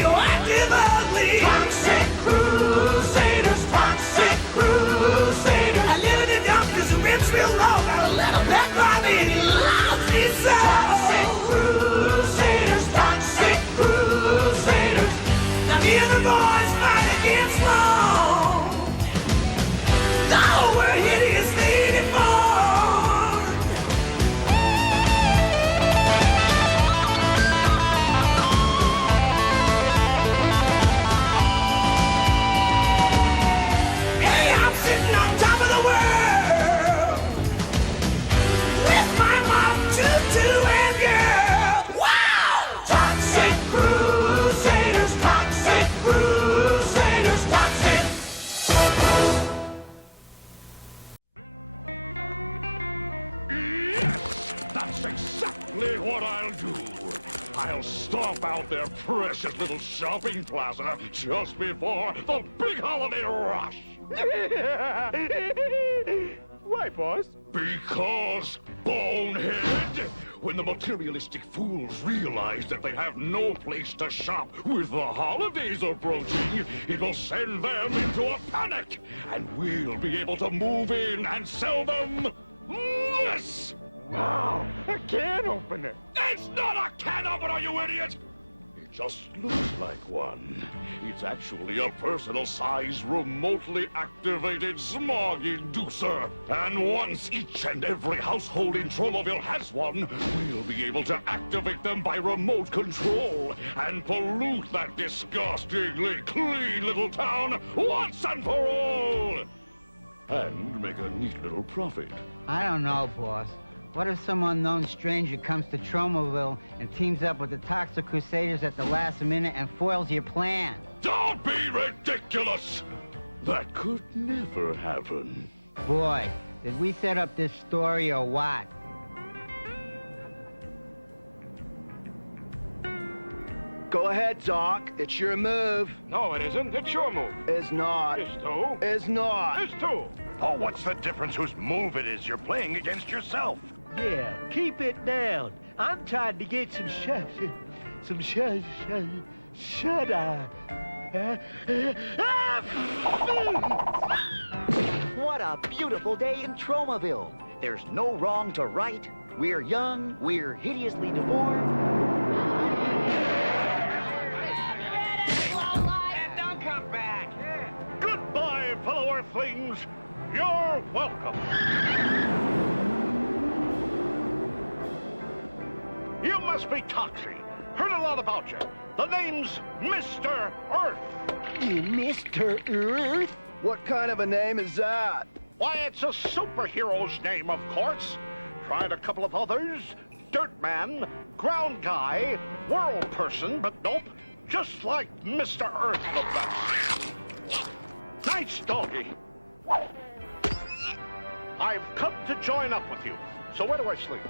radioactive ugly. Toxic Crusaders, Toxic Crusaders. I live in the dump because the ribs real low. Got a little pet by me and he loves me so. Toxic Crusaders, Toxic Crusaders. Now me and the boys fight against law. No, we're hideously deformed. Hey, I'm sitting on top of the world with my mom, tutu, and girl. Wow! Toxic Crusaders, Toxic Crusaders, Toxic. That's exactly what I'll do. I'll stomp out their precious little shopping plaza just before the big holiday rush. Why, boss? Because, bonehead, when the materialistic fools realize that they have no place to shop with the holidays approaching, it will send them into a panic, and we'll be able to move in and sell them this. Wow, a can opener. It's not a can opener, you idiot! It just looks like one. It's actually a personal-sized, remotely activated smog inducer. And once each and every household in Tromaville has one, we'll be able to activate them by remote control and pollute that disgustingly clean little town once and for all! And make a neat little profit. I don't know, boss. What if some unknown stranger comes to Tromaville and teams up with the Toxic Crusaders at the last minute and foils your plan? Don't be ridiculous! That could never happen. Boy, did we set up this story or what? Go ahead, Doc. It's your move. No, it isn't. It's your move. Is not. It's two. Is not. It's two. Oh, what's the difference whose move it is? You're playing against yourself. Yeah, keep it down. I'm trying to get some shut eye. What a beautiful day in Tromaville. There's no wrong to right. We're young, we're hideously deformed. And don't come back. Goodbye, fellow Earthlings. You're welcome. You must be Toxie. Heard a lot about you. The name's Mr. Earth. Mr. Earth? What kind of a name is that? Why, it's a superhero's name, of course. Tried a couple of others. Dirt Man, Ground Guy, World Person, but nope. Just like Mr. Earth the best. Nice doggy. I've come to join up with you. So where do I sleep?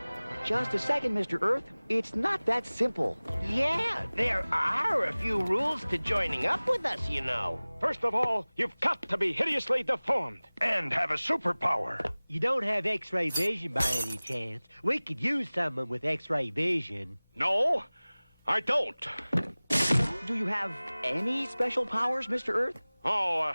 Just a second, Mr. Earth. It's not that simple. Yeah, there are a few rules to joining up with us, you know. First of all, you've got to be hideously deformed. And have a superpower. You don't have X-ray vision by any chance? We could use someone with X-ray vision. No, I don't. Do you have any special powers, Mr. Earth? Oh,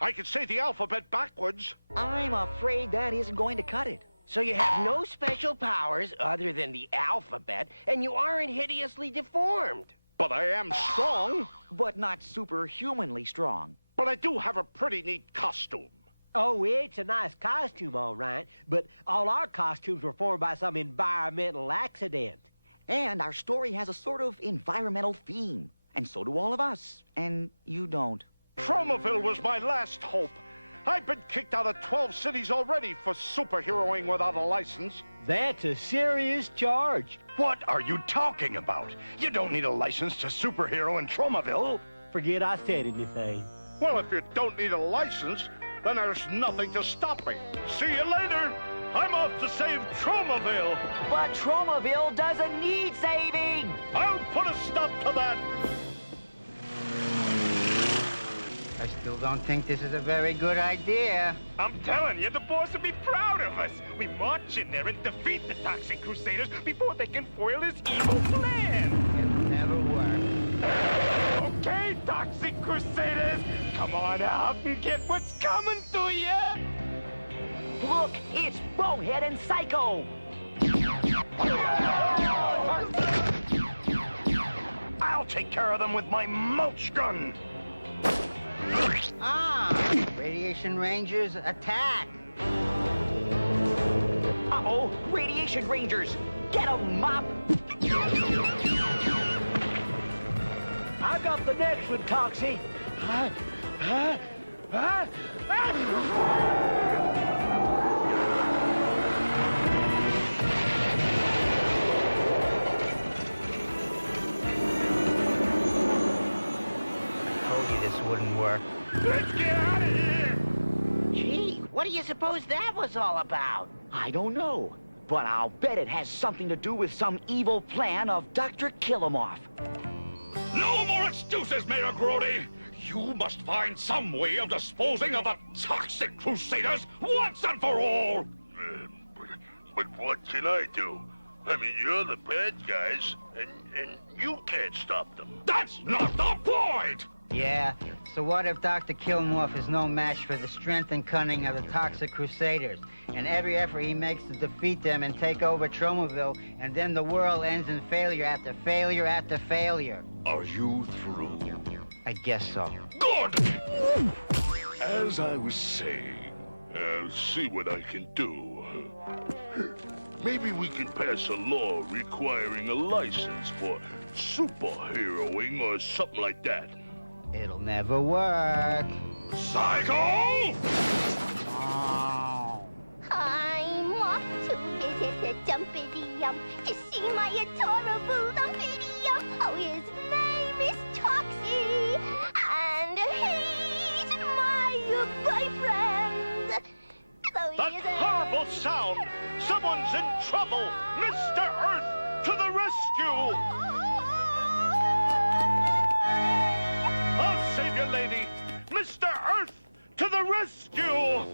I could say the alphabet backwards. I'm afraid that isn't going to cut it. So you have no special powers other than the alphabet, and you aren't hideously deformed. But I am strong. But not superhumanly strong. But I do have a pretty neat costume. Oh, it's a nice costume, all right, but all our costumes were formed by some environmental accident. And our story has a sort of environmental theme. And so do all of us. And you don't. Tromaville was my last hope. I've been kicked out of 12 cities already for superheroing without a license. That's a serious charge. What are you talking about? You don't need a license to superhero in Tromaville. Forget I said anything. Well, if you don't need a license, then there's nothing to stop me. See you later. I'm off to save Tromaville. But Tromaville doesn't need saving. I'll put a stop to that. I still don't think this is a very good idea. I'm telling you, the boss will be proud of us. We march in there and defeat the Toxic Crusaders before they can foil his evil plan. It'll never work. Okay, Toxic Crusaders, come on out and get what's coming to you. Look, it's Bonehead and Psycho. I'll take care of them with my mulch gun. Ah, Radiation Rangers, attack! Uh-oh, Radiation Rangers! Get 'em, Mop! I got the next one, Toxie. Told you this wouldn't work. Let's get out of here. Gee, what do you suppose that was all about? I don't know, but I'll bet it has something to do with some evil plan of Dr. Killemoff. No more excuses, Mayor Grody! You must find some way of disposing of the toxic Crusaders once and for all! But what can I do? I mean, you're the bad guys, and you can't stop them. That's not the point! Yeah, so what if Dr. Killemoff is no match for the strength and cunning of the Toxic Crusaders, and every effort he makes to defeat them and take over Tromaville, and then the world ends in failure after failure after failure? Are you through? I guess so. Good! As I was saying, I'll see what I can do. Maybe we can pass a law requiring a license for superheroing or something like that. It'll never work. Psycho! Oh. I'm off to visit the Dumpity-Yum to see my adorable Lumpity-Yum. Oh, his name is Toxie, and he's my boyfriend. Though That he is a... horrible sound! Someone's in trouble! Mr. Earth, to the rescue! I'll save you, lady! Mr. Earth, to the rescue!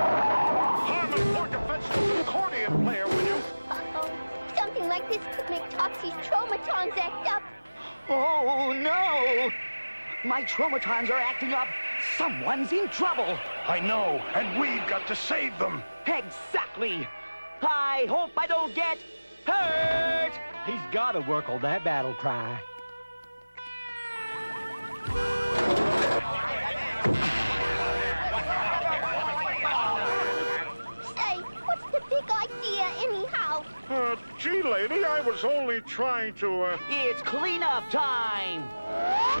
Harmon, more defense to the accordion player, will you? Uh-oh. Something like this could make Toxie's Tromatons act up. Oh, no! My Tromatons are acting up. Someone's in trouble. I know, and we've got to save them. Exactly. I hope I don't get hurt. He's got to work on that battle cry. Say, what's the big idea anyhow? Gee, lady, I was only trying to, It's cleanup time.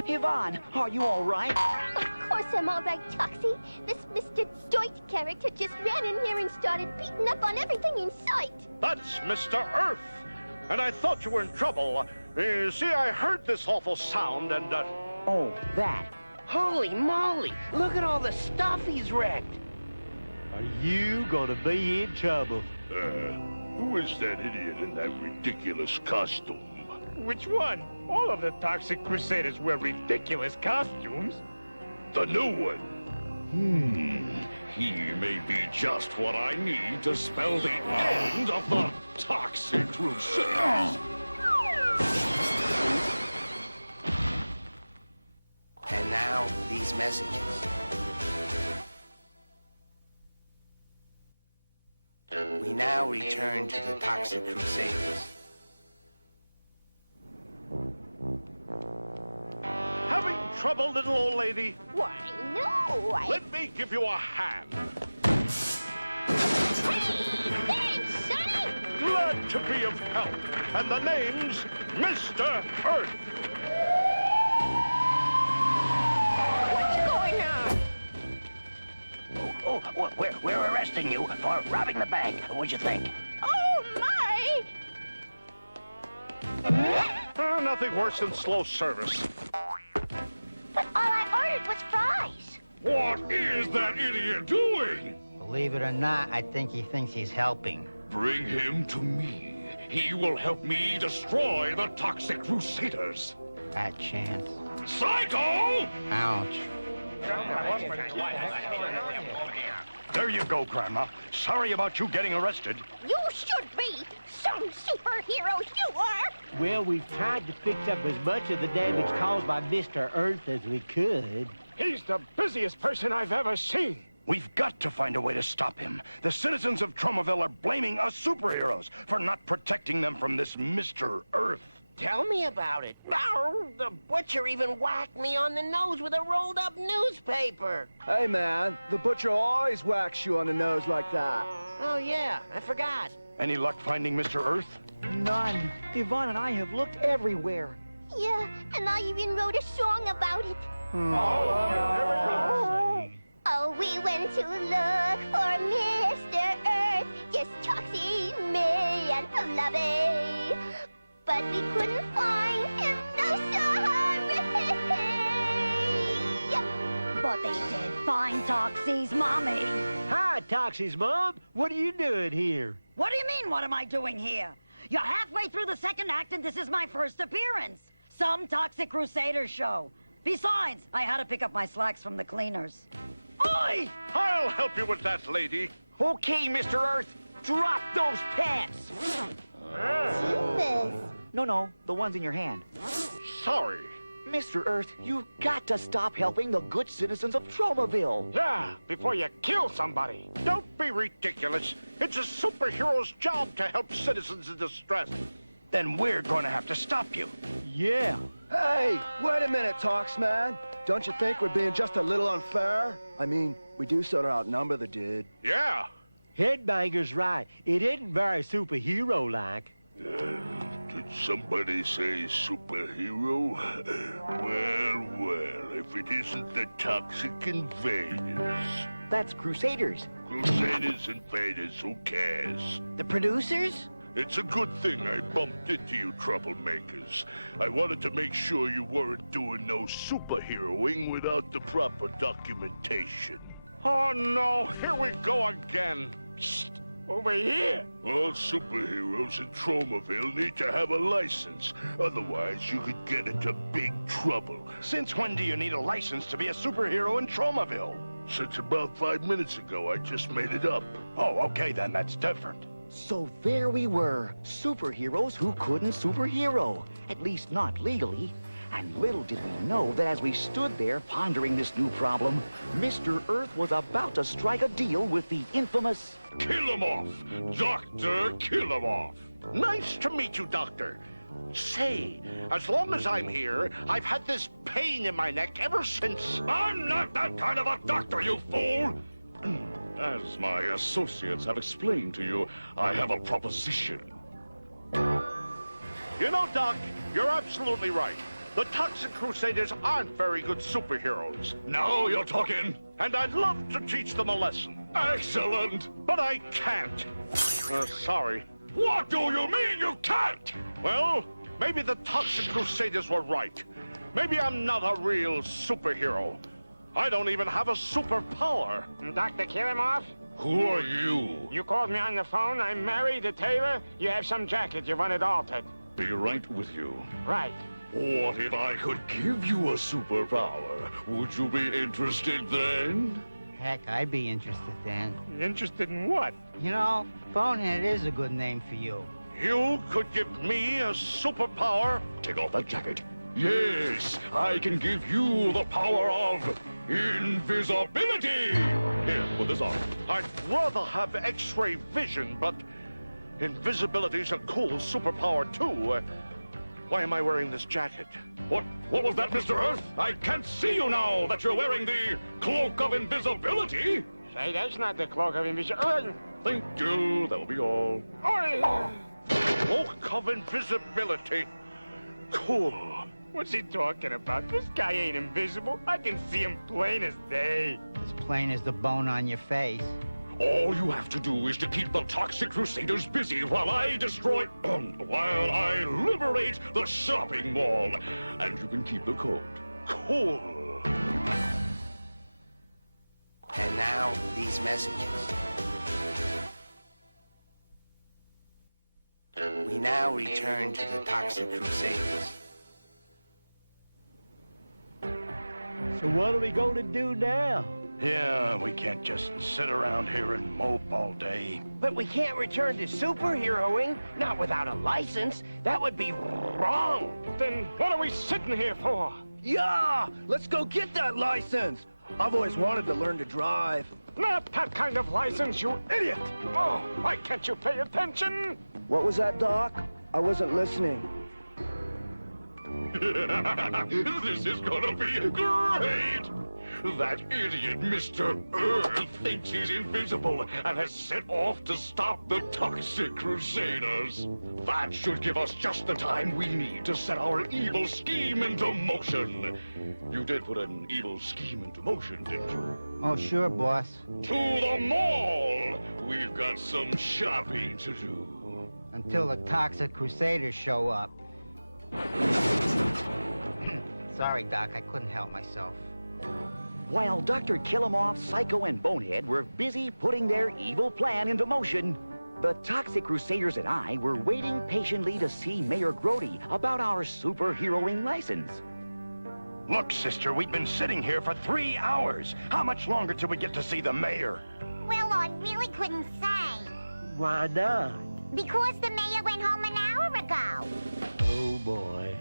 Yvonne, are you all right? Of course I'm all right, Toxie. This Mr. Doit character just ran in here and started beating up on everything in sight. That's Mr. Earth. And I thought you were in trouble. See, I heard this awful sound and, Oh, that. Holy moly! Look at all the stuff he's wrecked. Are you gonna be in trouble? Who is that idiot in that ridiculous costume? Which one? All of the Toxic Crusaders wear ridiculous costumes. The new one. He may be just what I need to spell the end of the Toxic Crusaders. And now, these messages. We now return to the Toxic Crusaders. having trouble, little old lady? Why, no, Let me give you a hand. Thanks, Sonny! Glad to be of help. And the name's Mr. Earth. What's going on? We're arresting you for robbing the bank. What'd you think? Oh, my! Nothing worse than slow service. But all I ordered was fries. What is that idiot doing? Believe it or not, I think he thinks he's helping. Bring him to me. He will help me destroy the Toxic Crusaders. Fat chance. Psycho! Ouch. There you go, Grandma. Sorry about you getting arrested. You should be. Some superheroes you are. Well, we've tried to fix up as much of the damage caused by Mr. Earth as we could. He's the busiest person I've ever seen. We've got to find a way to stop him. The citizens of Tromaville are blaming us superheroes for not protecting them from this Mr. Earth. Tell me about it. Oh, the butcher even whacked me on the nose with a rolled-up newspaper. Hey, man, the butcher always whacks you on the nose like that. Oh, yeah, I forgot. Any luck finding Mr. Earth? None. Yvonne and I have looked everywhere. Yeah, and I even wrote a song about it. Oh, we went to look for Mr. Earth, just Toxie, me, and Lovey. But we couldn't find him, no sorry. But they did find Toxie's mommy. Hi, Toxie's mom. What are you doing here? What do you mean, what am I doing here? You're halfway through the second act and this is my first appearance. Some toxic Crusaders show. Besides, I had to pick up my slacks from the cleaners. Oi! I'll help you with that, lady. Okay, Mr. Earth, drop those pants. No, the ones in your hand. Sorry. Mr. Earth, you've got to stop helping the good citizens of Tromaville. Yeah, before you kill somebody. Don't be ridiculous. It's a superhero's job to help citizens in distress. Then we're going to have to stop you. Yeah. Hey, wait a minute, Tox, man. Don't you think we're being just a little unfair? I mean, we do sort of outnumber the dude. Yeah. Headbanger's right. It isn't very superhero-like. Did somebody say superhero? Well, if it isn't the toxic invaders. That's Crusaders. Crusaders, invaders, who cares? The producers? It's a good thing I bumped into you troublemakers. I wanted to make sure you weren't doing no superheroing without the proper documentation. Oh, no. Here we go again. Shh. Over here. All superheroes in Tromaville need to have a license. Otherwise, you could get into big trouble. Since when do you need a license to be a superhero in Tromaville? Since about 5 minutes ago, I just made it up. Oh, okay, then that's different. So there we were, superheroes who couldn't superhero, at least not legally. And little did we know that as we stood there pondering this new problem, Mr. Earth was about to strike a deal with the infamous... Killemoff! Dr. Killemoff! Nice to meet you, Doctor. Say, as long as I'm here, I've had this pain in my neck ever since... I'm not that kind of a doctor, you fool! As my associates have explained to you, I have a proposition. You know, Doc, you're absolutely right. The Toxic Crusaders aren't very good superheroes. Now you're talking. And I'd love to teach them a lesson. Excellent. But I can't. Sorry. What do you mean you can't? Well, maybe the Toxic Crusaders were right. Maybe I'm not a real superhero. I don't even have a superpower. Dr. Killemoff? Who are you? You called me on the phone. I'm married, the tailor. You have some jacket. You want it altered. Be right with you. Right. What if I could give you a superpower? Would you be interested then? Heck, I'd be interested then. Interested in what? You know, Bonehead is a good name for you. You could give me a superpower? Take off that jacket. Yes, I can give you the power of invisibility. Here, put this on. I'd rather have X-ray vision, but invisibility's a cool superpower too. Why am I wearing this jacket? What was that, Mr. Earth? I can't see you now that you're wearing the cloak of invisibility. Say, that's not the cloak of invisibility. Thank you, that'll be all. Cloak of invisibility. Cool. What's he talking about? This guy ain't invisible. I can see him plain as day. As plain as the bone on your face. All you have to do is to keep the Toxic Crusaders busy while I while I liberate the shopping mall. And you can keep the coat. Cool. And now, these messages. We now return to the Toxic Crusaders. So what are we going to do now? Yeah, we can't just sit around here and mope all day. But we can't return to superheroing, not without a license. That would be wrong. Then what are we sitting here for? Yeah! Let's go get that license! I've always wanted to learn to drive. Not that kind of license, you idiot! Oh, why can't you pay attention? What was that, Doc? I wasn't listening. This is gonna be great! That idiot Mr. Earth thinks he's invisible and has set off to stop the Toxic Crusaders. That should give us just the time we need to set our evil scheme into motion. You did put an evil scheme into motion, didn't you? Oh, sure, boss. To the mall! We've got some shopping to do. Until the Toxic Crusaders show up. Sorry, Doc, I couldn't help myself. While Dr. Killemoff, Psycho, and Bonehead were busy putting their evil plan into motion, the Toxic Crusaders and I were waiting patiently to see Mayor Grody about our superheroing license. Look, sister, we've been sitting here for 3 hours. How much longer till we get to see the mayor? Well, I really couldn't say. Why not? Because the mayor went home an hour ago. Oh, boy.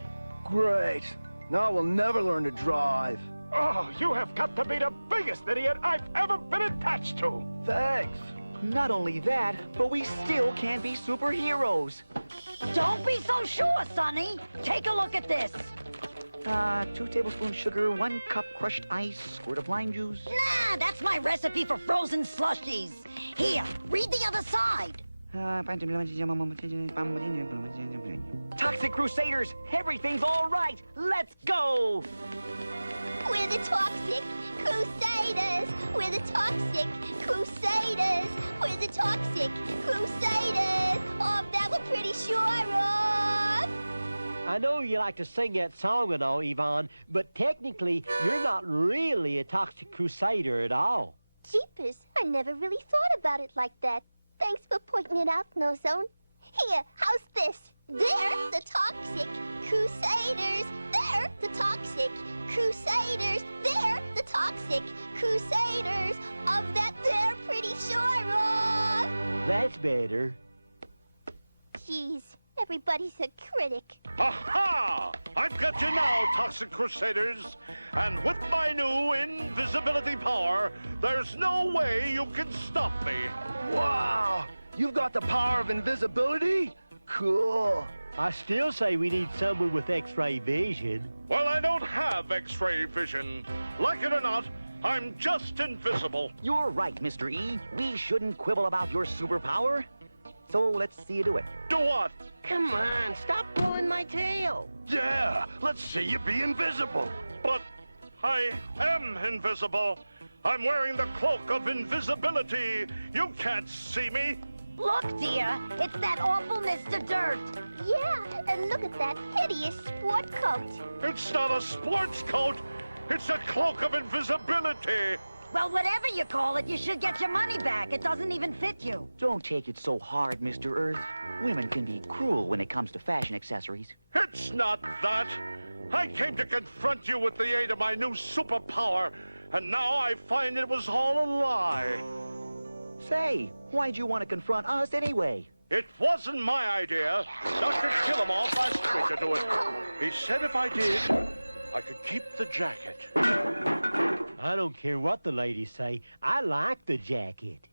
Great. Now we'll never learn to drive. Oh, you have got to be the biggest idiot I've ever been attached to. Thanks. Not only that, but we still can't be superheroes. Don't be so sure, Sonny. Take a look at this. 2 tablespoons sugar, 1 cup crushed ice, squirt of lime juice. Nah, that's my recipe for frozen slushies. Here, read the other side. Toxic Crusaders, everything's all right. Let's go. We're the Toxic Crusaders. We're the Toxic Crusaders. We're the Toxic Crusaders. That we're pretty sure of. I know you like to sing that song and all, Yvonne, but technically, you're not really a Toxic Crusader at all. Jeepers, I never really thought about it like that. Thanks for pointing it out, No Zone. Here, how's this? They're the Toxic Crusaders. They're the Toxic Crusaders. They're the Toxic Crusaders. Of that, they're pretty sure of. That's better. Jeez, everybody's a critic. Aha! I've got you now, Toxic Crusaders. And with my new invisibility power, there's no way you can stop me. Wow! You've got the power of invisibility? Cool. I still say we need someone with X-ray vision. Well, I don't have X-ray vision. Like it or not, I'm just invisible. You're right, Mr. E. We shouldn't quibble about your superpower. So let's see you do it. Do what? Come on, stop pulling my tail. Yeah, let's see you be invisible. But I am invisible. I'm wearing the cloak of invisibility. You can't see me. Look, dear, it's that awful Mr. Dirt. Yeah, and look at that hideous sport coat. It's not a sports coat. It's a cloak of invisibility. Well, whatever you call it, you should get your money back. It doesn't even fit you. Don't take it so hard, Mr. Earth. Women can be cruel when it comes to fashion accessories. It's not that. I came to confront you with the aid of my new superpower, and now I find it was all a lie. Say, why'd you want to confront us anyway? It wasn't my idea. Dr. Killemoff asked me to do it. He said if I did, I could keep the jacket. I don't care what the ladies say. I like the jacket.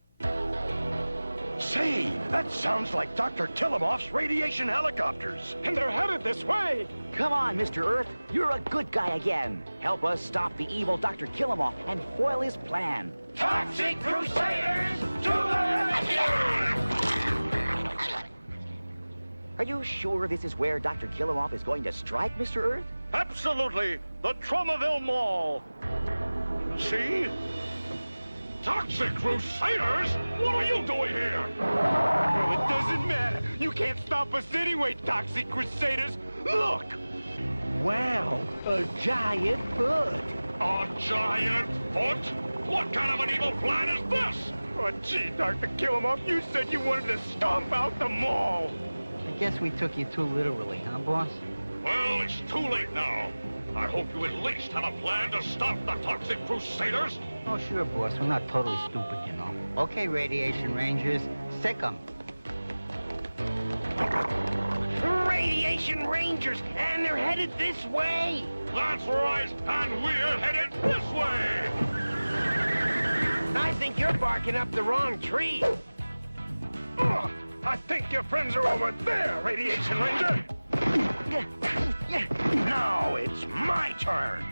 Say, that sounds like Dr. Killemoff's radiation helicopters. And they're headed this way. Come on, Mr. Earth. You're a good guy again. Help us stop the evil Dr. Killemoff and foil his plan. Toxic Crusaders to the Are you sure this is where Dr. Killemoff is going to strike, Mr. Earth? Absolutely. The Tromaville Mall. See? Toxic Crusaders? What are you doing here? Oh, it doesn't matter. You can't stop us anyway, Toxic Crusaders. Look! Wow, a giant foot. A giant foot? What kind of an evil plan is this? Oh, gee, Dr. Killemoff, you said you wanted to stomp out the mall. I guess we took you too literally, huh, boss? Well, it's too late now. I hope you at least have a plan to stop the Toxic Crusaders. Oh, sure, boss. We're not totally stupid, you know. Okay, Radiation Rangers, sick 'em. Radiation Rangers, and they're headed this way. That's right, and we're headed this way. I think you're barking up the wrong tree. Oh, I think your friends are over there, Radiation Ranger. Now it's my turn.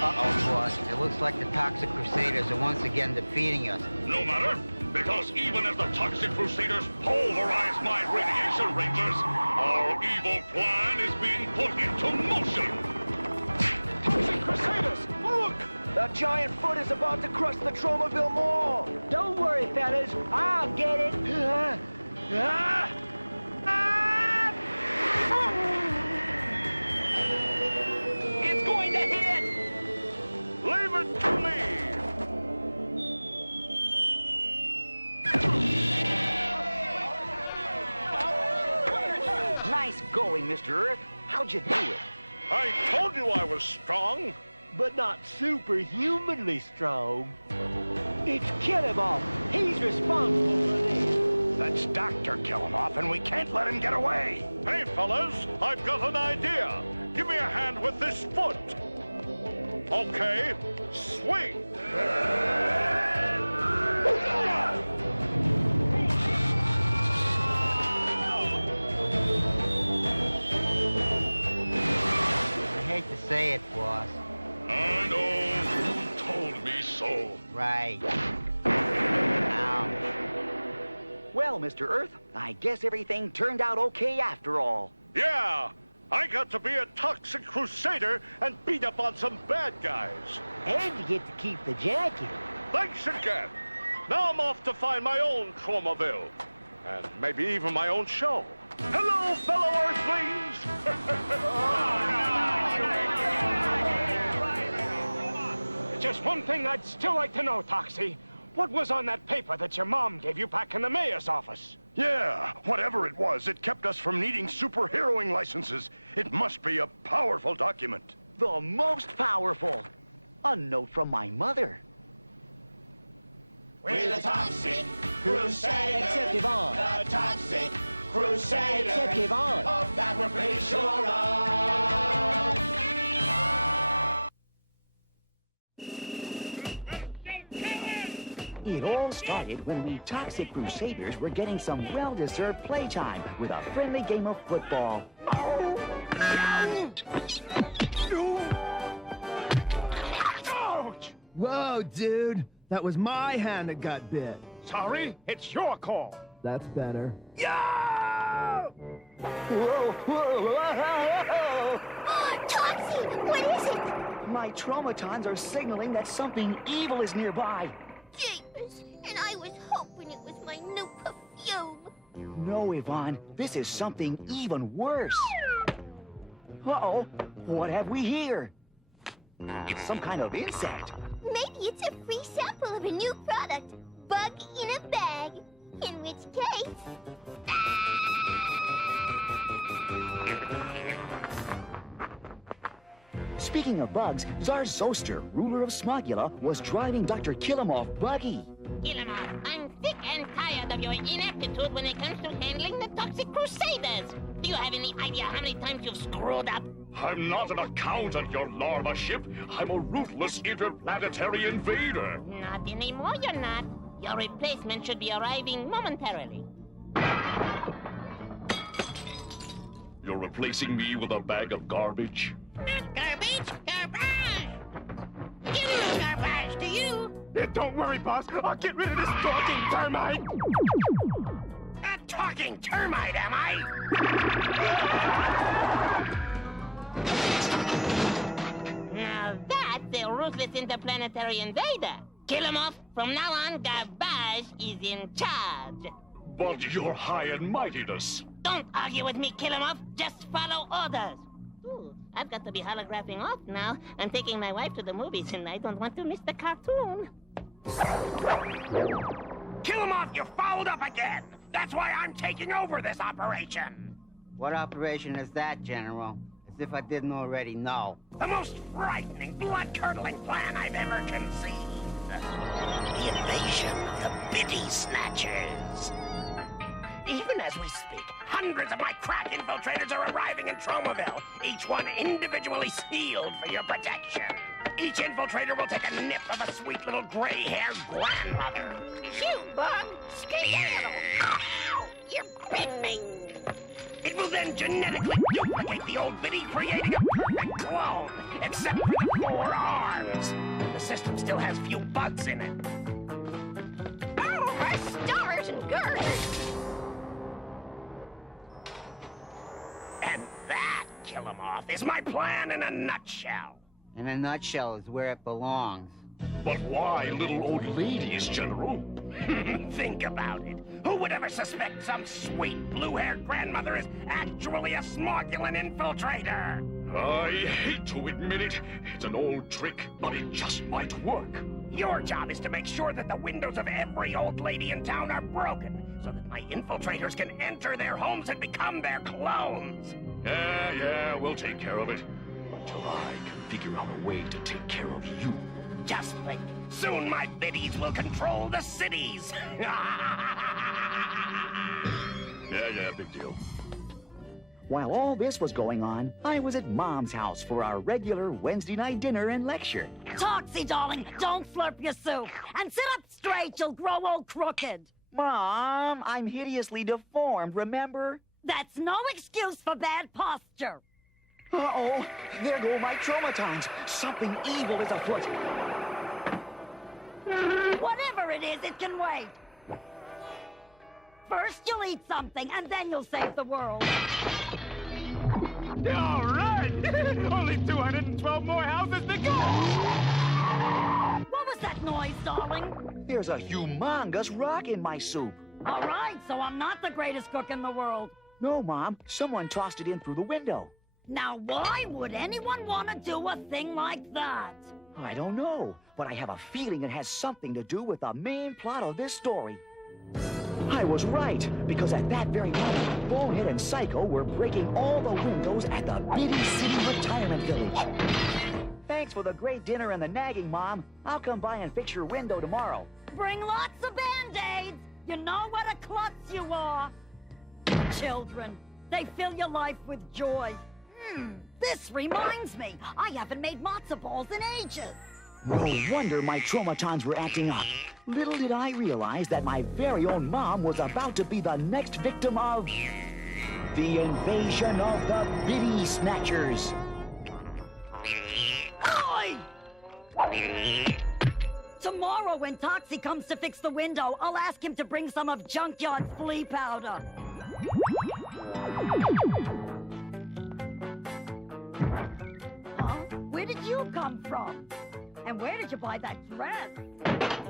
Uh-oh, boss. It looks like the Toxic Crusaders are once again defeating us. No matter, because even as the Toxic Crusaders pulverize my Radiation Rangers, our evil plan is being put into motion. Toxic Crusaders, look! That giant foot is about to crush the Tromaville Mall. Don't worry, fellas. I'll get it. It's going to hit. Leave it to me. Nice going, Mr. Earth. How'd you do it? I told you I was strong. But not superhumanly strong. It's Killemoff. He's responsible for this. That's Dr. Killemoff, and we can't let him get away. Hey, fellas, I've got an idea. Give me a hand with this foot. Okay, swing. I hate to say it, boss. I know who told me so. Right. Now. Well, Mr. Earth, I guess everything turned out okay after all. Yeah, I got to be a Toxic Crusader and beat up on some bad guys. And you get to keep the jacket. Thanks again. Now I'm off to find my own Tromaville. And maybe even my own show. Hello, fellow Earthlings! Just one thing I'd still like to know, Toxie. What was on that paper that your mom gave you back in the mayor's office? Yeah, whatever it was, it kept us from needing superheroing licenses. It must be a powerful document. The most powerful. A note from my mother. We're the Toxic Crusaders. Except Yvonne. The Toxic Crusaders. Except Yvonne. Of that we're pretty sure of. It all started when we Toxic Crusaders were getting some well-deserved playtime with a friendly game of football. Ouch! Whoa, dude. That was my hand that got bit. Sorry, it's your call. That's better. Whoa, whoa, whoa. Toxie, what is it? My traumatons are signaling that something evil is nearby. Jeepers, and I was hoping it was my new perfume. No, Yvonne, this is something even worse. Uh-oh, what have we here? It's some kind of insect. Maybe it's a free sample of a new product, bug in a bag. In which case... Speaking of bugs, Czar Zosta, ruler of Smogula, was driving Dr. Killemoff buggy. Killemoff, I'm sick and tired of your ineptitude when it comes to handling the Toxic Crusaders. Do you have any idea how many times you've screwed up? I'm not an accountant, your larva ship. I'm a ruthless interplanetary invader. Not anymore, you're not. Your replacement should be arriving momentarily. You're replacing me with a bag of garbage? Not garbage, garbage! Give no garbage to you! Don't worry, boss. I'll get rid of this talking termite. A talking termite, am I? Now that's a ruthless interplanetary invader. Killemoff, from now on, Garbage is in charge. But your high and mightiness. Don't argue with me, Killemoff. Just follow orders. Ooh, I've got to be holographing off now. I'm taking my wife to the movies, and I don't want to miss the cartoon. Kill him off, you fouled up again! That's why I'm taking over this operation. What operation is that, General? As if I didn't already know. The most frightening, blood-curdling plan I've ever conceived. The invasion of the Bitty Snatchers. Even as we speak, hundreds of my crack infiltrators are arriving in Tromaville, each one individually sealed for your protection. Each infiltrator will take a nip of a sweet little gray-haired grandmother. Phew, bug! Skedaddle! Ow! You bit me! It will then genetically duplicate the old Bitty, creating a perfect clone, except for the 4 arms. The system still has few bugs in it. Oh, my stars and girders! And that, Killemoff, is my plan in a nutshell. In a nutshell is where it belongs. But why little old ladies, General? Think about it. Who would ever suspect some sweet blue-haired grandmother is actually a Smogulan infiltrator? I hate to admit it. It's an old trick, but it just might work. Your job is to make sure that the windows of every old lady in town are broken, so that my infiltrators can enter their homes and become their clones. Yeah, we'll take care of it. Until I can figure out a way to take care of you. Just think, soon my biddies will control the cities. Yeah, big deal. While all this was going on, I was at Mom's house for our regular Wednesday night dinner and lecture. Toxie, darling, don't slurp your soup. And sit up straight, you'll grow all crooked. Mom, I'm hideously deformed, remember? That's no excuse for bad posture. Uh-oh, there go my traumatons. Something evil is afoot. Whatever it is, it can wait. First you'll eat something, and then you'll save the world. All right! Only 212 more houses to go! What was that noise, darling? There's a humongous rock in my soup. All right, so I'm not the greatest cook in the world. No, Mom. Someone tossed it in through the window. Now, why would anyone want to do a thing like that? I don't know, but I have a feeling it has something to do with the main plot of this story. I was right, because at that very moment, Bonehead and Psycho were breaking all the windows at the Bitty City Retirement Village. Thanks for the great dinner and the nagging, Mom. I'll come by and fix your window tomorrow. Bring lots of Band-Aids. You know what a klutz you are. Children, they fill your life with joy. This reminds me, I haven't made matzo balls in ages. No wonder my traumatons were acting up. Little did I realize that my very own mom was about to be the next victim of the invasion of the Bitty Snatchers. Oi! Tomorrow when Toxie comes to fix the window, I'll ask him to bring some of Junkyard's flea powder. Huh? Where did you come from? And where did you buy that dress?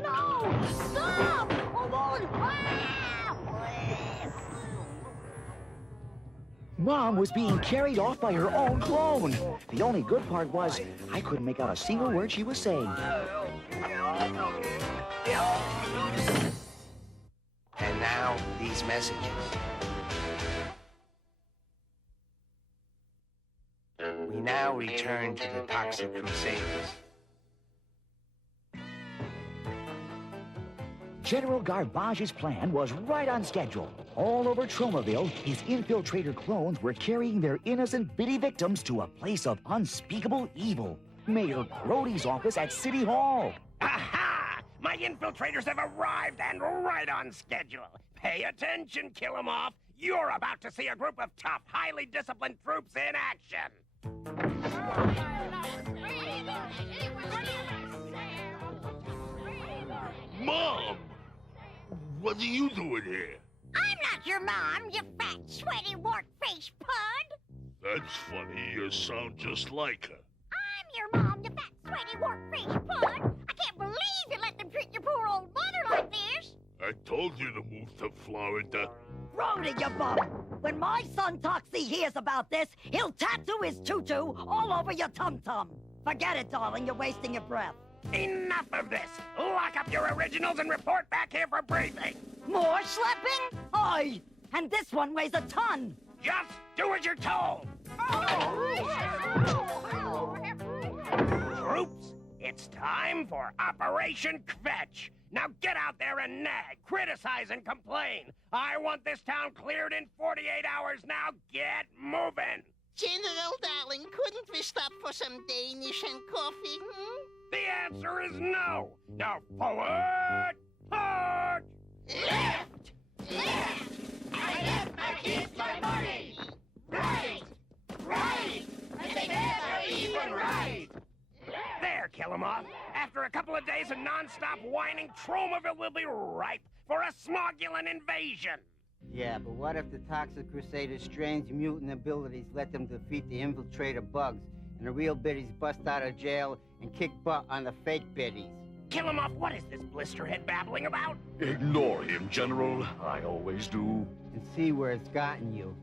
No! Stop! Oh, Lord! Ah! Mom was being carried off by her own clone. The only good part was I couldn't make out a single word she was saying. And now, these messages. We now return to the Toxy Crusaders. General Garbage's plan was right on schedule. All over Tromaville, his infiltrator clones were carrying their innocent Bitty victims to a place of unspeakable evil. Mayor Grody's office at City Hall. Aha! My infiltrators have arrived and right on schedule. Pay attention, Killemoff. You're about to see a group of tough, highly disciplined troops in action. Mom! What are you doing here? I'm not your mom, you fat, sweaty, wart-faced pud. That's funny. You sound just like her. I'm your mom, you fat, sweaty, wart-faced pud. I can't believe you let them treat your poor old mother like this. I told you to move to Florida. Brody, you bum! When my son Toxie hears about this, he'll tattoo his tutu all over your tum-tum. Forget it, darling. You're wasting your breath. Enough of this! Lock up your originals and report back here for briefing! More schlepping? Oi! And this one weighs a ton! Just do as you're told! Troops, it's time for Operation Kvetch! Now get out there and nag, criticize, and complain! I want this town cleared in 48 hours now! Get moving! General, darling, couldn't we stop for some Danish and coffee? The answer is no! Now forward! Forward! Left! Left! I left my kids my money! Right! Right! And they never even right! There, Killemoff. After a couple of days of non-stop whining, Tromaville will be ripe for a Smogulan invasion! Yeah, but what if the Toxic Crusaders' strange mutant abilities let them defeat the infiltrator bugs, and the real Bitties bust out of jail and kick butt on the fake Bitties? Killemoff, what is this blisterhead babbling about? Ignore him, General. I always do. And see where it's gotten you.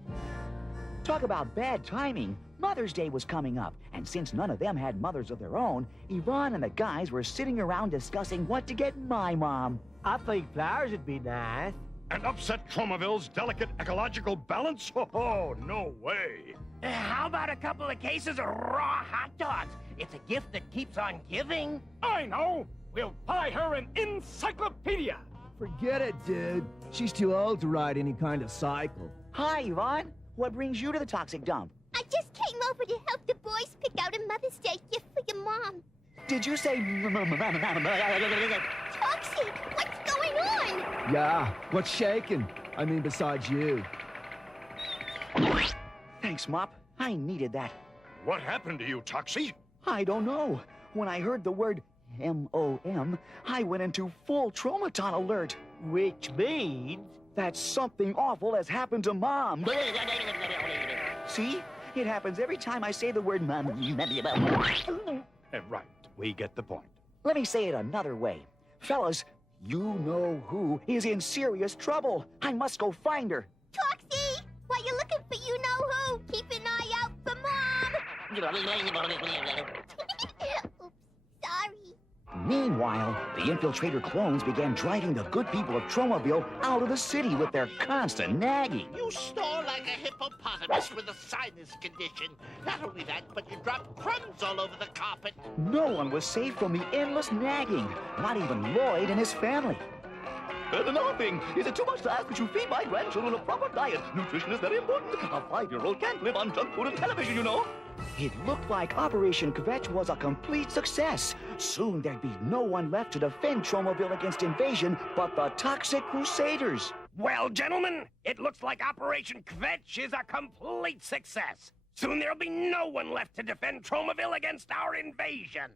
Talk about bad timing. Mother's Day was coming up, and since none of them had mothers of their own, Yvonne and the guys were sitting around discussing what to get my mom. I think flowers would be nice. And upset Tromaville's delicate ecological balance? Oh, no way. How about a couple of cases of raw hot dogs? It's a gift that keeps on giving. I know. We'll buy her an encyclopedia. Forget it, dude. She's too old to ride any kind of cycle. Hi, Yvonne. What brings you to the toxic dump? I just came over to help the boys pick out a Mother's Day gift for your mom. Did you say... Toxie, what's going on? Yeah, what's shaking? I mean, besides you. Thanks, Mop. I needed that. What happened to you, Toxie? I don't know. When I heard the word M-O-M, I went into full Tromaton alert. Which means... that something awful has happened to Mom. See? It happens every time I say the word Mom. Right, we get the point. Let me say it another way. Fellas, you know who is in serious trouble. I must go find her. Toxie, while you're looking for you-know-who, keep an eye out for Mom. Oops, sorry. Meanwhile, the infiltrator clones began driving the good people of Tromaville out of the city with their constant nagging. You snore like a hippopotamus with a sinus condition. Not only that, but you drop crumbs all over the carpet. No one was safe from the endless nagging, not even Lloyd and his family. Another thing, is it too much to ask that you feed my grandchildren a proper diet? Nutrition is very important. A 5-year-old can't live on junk food and television, you know. It looked like Operation Kvetch was a complete success. Soon there'd be no one left to defend Tromaville against invasion but the Toxic Crusaders. Well, gentlemen, it looks like Operation Kvetch is a complete success. Soon there'll be no one left to defend Tromaville against our invasion.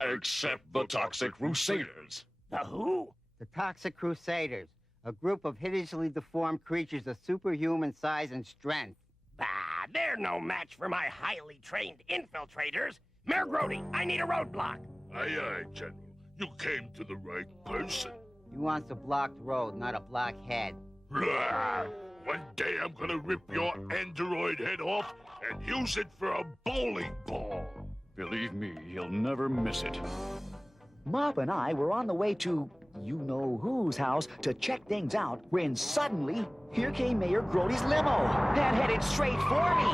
Except the Toxic Crusaders. The who? The Toxic Crusaders, a group of hideously deformed creatures of superhuman size and strength. Bah, they're no match for my highly trained infiltrators. Mayor Grody, I need a roadblock. Aye, aye, General. You came to the right person. He wants a blocked road, not a blockhead. One day I'm gonna rip your android head off and use it for a bowling ball. Believe me, he'll never miss it. Mop and I were on the way to you-know-who's house to check things out when suddenly, here came Mayor Grody's limo and headed straight for me.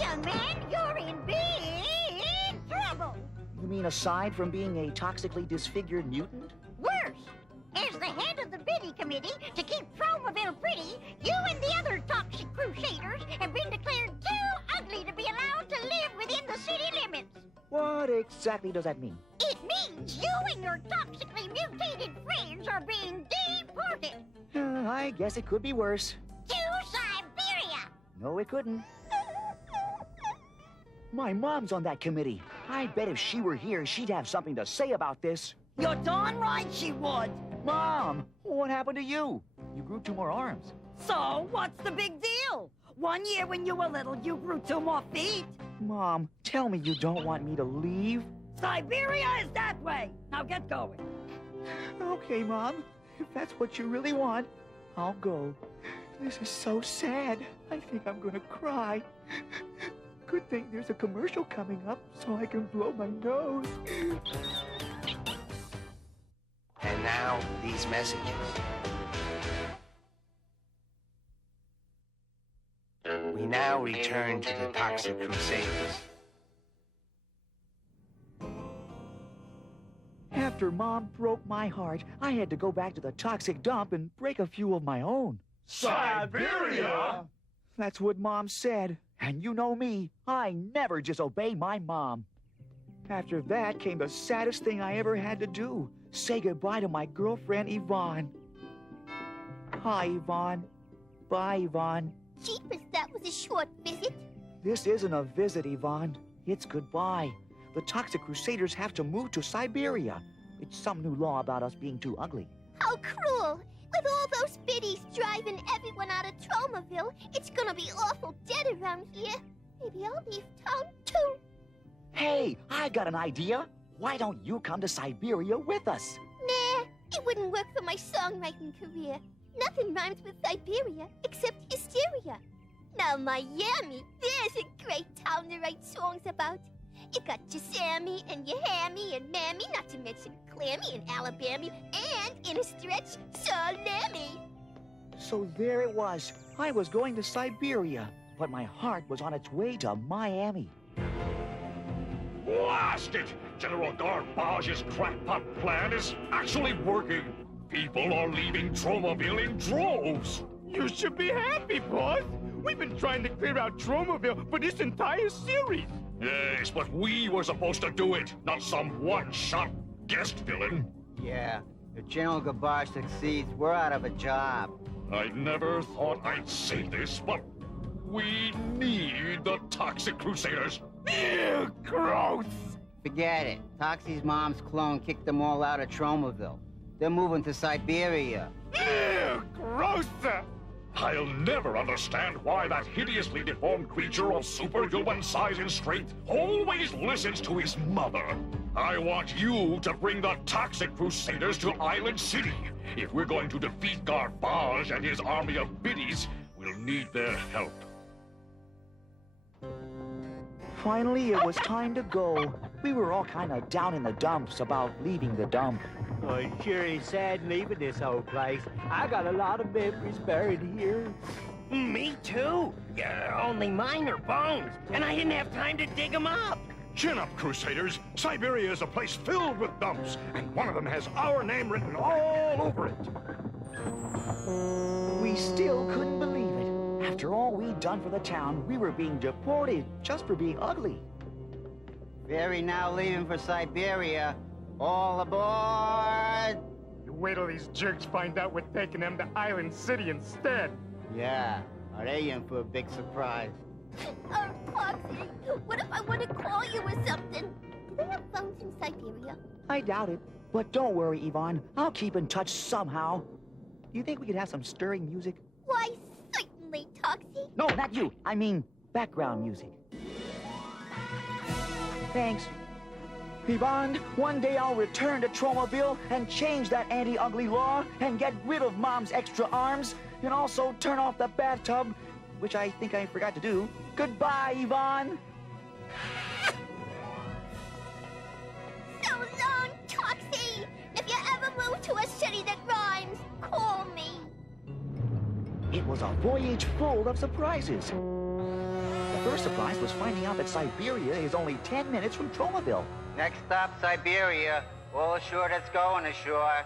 Young man, you're in big trouble. You mean aside from being a toxically disfigured mutant? Worse. As the head of the Biddy Committee to keep Tromaville pretty, you and the other Toxic Crusaders have been declared too ugly to be allowed to live within the city limits. What exactly does that mean? It means you and your toxically mutated friends are being deported. I guess it could be worse. To Siberia. No, it couldn't. My mom's on that committee. I bet if she were here, she'd have something to say about this. You're darn right she would. Mom, what happened to you? You grew 2 more arms. So, what's the big deal? 1 year when you were little, you grew 2 more feet. Mom, tell me you don't want me to leave. Siberia is that way. Now get going. Okay, Mom. If that's what you really want, I'll go. This is so sad. I think I'm gonna cry. Good thing there's a commercial coming up so I can blow my nose. And now, these messages. now return to the Toxic Crusaders. After Mom broke my heart, I had to go back to the toxic dump and break a few of my own. Siberia? That's what Mom said. And you know me, I never disobey my mom. After that came the saddest thing I ever had to do. Say goodbye to my girlfriend, Yvonne. Hi, Yvonne. Bye, Yvonne. Jeepers, that was a short visit. This isn't a visit, Yvonne. It's goodbye. The Toxic Crusaders have to move to Siberia. It's some new law about us being too ugly. How cruel! With all those biddies driving everyone out of Tromaville, it's gonna be awful dead around here. Maybe I'll leave town too. Hey, I got an idea. Why don't you come to Siberia with us? Nah, it wouldn't work for my songwriting career. Nothing rhymes with Siberia except hysteria. Now, Miami, there's a great town to write songs about. You got your Sammy and your Hammy and Mammy, not to mention Clammy and Alabama, and in a stretch, Salami. So there it was. I was going to Siberia, but my heart was on its way to Miami. Blast it! General Garbage's crackpot plan is actually working. People are leaving Tromaville in droves. You should be happy, boss. We've been trying to clear out Tromaville for this entire series. Yes, but we were supposed to do it, not some one-shot guest villain. Yeah, if General Garbage succeeds, we're out of a job. I never thought I'd say this, but we need the Toxic Crusaders. Ew, gross! Forget it. Toxie's mom's clone kicked them all out of Tromaville. They're moving to Siberia. Ew, grosser! I'll never understand why that hideously deformed creature of superhuman size and strength always listens to his mother. I want you to bring the Toxic Crusaders to Island City. If we're going to defeat Garbage and his army of biddies, we'll need their help. Finally, it was time to go. We were all kind of down in the dumps about leaving the dump. Oh, it sure is sad leaving this old place. I got a lot of memories buried here. Me too. Only mine are bones, and I didn't have time to dig them up. Chin up, Crusaders. Siberia is a place filled with dumps, and one of them has our name written all over it. We still couldn't believe it. After all we'd done for the town, we were being deported just for being ugly. Ferry now leaving for Siberia. All aboard! You wait till these jerks find out we're taking them to Island City instead. Yeah, are they in for a big surprise? Oh, Toxie, what if I want to call you or something? Do they have phones in Siberia? I doubt it. But don't worry, Yvonne. I'll keep in touch somehow. Do you think we could have some stirring music? Why, certainly, Toxie. No, not you. I mean, background music. Thanks. Yvonne, one day I'll return to Tromaville and change that anti-ugly law and get rid of Mom's extra arms and also turn off the bathtub, which I think I forgot to do. Goodbye, Yvonne. So long, Toxie. If you ever move to a city that rhymes, call me. It was a voyage full of surprises. The first surprise was finding out that Siberia is only 10 minutes from Tromaville. Next stop, Siberia. All ashore that's going ashore.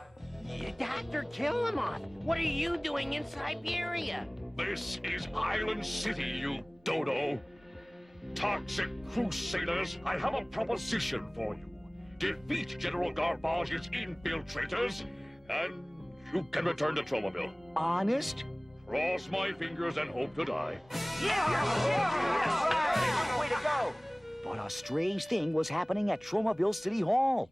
Dr. Killemoff, what are you doing in Siberia? This is Island City, you dodo. Toxic Crusaders, I have a proposition for you. Defeat General Garbage's infiltrators, and you can return to Tromaville. Honest? Cross my fingers and hope to die. Yes! Way to go! But a strange thing was happening at Tromaville City Hall.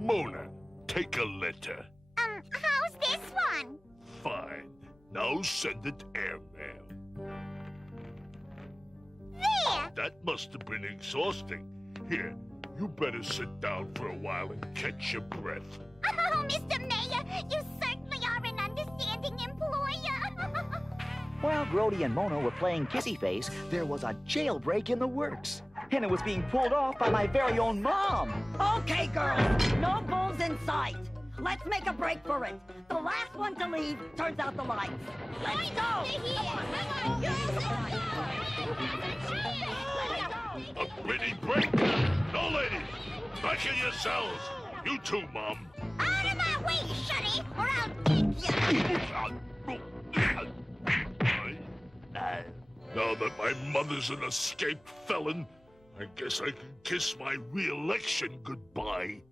Mona, take a letter. How's this one? Fine. Now send it airmail. There! That must have been exhausting. Here, you better sit down for a while and catch your breath. Oh, Mr. Mayor, you certainly are an understanding employer. While Grody and Mona were playing Kissy Face, there was a jailbreak in the works. And it was being pulled off by my very own mom. Okay, girls, no bulls in sight. let's make a break for it. The last one to leave turns out the lights. Let's go! A Biddy break? No, ladies! Back in your cells! You too, Mom. Out of my way, Shuddy, or I'll get you! Now that my mother's an escaped felon, I guess I can kiss my re-election goodbye.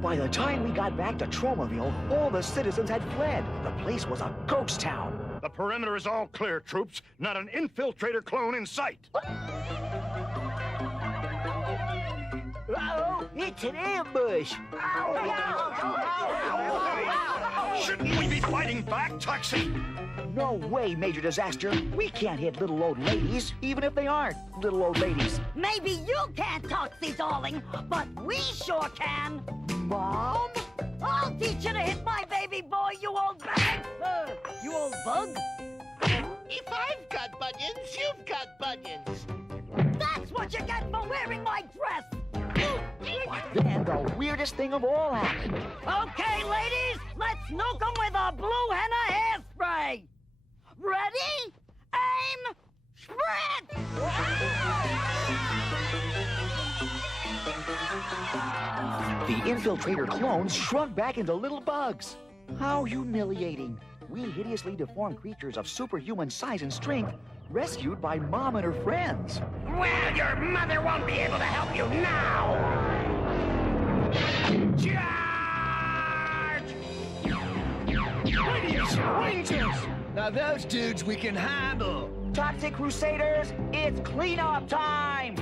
By the time we got back to Tromaville, all the citizens had fled. The place was a ghost town. The perimeter is all clear, troops. Not an infiltrator clone in sight. Uh-oh, it's an ambush. Shouldn't we be fighting back, Toxie? No way, Major Disaster. We can't hit little old ladies, even if they aren't little old ladies. Maybe you can't, Toxie, darling, but we sure can. Mom? I'll teach you to hit my baby boy, you old bag. You old bug? If I've got bunions, you've got bunions. That's what you get for wearing my dress. Then the weirdest thing of all happened. Okay, ladies, let's nuke them with a blue henna hairspray. Ready? Aim! Spread! The infiltrator clones shrunk back into little bugs. How humiliating. We hideously deformed creatures of superhuman size and strength, rescued by Mom and her friends. Well, your mother won't be able to help you now! Charge! Radius Rangers! Now those dudes we can handle. Toxic Crusaders, it's cleanup time!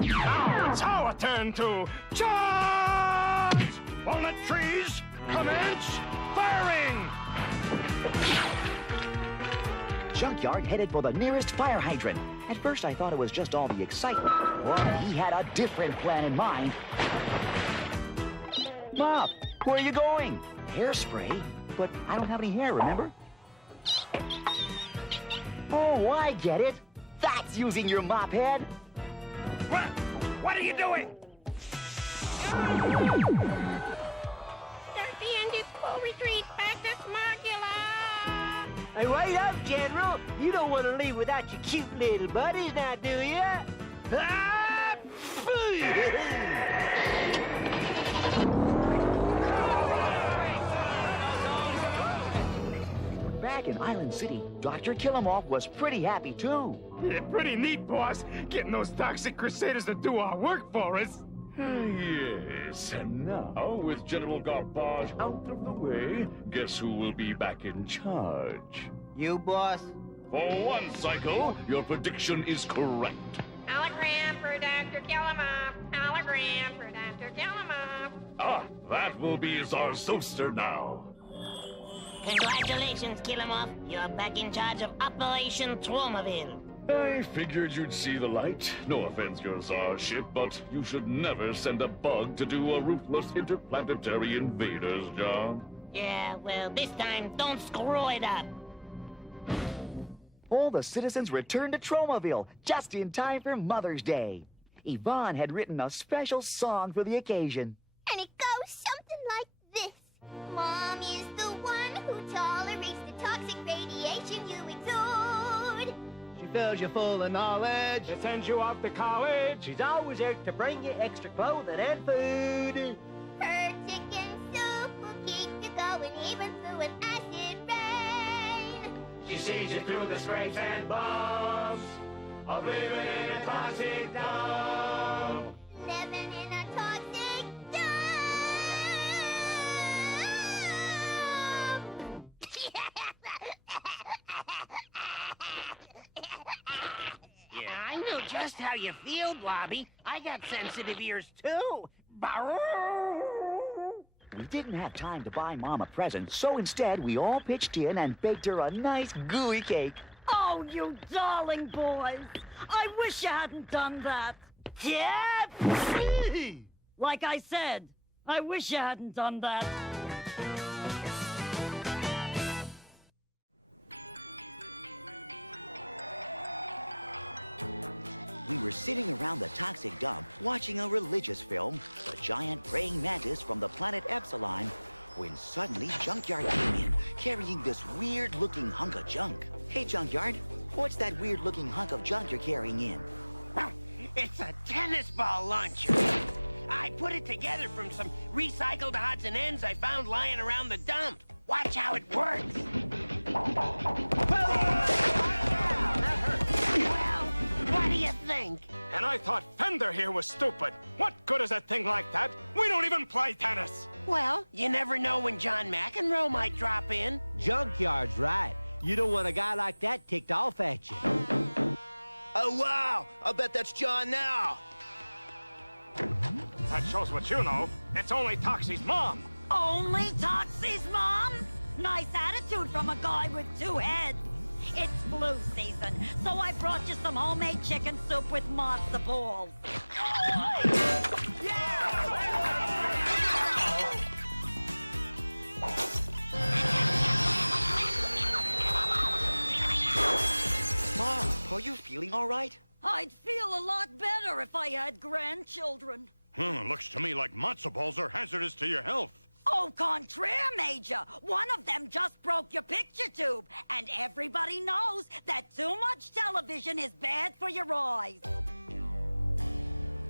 Now it's our turn to charge! Walnut trees, commence firing! Junkyard headed for the nearest fire hydrant. At first I thought it was just all the excitement, but he had a different plan in mind. Mop, where are you going? Hairspray? But I don't have any hair, remember? Oh, I get it. That's using your mop head. What are you doing? Start the ended full retreat back to Smogula. Hey, wait up, General. You don't want to leave without your cute little buddies now, do you? Ah, Back in Island City, Dr. Killemoff was pretty happy, too. Yeah, pretty neat, boss. Getting those toxic crusaders to do our work for us. Yes, and now, with General Garbage out of the way, guess who will be back in charge? You, boss? For one, Psycho, your prediction is correct. Hologram for Dr. Killemoff. Hologram for Dr. Killemoff. Ah, that will be Czar Zosta now. Congratulations, Killemoff. You're back in charge of Operation Tromaville. I figured you'd see the light. No offense, your Czarship, but you should never send a bug to do a ruthless interplanetary invader's job. Yeah, well, this time, don't screw it up. All the citizens returned to Tromaville just in time for Mother's Day. Yvonne had written a special song for the occasion. And it goes something like this. Mom is the one who tolerates the toxic radiation you exude. She fills you full of knowledge. She sends you off to college. She's always out to bring you extra clothing and food. Her chicken soup will keep you going even through an acid rain. She sees you through the scrapes and bumps of living in a toxic dump. Living in a toxic dump. Yeah, I know just how you feel, Blobby. I got sensitive ears, too. We didn't have time to buy Mom a present, so instead we all pitched in and baked her a nice gooey cake. Oh, you darling boys. I wish you hadn't done that. Yeah. Like I said, I wish you hadn't done that. We were sitting around the toxic dump watching a religious film, The Giant Praying Mantis from the planet Epsilon, when suddenly Junkyard came in, carrying this weird-looking hunk of junk. Hey, Junkyard, what's that weird-looking hunk of junk you're carrying in? It's a tennis ball launcher. I put it together from some recycled odds and ends I found lying around the dump. Watch how it works. Well, what do you think? And I thought Fender here was stupid. What good is a thing like that? We don't even play tennis. Well, you never know when John McEnroe might drop in. Junkyard's right. You don't want a guy like that ticked off at you. Oh, wow! I'll bet that's John now. That shows what you know. It's only Toxie's mom. Only Toxie's mom? Nice attitude from a guy with two heads. It's flu season, so I brought you some homemade chicken soup with matzo balls. Mom, are you feeling all right? I'd feel a lot better if I had grandchildren. Looks to me like matzo balls are hazardous to your health. Au contraire, Major. One of them just broke your picture tube, and everybody knows that too much television is bad for your eyes.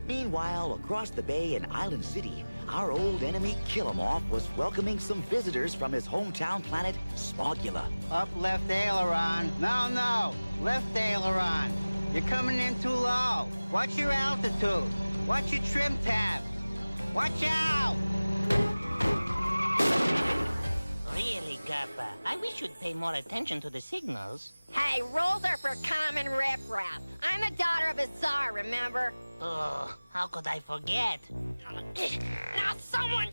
Meanwhile, across the bay in Island City, our old enemy Killemoff was welcoming some visitors from his hometown planet, Smogula. Up left aileron. No, left aileron. You're coming in too low. Watch your altitude. Watch your trim tab. Watch out! Really, Gappa, I wish you'd pay more attention to the signals. Hey, rules are for common riffraff. I'm the daughter of a czar, remember? Oh, how could I forget? Now someone,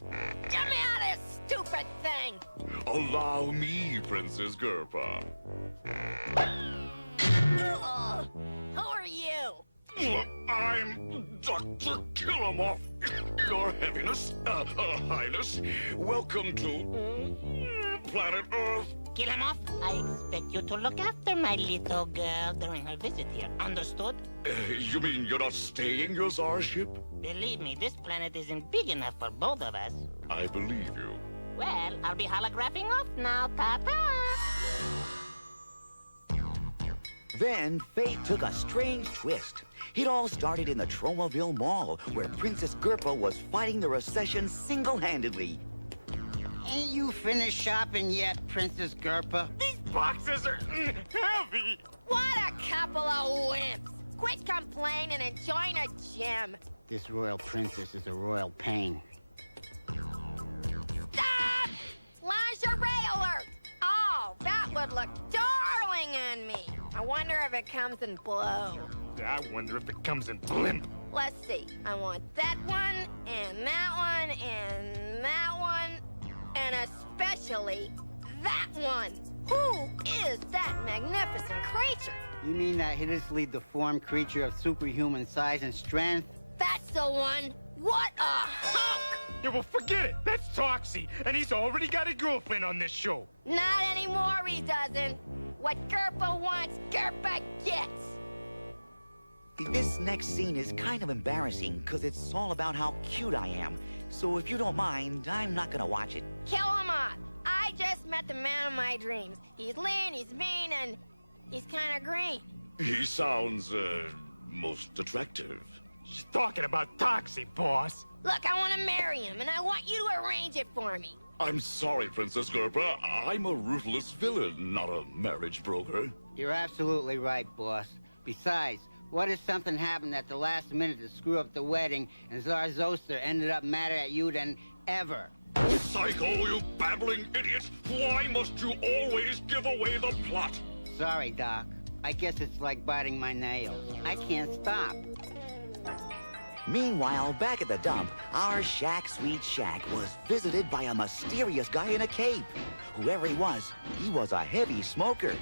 get me out of this stupid thing! Allow me, Princess Gerpa. Who are you? I'm Dr. Killemoff. Your Heaviness, Highness, welcome to planet Earth. Killemoff, I expect you to look after my little girl during her visit here. Understood? You mean you're not staying your czarship? Believe me, this planet isn't big enough for both of us. I believe you. Well, I'll be holographing off now. Ta-ta! Then fate took a strange twist. It all started in the Tromaville Mall, where Princess Gerpa was fighting the recession single-handedly. Ain't you finished shopping yet, Princess Gerpa? These boxes are heavy. What a couple of wimps! Quit complaining and join a gym. This royal princess is a royal pain. Stop! Lingerie alert! Oh, that would look darling on me. I wonder if it comes in blue. I wonder if it comes in blimp. Let's see. I want that one, and that one, and that one, and especially that one. Who is that magnificent creature? You mean that hideously deformed creature of superhuman size and strength? That's the one. What a hunk! Yeah, well, forget it. That's Toxie, and he's already got a girlfriend on this show. Not anymore, he doesn't. What Gerpa wants, Gerpa gets. This next scene is kind of embarrassing, because it's all about how cute I am. So if you don't mind, I'm not gonna watch it. Killemoff. I just met the man of my dreams. He's lean, he's mean, and he's kind of green. He sounds, most attractive. She's talking about Toxie, boss. Look, I want to marry him, and I want you to arrange it for me. I'm sorry, Princess Gerpa. I'm a ruthless villain, not a marriage broker. You're absolutely right, boss. Besides, what if something happened at the last minute to screw up the wedding and Czar Zosta ended up madder at you than ever? Psycho, you babbling idiot! Why must you always give away the plot? Sorry, Doc. I guess it's like biting my nails. I can't stop. Meanwhile, back at the dump, our Sweet Shack was visited by a mysterious guy in a cape. Whoever he was a heavy smoker.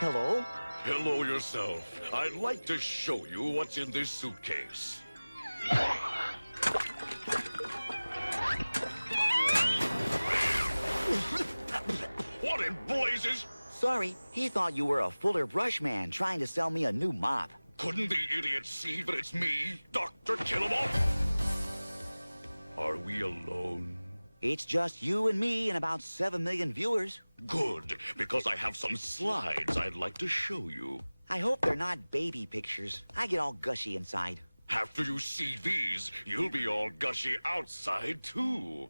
Hello? Hello yourself. I'd like to show you what's in this suitcase. What in blazes? Sorry, he thought you were a Fuller Brush man trying to sell me a new mop. Couldn't the idiot see that it's me, Dr. Killemoff? Are we alone? It's just you and me and about 7 million viewers. Good, because I have some slides I'd like to show you. I hope they're not baby pictures. I get all gushy inside. After you see these, you'll be all gushy outside, too.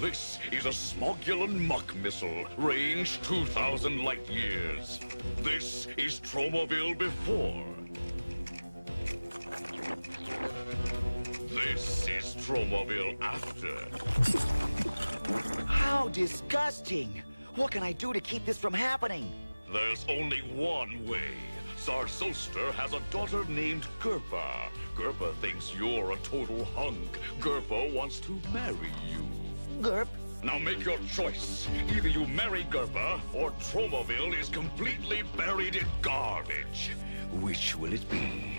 This is a Smogulan muck missile, range 2,000 light years. This is Tromaville before. This is Tromaville after. How disgusting! What can I do to keep this from happening? There's only one way. Czar Zosta has a daughter named Gerpa. Gerpa thinks you're a total hunk. Gerpa wants to marry you. Gerp? Now make your choice. Either you marry Gerpa, or Tromaville is completely buried in garbage. Which will it be?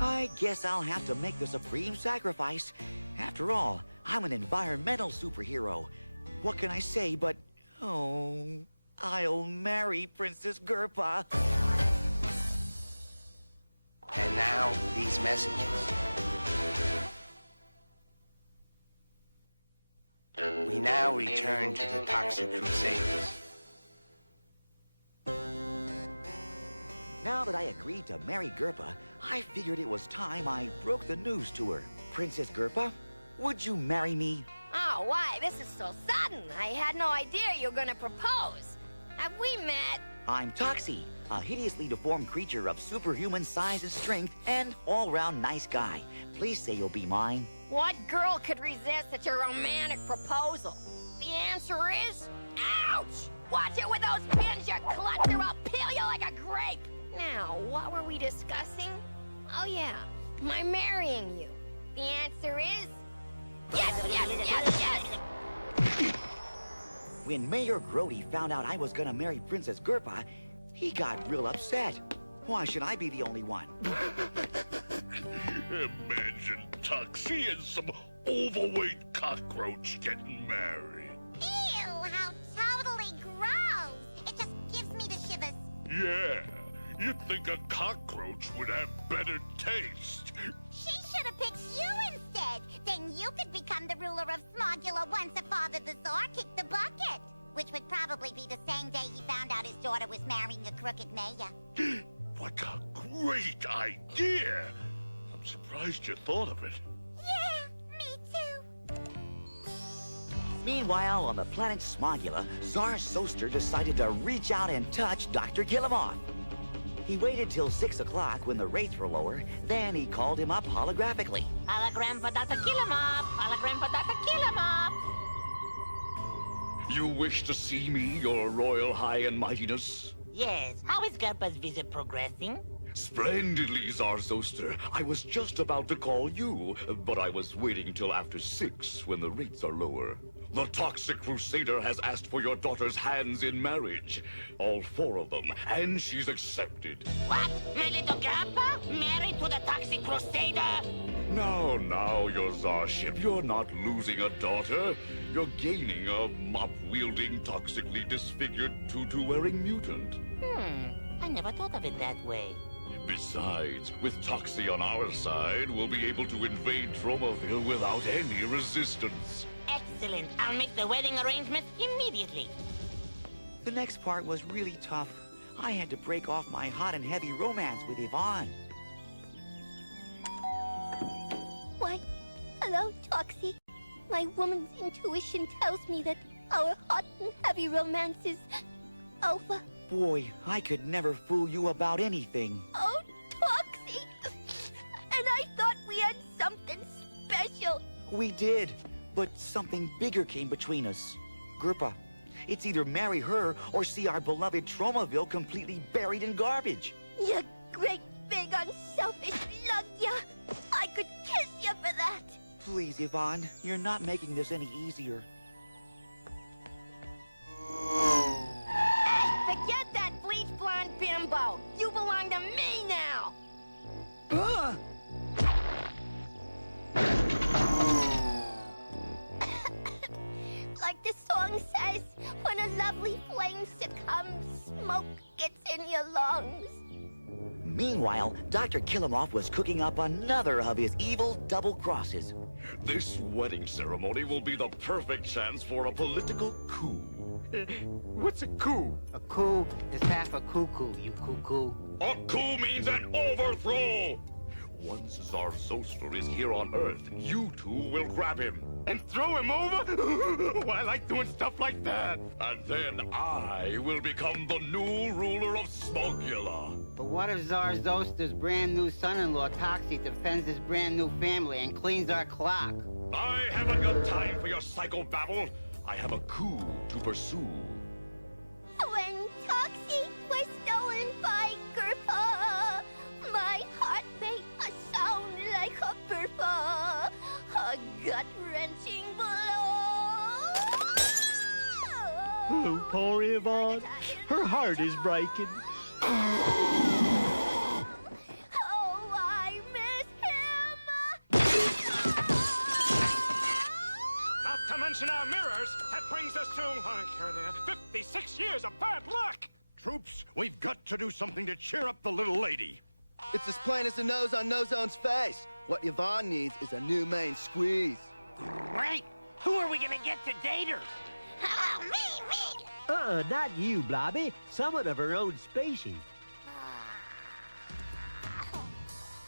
I guess I'll have to make the supreme sacrifice. After all, I'm an environmental superhero. What can I say but, oh, I'll marry Princess Gerpa. And now, these messages. We now return to the Toxic Crusaders. Now that I agreed to marry Gerpa, I figured it was time I broke the news to her. Princess Gerpa, would you marry me? Oh, why? This is so sudden. I had no idea you were gonna propose. Have we met? I'm Toxie, a hideously deformed creature of superhuman size and strength and all-round nice guy. Please say you'll be mine. What girl could resist such a romantic proposal? The answer is, ouch! Watch it with those pins, you klutz, or I'll peel you like a grape! Now, what were we discussing? Oh yeah, my marrying you. The answer is, yes, yes, yes, yes! When Mayor Grody found out I was gonna marry Princess Gerpa, he got real upset. Why should I be the only one? Imagine Toxie and some overweight cockroach getting married. Ew, how totally gross. It just gives me the shivers. Yeah, you'd think a cockroach would have better taste. She should have picked you instead. Then you could become the ruler of Smogula once her father, the Czar, kicked the bucket. Which would probably be the same day he found out his daughter was marrying a crooked mayor. What a great idea! I'm surprised you thought of it. Yeah, me too. Meanwhile, on the planet Smogula, Czar Zosta decided to reach out and touch Dr. Killemoff. He waited till 6 o'clock when the rates were lower, then he called him up holographically. Hologram for Dr. Killemoff! Hologram for Dr. Killemoff! You wish to see me, your royal high and mightiness? Yes, how is Gerpa's visit progressing? Splendidly, Czar Zosta. I was just about to call you, but I was waiting till after 6 when the rates are lower. The Toxic Crusader has asked for your daughter's hands in marriage. All 4 of them, and she's accepted. What? My little Gerpa? Married to the Toxic Crusader? Now, your czarship, you're not losing a daughter. You're gaining a mop-wielding, toxically disfigured, tutu-wearing mutant. I never thought of it that way. Besides, with Toxie on our side, we'll be able to invade Tromaville without any resistance. Excellent. I'll make the wedding arrangements immediately. The next part was really tough. I had to break off my hot and heavy romance with Yvonne. Why, hello, Toxie. My woman's intuition tells me that our hot and heavy romance is over. Boy, I could never fool you about anything. Oh, Toxie! And I thought we had something special. We did, but something bigger came between us. Gerpa, it's either marry her or see our beloved Tromaville completely buried in garbage. You great big unselfish lug ya! I could kiss you for that! Please, Yvonne, you're not making this any easier. Hey, forget that bleach blonde bimbo! You belong to me now! Like the song song says, when a lovely flame succumbs, smoke gets in your lungs. Meanwhile, Dr. Killemoff was cooking up another of his evil double crosses. This wedding ceremony will be the perfect chance for a political coup. What's a coup? A coup is half a cuckoo, you cuckoo. A coup means an overthrow! Once Czar Zosta is here on Earth, you two will grab him. And throw him over? Oh, I like doing stuff like that. And then I will become the new ruler of Smogula. But what if Czar Zosta's brand new son-in-law, Toxie, defends his brand new family and cleans our clock? I haven't got time for your psychobabble. I have a coup to pursue. When Toxie was stolen by Gerpa, my heart made a sound like a burpa, a gut-wrenching blow. Oh, poor Yvonne. Her heart is breaking. Oh, I miss him. Not to mention our mirrors. That brings us to 56 years of bad luck. Troops, we've got to do something to cheer up the little lady. It's as plain as the nose on Nozone's face. What Yvonne needs is a new main squeeze. Great! Who are we gonna get to date her? Oh, me! Not you, Blobby. Someone of her own species.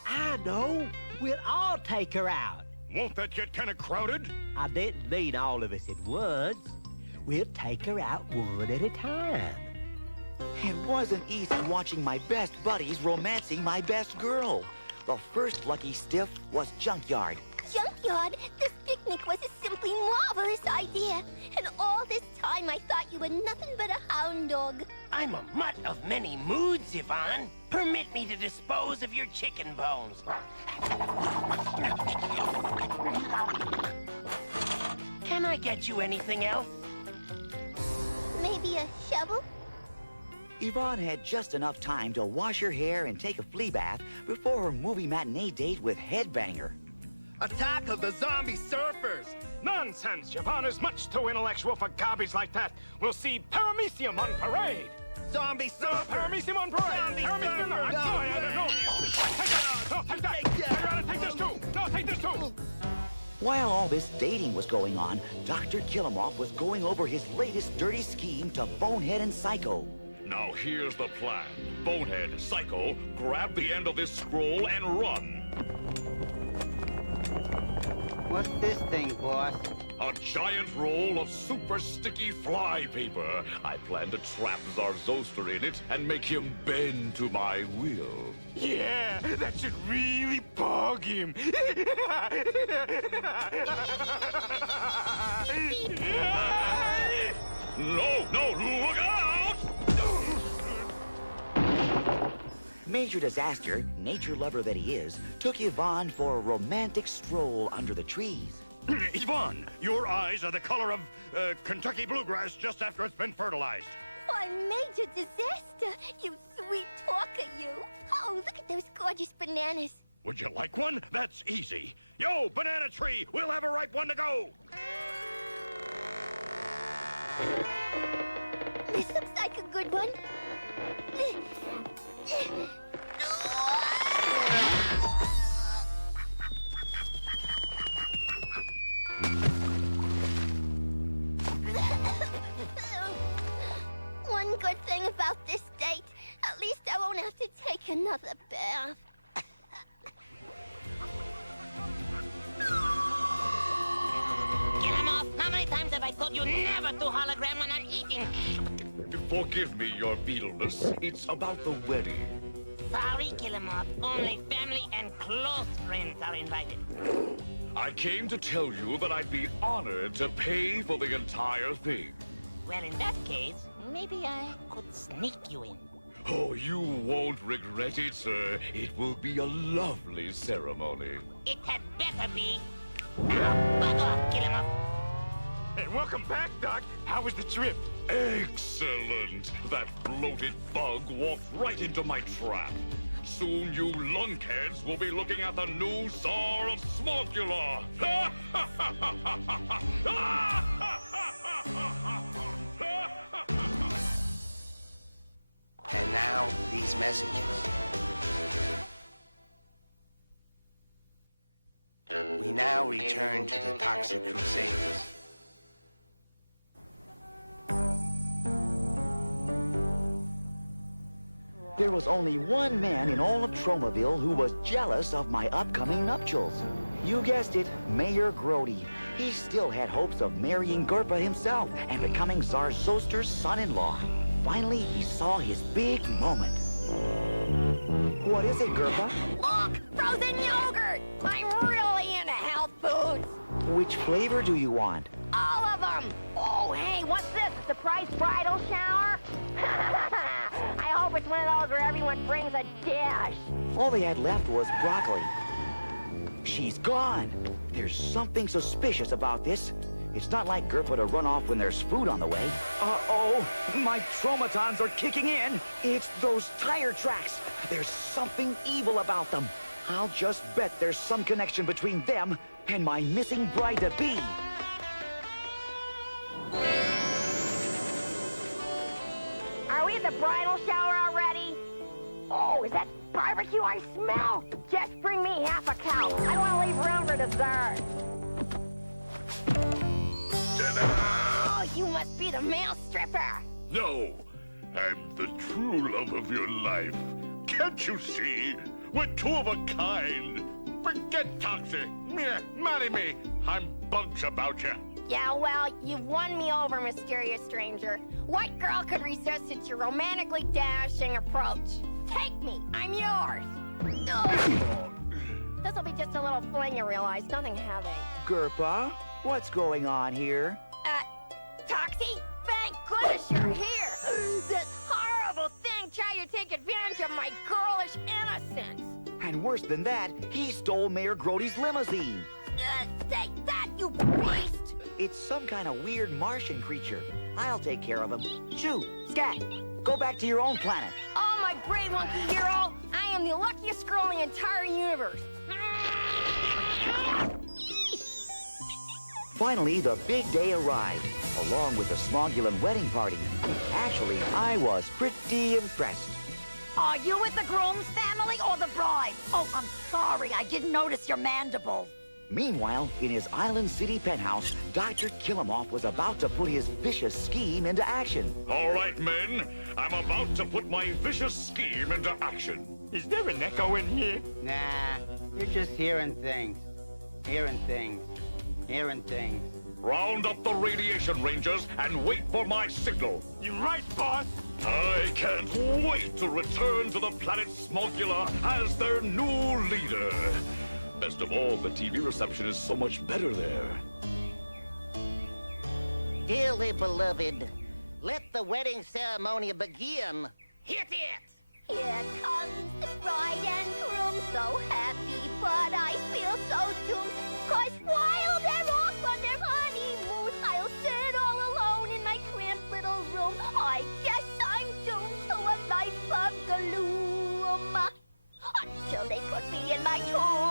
I know. We'll all take her out. Won't that get kind of crowded? I didn't mean all of us at once. We'll take her out one at a time. It wasn't easy watching my best buddies romancing my best girl. The first lucky stiff was Junkyard. Junkyard, this picnic was a simply marvelous idea. And all this time I thought you were nothing but a hound dog. I'm a mutt of many moods, Yvonne. Permit me to dispose of your chicken bones. Can I get you anything else? Maybe a shovel? Yvonne had just enough time to wash her hair and take a flea bath before her movie matinee date with Headbanger. Attack of the zombie surfers! Nonsense! Yvonne is much too intellectual for garbage like that. We'll see Paramecium on parade. Zombie surfers! Paramecium on parade! Zombie Paramecium, surfers! no, take that! No, take that! I'd rather take this too! No, take this too! While all this dating was going on, Dr. Killemoff was going over his latest dirty scheme to Bonehead and Psycho. Now here's the plan. Bonehead, Psycho, grab the end of this scroll and run. What's this thing, boss? A giant roll of super sticky fly paper. I plan to trap Czar Zosta in it and make him bend to my will. Yeah, that should really bug him. No, look out! Major Disaster, nature lover that he is, took Yvonne for a romantic stroll under the trees. Yvonne, your eyes are the color of Kentucky bluegrass just after it's been fertilized. Why, Major Disaster, you sweet talker, you. Oh, look at those gorgeous bananas. Would you like one? That's easy. Yo, banana tree, we'll have a ripe one to go. This looks like a good one. One good thing about this date, at least I won't have to take another bath. Killemoff, how many times have I told you never to hologram when I'm eating? Forgive me your beetleness. It's about the wedding. Sorry, Killemoff. Only family and close friends are invited. I came to tell you that I'd be honored to pay for the entire thing. Well, in that case, maybe I could sneak you in. Oh, you won't regret it, sir. It will be a lovely ceremony. It had better be. Now, bug off, Killemoff. Hey, welcome back, Doc. How was the trip? Excellent. That bloated bug walked right into my trap. Soon you lunkheads will be looking at the new Czar of Smogula. these messages. We now return to the Toxic Crusaders. There was only one man in all of Tromaville who was jealous of my upcoming nuptials. You guessed it, Mayor Grody. He still had hopes of marrying Gerpa himself and becoming Czar Zoster's son-in-law. Finally, he saw his big moment. What is it, Gerpa? Look! Frozen yogurt! I'm really into health foods. Which flavor do you want? All of them! Oh, hey, what's this? A surprise bridal shower? I hope it's one of those where everyone brings a dish. All they had left was broccoli. She's gone. There's something suspicious about this. It's not like Gerpa to run off when there's food on the way. Uh-oh, my traumatons are kicking in. It's those tire tracks. There's something evil about them. I'll just bet there's some connection between them and my missing bride-to-be. Are we at the bridal shower already? Oh, is that barbecue I smell? Just bring me half a cow. I don't want to leave room for dessert. Oh, you must be the male stripper. No, I'm the true love of your life. Can't you see? We're two of a kind. Forget Toxie. Marry me. I'm bugs about you. Yeah, well, you've won me over, mysterious stranger. What girl could resist at your romantically dashing approach? Take me. I'm yours. This'll be just a little fling, you realize. Nothing heavy. Gerpa, what's going on here? Toxie? Thank goodness you're here. This horrible thing tried to take advantage of my girlish innocence. And worse than that, he stole Mayor Grody's limousine. Take that, you beast! It's some kind of weird Martian creature. I'll take care of him. Shoo, Scat, go back to your own planet. Oh, my brave monkey hero! I am the luckiest girl in the entire universe. Finally, the big day arrived, along with the Smogulan wedding party. Actually, I was pretty impressed. Are you with the groom's family or the bride? Oh, I'm sorry, I didn't notice your mandibles. Meanwhile, in his Island City penthouse, Dr. Killemoff was about to put his vicious scheme into action. All right, men. I'm about to put my vicious scheme into action. Is there an echo in here? Nah, you're just hearing things. Hearing things. Round up the radiation rangers and wait for my signal. You right, boss? I can't wait to return to the planet Smogula as their new leader. Best of all, the TV reception is so much better there. Dearly beloved, let the wedding ceremony begin. Hit it! Here comes the bride and groom, so happy, but I feel so doomed. 'Cause while they're off on their honeymoon, I'll sit all alone in my cramped little room. I guess I'm doomed to a life of gloom. Until they put me in my tomb.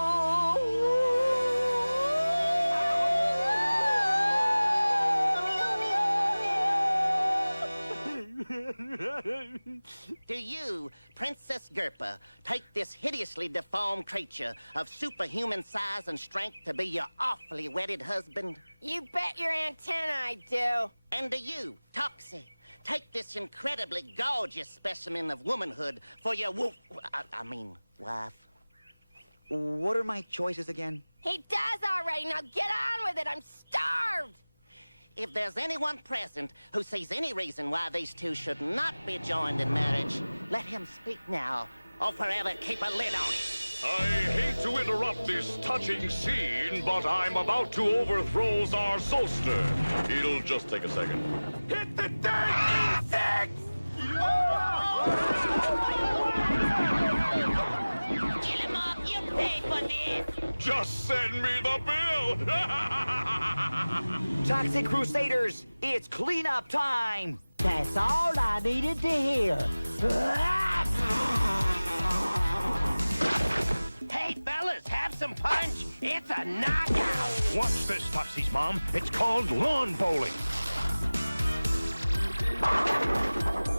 Do you, Princess Gerpa, take this hideously deformed creature of superhuman size and strength to be your awfully wedded husband? You bet your antenna I do. And do you, Toxie, take this incredibly gorgeous specimen of womanhood for your wife? What are my choices again? He does already. Now get on with it. I'm starved. If there's anyone present who sees any reason why these two should not be joined in marriage, let him speak now, or forever keep a lid on it. I hate to interrupt this touching scene, but I'm about to overthrow Czar Zosta. It'll just take a second. Hit the deck, insects! Killemoff, you pay for this! Just send me the bill! Toxic Crusaders, it's cleanup time! That's all I needed to hear. Hey, fellas, have some punch. It's a knockout. Watch this, Toxie's mom. It's called lawn bowling.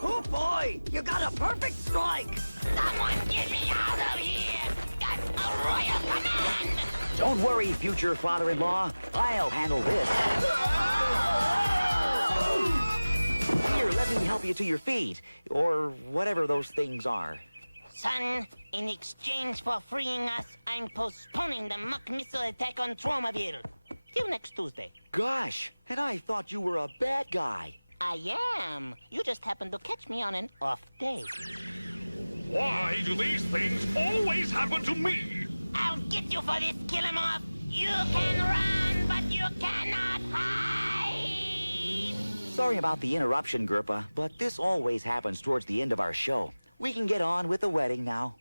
Who boy! You got a perfect strike! Someone get me out of here! That's a royal command! Don't worry, future father-in-law. I'll handle this. Here, let me help you to your feet. Or whatever those things are. Son, in exchange for freeing us, I'm postponing the Mach missile attack on Tromaville. Till next Tuesday. Gosh, and I thought you were a bad guy. I am. You just happened to catch me on an off day. Why do these things always happen to me? I'll get you for this, Killemoff. You can run, but you cannot hide. Sorry about the interruption, Gerpa, but this always happens towards the end of our show. We can get on with the wedding now.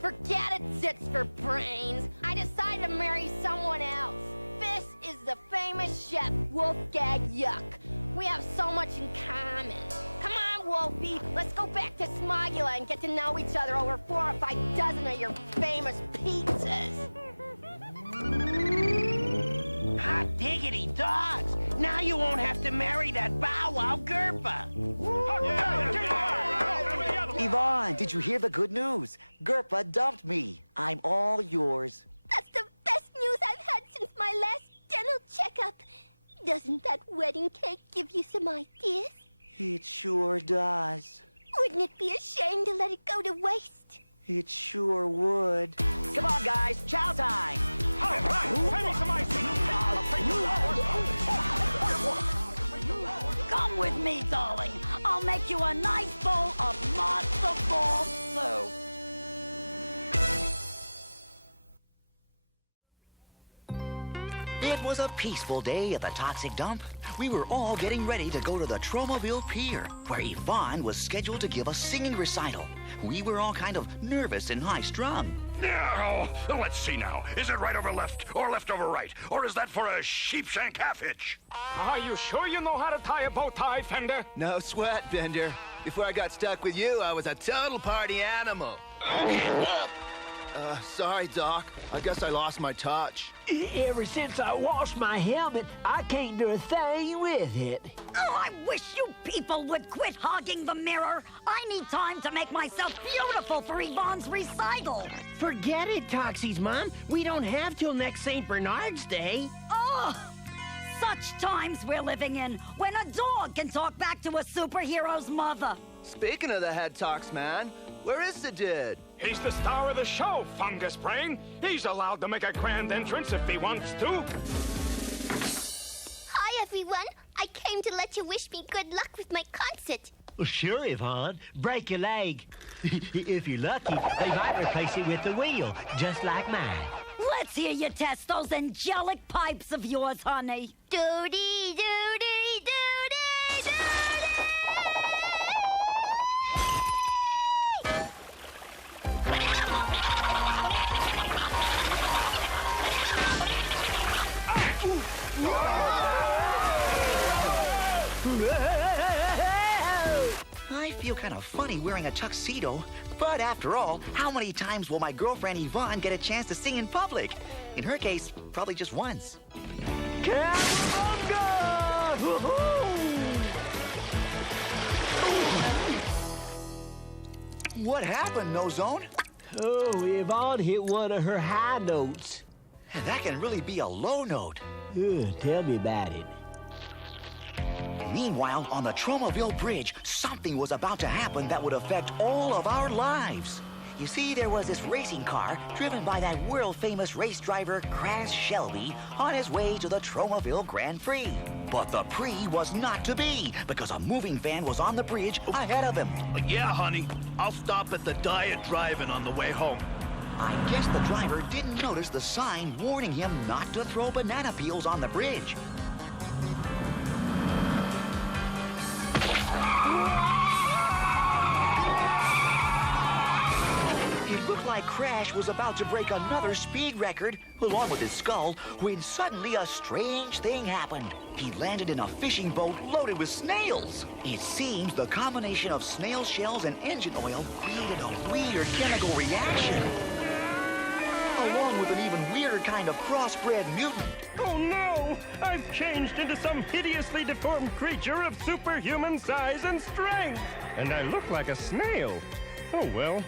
Forget it, Sits for Brains. I decided to marry someone else. This is the famous chef, Wolfgang Yuck. We have so much in common. Come on, Wolfie, let's go back to Smogula and get to know each other over 4 or 5 dozen of your famous pizzas. Hot diggity dogs! Now you won't have to marry that Bow Wow Gerpa. Yvonne, did you hear the good news? Gerpa dumped me. I'm all yours. That's the best news I've had since my last dental checkup. Doesn't that wedding cake give you some ideas? It sure does. Wouldn't it be a shame to let it go to waste? It sure would. Come on, guys, chow time! Come with me, darling. I'll make you a nice bowl of matzo ball soup. It was a peaceful day at the toxic dump. We were all getting ready to go to the Tromaville Pier, where Yvonne was scheduled to give a singing recital. We were all kind of nervous and high-strung. Now, let's see now. Is it right over left, or left over right? Or is that for a sheepshank half hitch? Are you sure you know how to tie a bow tie, Fender? No sweat, Bender. Before I got stuck with you, I was a total party animal. Sorry, Doc. I guess I lost my touch. Ever since I washed my helmet, I can't do a thing with it. Oh, I wish you people would quit hogging the mirror. I need time to make myself beautiful for Yvonne's recital. Forget it, Toxie's mom. We don't have till next St. Bernard's Day. Oh, such times we're living in, when a dog can talk back to a superhero's mother. Speaking of the head talks, man, where is the dude? He's the star of the show, Fungus Brain. He's allowed to make a grand entrance if he wants to. Hi, everyone. I came to let you wish me good luck with my concert. Well, sure, Yvonne. Break your leg. If you're lucky, they might replace it with a wheel, just like mine. Let's hear you test those angelic pipes of yours, honey. Doody, doody, doody, doody! I feel kind of funny wearing a tuxedo, but after all, how many times will my girlfriend Yvonne get a chance to sing in public? In her case, probably just once. What happened, No Zone? Oh, Yvonne hit one of her high notes. That can really be a low note. Tell me about it. Meanwhile, on the Tromaville Bridge, something was about to happen that would affect all of our lives. You see, there was this racing car driven by that world-famous race driver, Crash Shelby, on his way to the Tromaville Grand Prix. But the Prix was not to be, because a moving van was on the bridge ahead of him. Yeah, honey. I'll stop at the Diet Drive-In on the way home. I guess the driver didn't notice the sign warning him not to throw banana peels on the bridge. It looked like Crash was about to break another speed record, along with his skull, when suddenly a strange thing happened. He landed in a fishing boat loaded with snails. It seems the combination of snail shells and engine oil created a weird chemical reaction. along with an even weirder kind of crossbred mutant. Oh no! I've changed into some hideously deformed creature of superhuman size and strength! And I look like a snail. Oh well,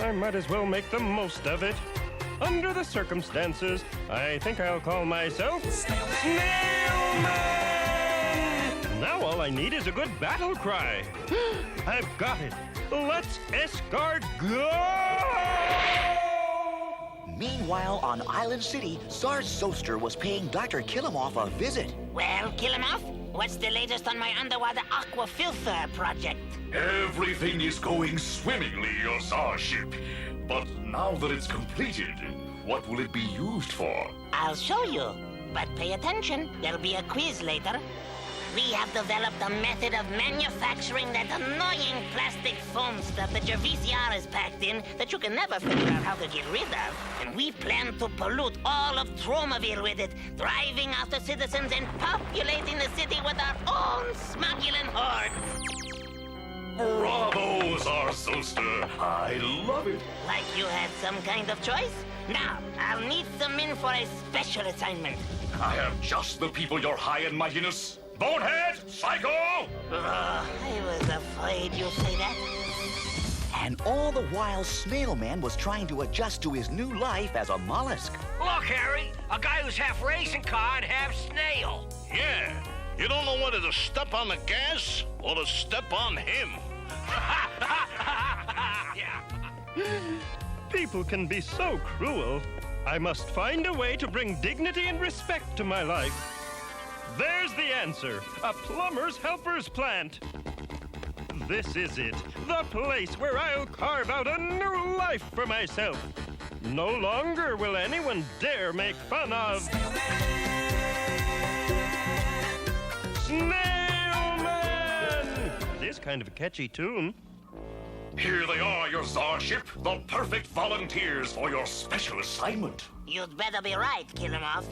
I might as well make the most of it. Under the circumstances, I think I'll call myself Snail Man! Now all I need is a good battle cry. I've got it. Let's escort go! Meanwhile, on Island City, Czar Zosta was paying Dr. Killemoff a visit. Well, Killemoff, what's the latest on my underwater aqua filter project? Everything is going swimmingly, your Czarship. But now that it's completed, what will it be used for? I'll show you, but pay attention. There'll be a quiz later. We have developed a method of manufacturing that annoying plastic foam stuff that your VCR is packed in that you can never figure out how to get rid of. And we plan to pollute all of Tromaville with it, driving out the citizens and populating the city with our own Smogulan horde. Bravo, Czar Zosta. I love it. Like you had some kind of choice? Now, I'll need some men for a special assignment. I have just the people, your high and mightiness. Bonehead! Psycho! I was afraid you'd say that. And all the while, Snail Man was trying to adjust to his new life as a mollusk. Look, Harry, a guy who's half racing car and half snail. Yeah, you don't know whether to step on the gas or to step on him. People can be so cruel. I must find a way to bring dignity and respect to my life. There's the answer. A plumber's helper's plant. This is it. The place where I'll carve out a new life for myself. No longer will anyone dare make fun of Snail Man! It is kind of a catchy tune. Here they are, your Czarship, the perfect volunteers for your special assignment. You'd better be right, Killemoff.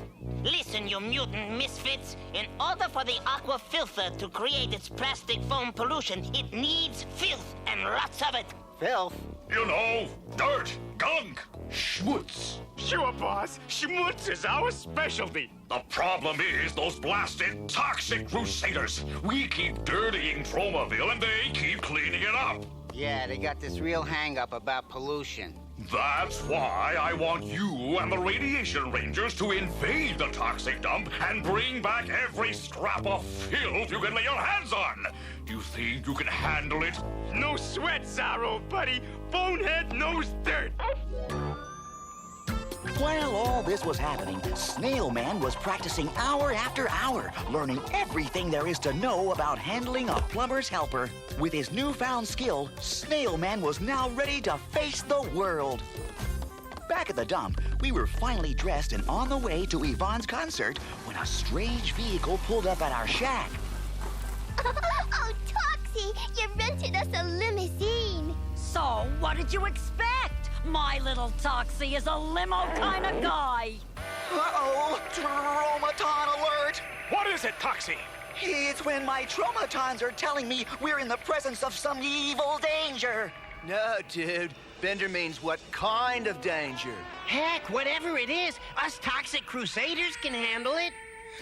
Listen, you mutant misfits. In order for the aqua filter to create its plastic foam pollution, it needs filth, and lots of it. Filth? You know, dirt, gunk, schmutz. Sure, boss. Schmutz is our specialty. The problem is those blasted toxic crusaders. We keep dirtying Tromaville and they keep cleaning it up. Yeah, they got this real hang-up about pollution. That's why I want you and the Radiation Rangers to invade the toxic dump and bring back every scrap of filth you can lay your hands on. Do you think you can handle it? No sweat, Zorro, buddy. Bonehead knows dirt. While all this was happening, Snail Man was practicing hour after hour, learning everything there is to know about handling a plumber's helper. With his newfound skill, Snail Man was now ready to face the world. Back at the dump, we were finally dressed and on the way to Yvonne's concert when a strange vehicle pulled up at our shack. Oh, Toxie, you rented us a limousine. So, what did you expect? My little Toxie is a limo kind of guy. Uh-oh, Tromaton alert! What is it, Toxie? It's when my Tromatons are telling me we're in the presence of some evil danger. No, dude. Bender means what kind of danger? Heck, whatever it is, us toxic crusaders can handle it.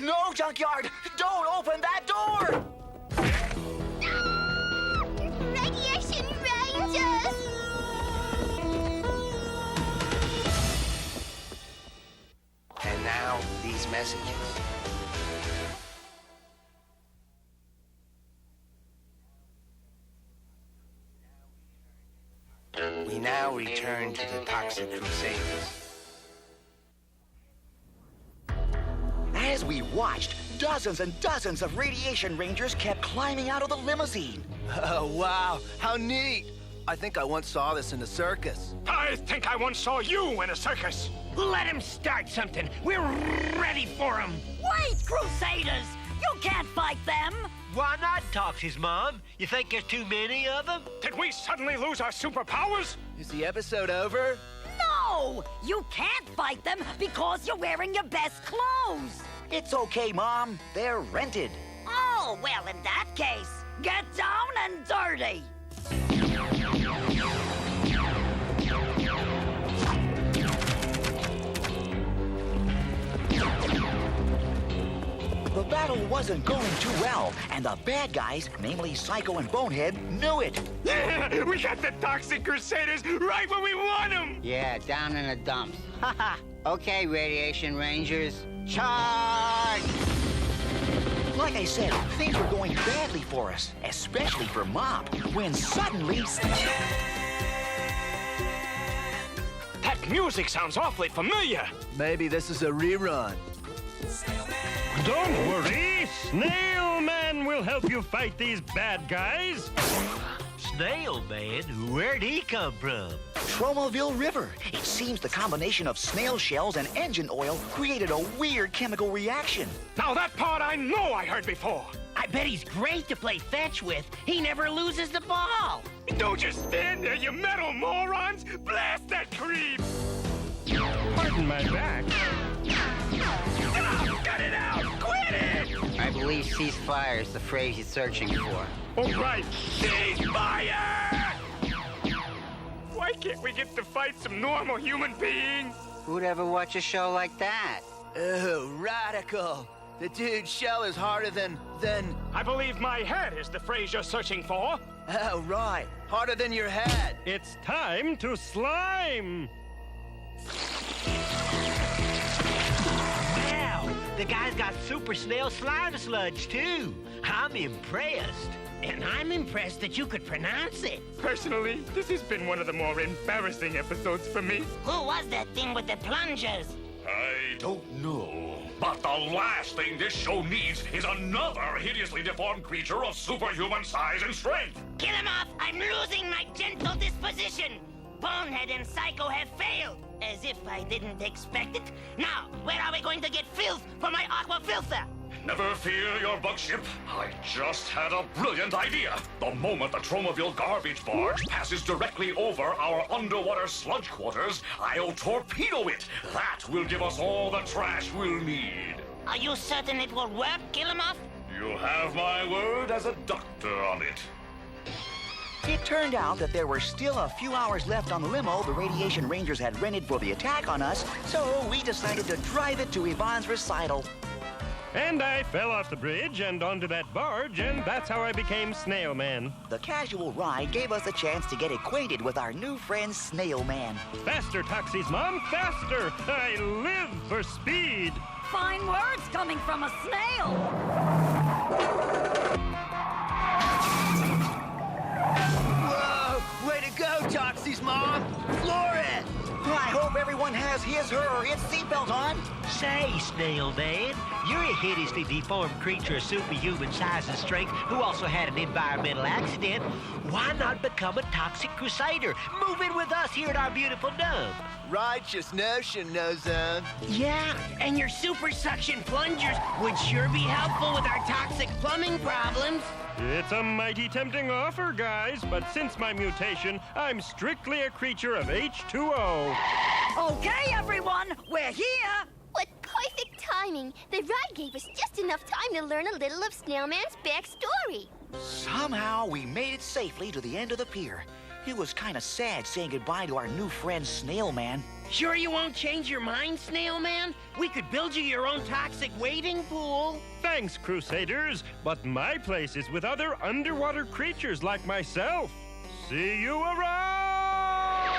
No, Junkyard! Don't open that door! Radiation Rangers! And now, these messages. We now return to the Toxic Crusaders. As we watched, dozens and dozens of Radiation Rangers kept climbing out of the limousine. Oh, wow. How neat. I think I once saw this in the circus. I think I once saw you in a circus. Let him start something. We're ready for him. Wait, Crusaders! You can't fight them! Why not, Toxie's mom? You think there's too many of them? Did we suddenly lose our superpowers? Is the episode over? No! You can't fight them because you're wearing your best clothes! It's okay, Mom. They're rented. Oh, well, in that case, get down and dirty! The battle wasn't going too well, and the bad guys, namely Psycho and Bonehead, knew it. We got the Toxic Crusaders right where we want them! Yeah, down in the dumps. Haha. Okay, Radiation Rangers, charge! Like I said, things were going badly for us, especially for Mop, when suddenly... That music sounds awfully familiar. Maybe this is a rerun. Don't worry, Snail Man will help you fight these bad guys. Snail Man? Where'd he come from? Tromaville River. It seems the combination of snail shells and engine oil created a weird chemical reaction. Now that part I know I heard before. I bet he's great to play fetch with. He never loses the ball. Don't just stand there, you metal morons! Blast that creep! Pardon my back. Stop! Cut it out! Quit it! I believe ceasefire is the phrase he's searching for. All right, ceasefire! Why can't we get to fight some normal human beings? Who'd ever watch a show like that? Oh, radical. The dude's shell is harder than... I believe my head is the phrase you're searching for. Oh, right. Harder than your head. It's time to slime. Wow, the guy's got super snail slime sludge, too. I'm impressed. And I'm impressed that you could pronounce it. Personally, this has been one of the more embarrassing episodes for me. Who was that thing with the plungers? I don't know. But the last thing this show needs is another hideously deformed creature of superhuman size and strength. Killemoff, I'm losing my gentle disposition. Bonehead and Psycho have failed. As if I didn't expect it. Now, where are we going to get filth for my aqua filter? Never fear your bug ship. I just had a brilliant idea. The moment the Tromaville garbage barge passes directly over our underwater sludge quarters, I'll torpedo it. That will give us all the trash we'll need. Are you certain it will work, Killemoff? You have my word as a doctor on it. It turned out that there were still a few hours left on the limo the Radiation Rangers had rented for the attack on us, so we decided to drive it to Yvonne's recital. And I fell off the bridge and onto that barge, and that's how I became Snail Man. The casual ride gave us a chance to get acquainted with our new friend, Snail Man. Faster, Toxie's mom, faster! I live for speed! Fine words coming from a snail. Whoa! Way to go, Toxie's mom! Floor it! I hope everyone has his, her, or its seatbelt on. Say, Snail Man, you're a hideously deformed creature of superhuman size and strength who also had an environmental accident. Why not become a Toxic Crusader? Move in with us here at our beautiful dump. Righteous notion, No-Zone. Yeah, and your super suction plungers would sure be helpful with our toxic plumbing problems. It's a mighty tempting offer, guys, but since my mutation, I'm strictly a creature of H2O. Okay, everyone, we're here. What perfect timing. The ride gave us just enough time to learn a little of Snail Man's backstory. Somehow we made it safely to the end of the pier. It was kind of sad saying goodbye to our new friend, Snail Man. Sure you won't change your mind, Snail Man? We could build you your own toxic wading pool. Thanks, Crusaders, but my place is with other underwater creatures like myself. See you around!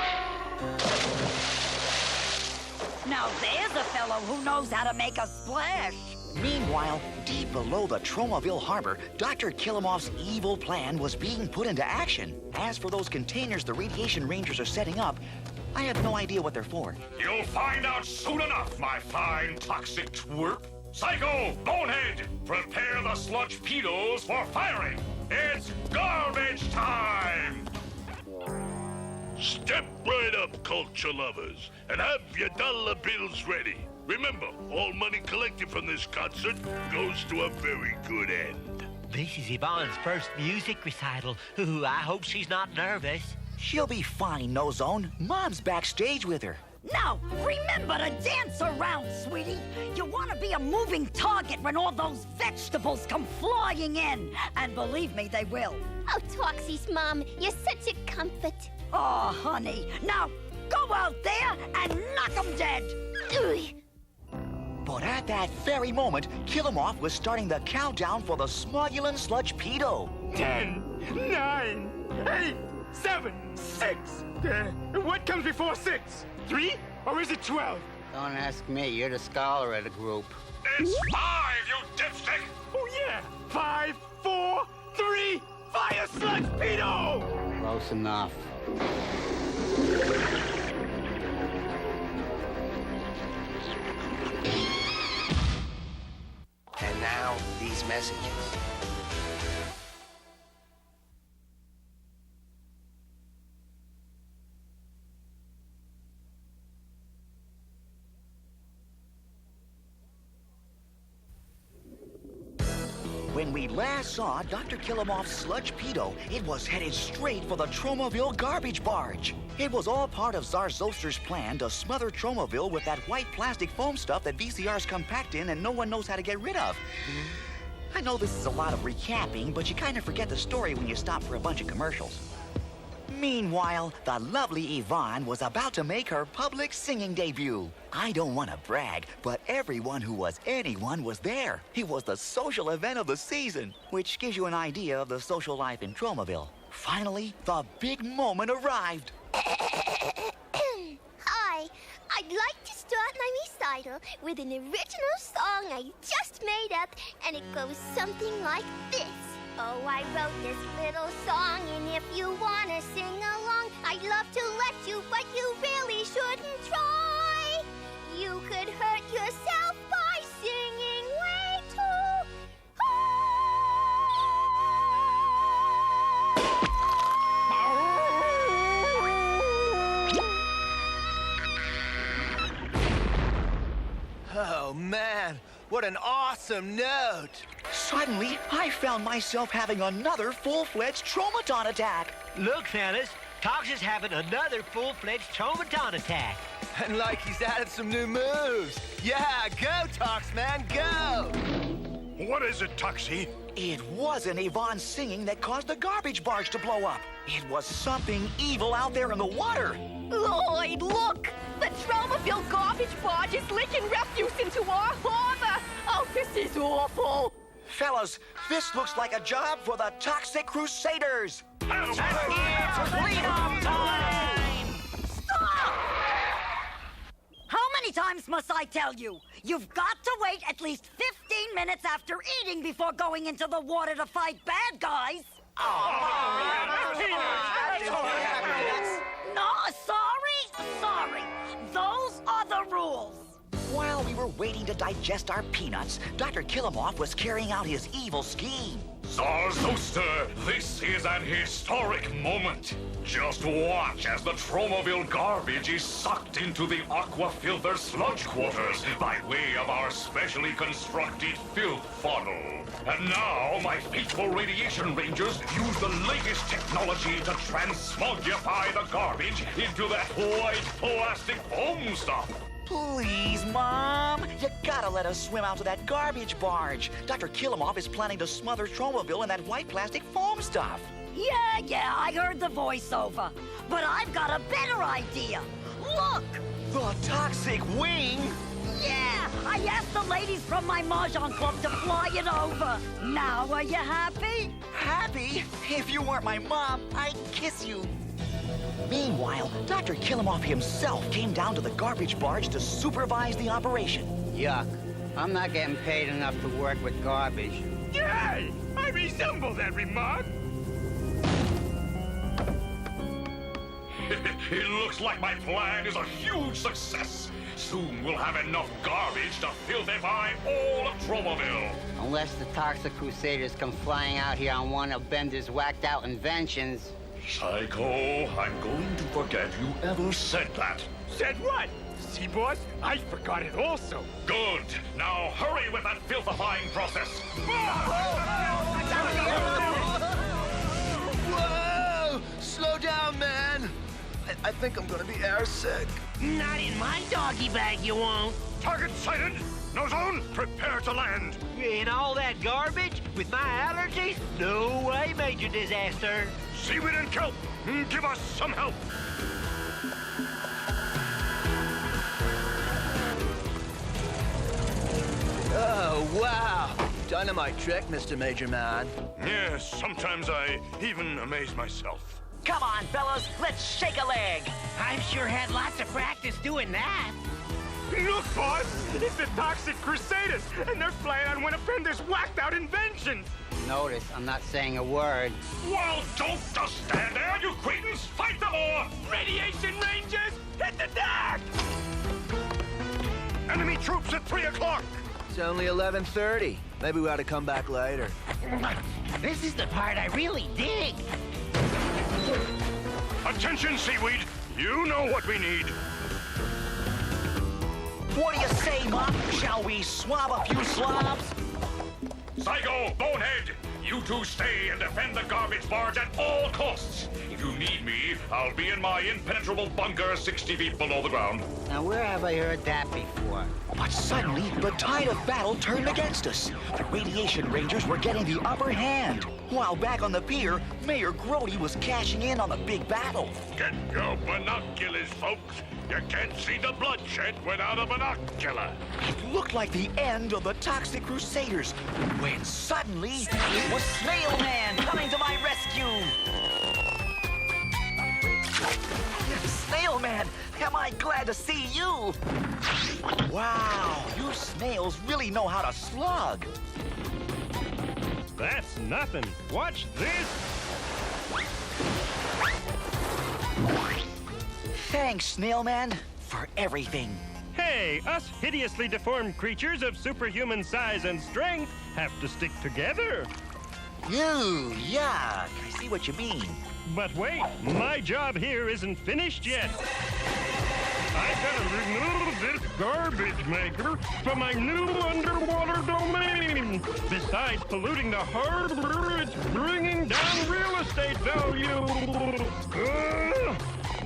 Now there's a fellow who knows how to make a splash. Meanwhile, deep below the Tromaville harbor, Dr. Killemoff's evil plan was being put into action. As for those containers the Radiation Rangers are setting up, I have no idea what they're for. You'll find out soon enough, my fine toxic twerp. Psycho, Bonehead, prepare the sludge pedos for firing. It's garbage time! Step right up, culture lovers, and have your dollar bills ready. Remember, all money collected from this concert goes to a very good end. This is Yvonne's first music recital. Ooh, I hope she's not nervous. She'll be fine, No Zone. Mom's backstage with her. Now, remember to dance around, sweetie. You want to be a moving target when all those vegetables come flying in. And believe me, they will. Oh, Toxie's mom, you're such a comfort. Oh, honey. Now, go out there and knock 'em dead. Ugh. But at that very moment, Killemoff was starting the countdown for the Smogulan Sludge Pedo. 10, 9, 8, 7, 6. What comes before 6? 3? Or is it 12? Don't ask me. You're the scholar of the group. It's 5, you dipstick! Oh, yeah. 5, 4, 3, fire sludge pedo! Close enough. And now, these messages. When we last saw Dr. Killemoff's sludge pedo, it was headed straight for the Tromaville garbage barge. It was all part of Czar Zoster's plan to smother Tromaville with that white plastic foam stuff that VCRs come packed in and no one knows how to get rid of. I know this is a lot of recapping, but you kind of forget the story when you stop for a bunch of commercials. Meanwhile, the lovely Yvonne was about to make her public singing debut. I don't want to brag, but everyone who was anyone was there. It was the social event of the season, which gives you an idea of the social life in Tromaville. Finally, the big moment arrived. Hi, I'd like to start my recital with an original song I just made up, and it goes something like this. Oh, I wrote this little song, and if you want to sing along, I'd love to let you, but you really shouldn't try. You could hurt yourself by singing way too Oh, man. What an awesome note. Suddenly, I found myself having another full-fledged Tromaton attack. Look, fellas, Tox is having another full-fledged Tromaton attack. And like he's added some new moves. Yeah, go, Tox, man, go! What is it, Toxie? It wasn't Yvonne singing that caused the garbage barge to blow up. It was something evil out there in the water. Lloyd, look! The Tromaville garbage barge is leaking refuse into our harbor! Oh, this is awful! Fellas, this looks like a job for the Toxic Crusaders! It's freedom time! Stop! How many times must I tell you? You've got to wait at least 15 minutes after eating before going into the water to fight bad guys. No, sorry. Those are the rules. While we were waiting to digest our peanuts, Dr. Killemoff was carrying out his evil scheme. Czar Zosta, this is an historic moment. Just watch as the Tromaville garbage is sucked into the aqua filter sludge quarters by way of our specially constructed filth funnel. And now my faithful radiation rangers use the latest technology to transmogify the garbage into that white plastic foam stuff. Please, Mom. You gotta let us swim out to that garbage barge. Dr. Killemoff is planning to smother Tromaville in that white plastic foam stuff. Yeah, I heard the voiceover. But I've got a better idea. Look! The toxic wing? Yeah, I asked the ladies from my Mahjong club to fly it over. Now, are you happy? Happy? If you weren't my mom, I'd kiss you. Meanwhile, Dr. Killemoff himself came down to the garbage barge to supervise the operation. Yuck. I'm not getting paid enough to work with garbage. Yay! I resemble that remark. It looks like my plan is a huge success. Soon we'll have enough garbage to filthify all of Tromaville. Unless the Toxic Crusaders come flying out here on one of Bender's whacked-out inventions. Psycho, I'm going to forget you ever said that. Said what? See, boss? I forgot it also. Good. Now hurry with that filthifying process. Whoa! Slow down, man. I think I'm gonna be airsick. Not in my doggy bag, you won't. Target sighted. No zone. Prepare to land. In all that garbage? With my allergies? No way, Major Disaster. Seaweed and kelp. Give us some help. Oh, wow. Dynamite trick, Mr. Major Man. Yes, sometimes I even amaze myself. Come on, fellas, let's shake a leg. I've sure had lots of practice doing that. Look, boss! It's the Toxic Crusaders, and they're playing on one of Bender's whacked-out inventions! Notice, I'm not saying a word. Well, don't just stand there, you cretins! Fight them all! Radiation Rangers, hit the deck! Enemy troops at 3 o'clock! It's only 11:30. Maybe we ought to come back later. This is the part I really dig. Attention, Seaweed! You know what we need. What do you say, Mop? Shall we swab a few slobs? Psycho, Bonehead, you two stay and defend the garbage barge at all costs. If you need me, I'll be in my impenetrable bunker 60 feet below the ground. Now, where have I heard that before? But suddenly, the tide of battle turned against us. The Radiation Rangers were getting the upper hand. While back on the pier, Mayor Grody was cashing in on the big battle. Get your binoculars, folks. You can't see the bloodshed without a binocular. It looked like the end of the Toxic Crusaders, when suddenly it was Snail Man coming to my rescue. Snail Man, am I glad to see you. Wow, you snails really know how to slug. That's nothing. Watch this. Thanks, Snail Man, for everything. Hey, us hideously deformed creatures of superhuman size and strength have to stick together. Ew, yuck. I see what you mean. But wait, my job here isn't finished yet. I've got to remove this garbage maker from my new underwater domain. Besides polluting the harbor, it's bringing down real estate value.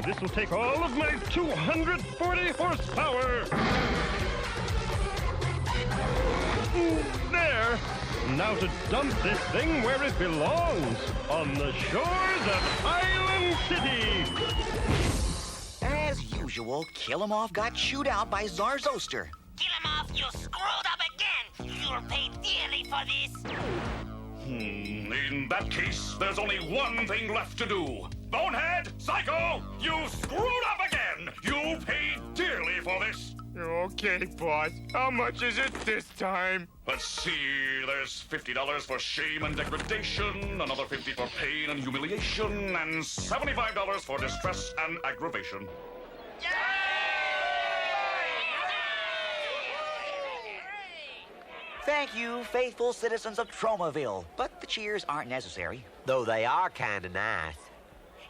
This will take all of my 240 horsepower. There. Now to dump this thing where it belongs, on the shores of Island City. As usual, Killemoff got chewed out by Czar Zosta. Killemoff, you screwed up again. You'll pay dearly for this. In that case, there's only one thing left to do. Bonehead, Psycho, you screwed up again. You paid dearly for this. Okay, boss. How much is it this time? Let's see, there's $50 for shame and degradation, another $50 for pain and humiliation, and $75 for distress and aggravation. Thank you, faithful citizens of Tromaville, but the cheers aren't necessary. Though they are kind of nice.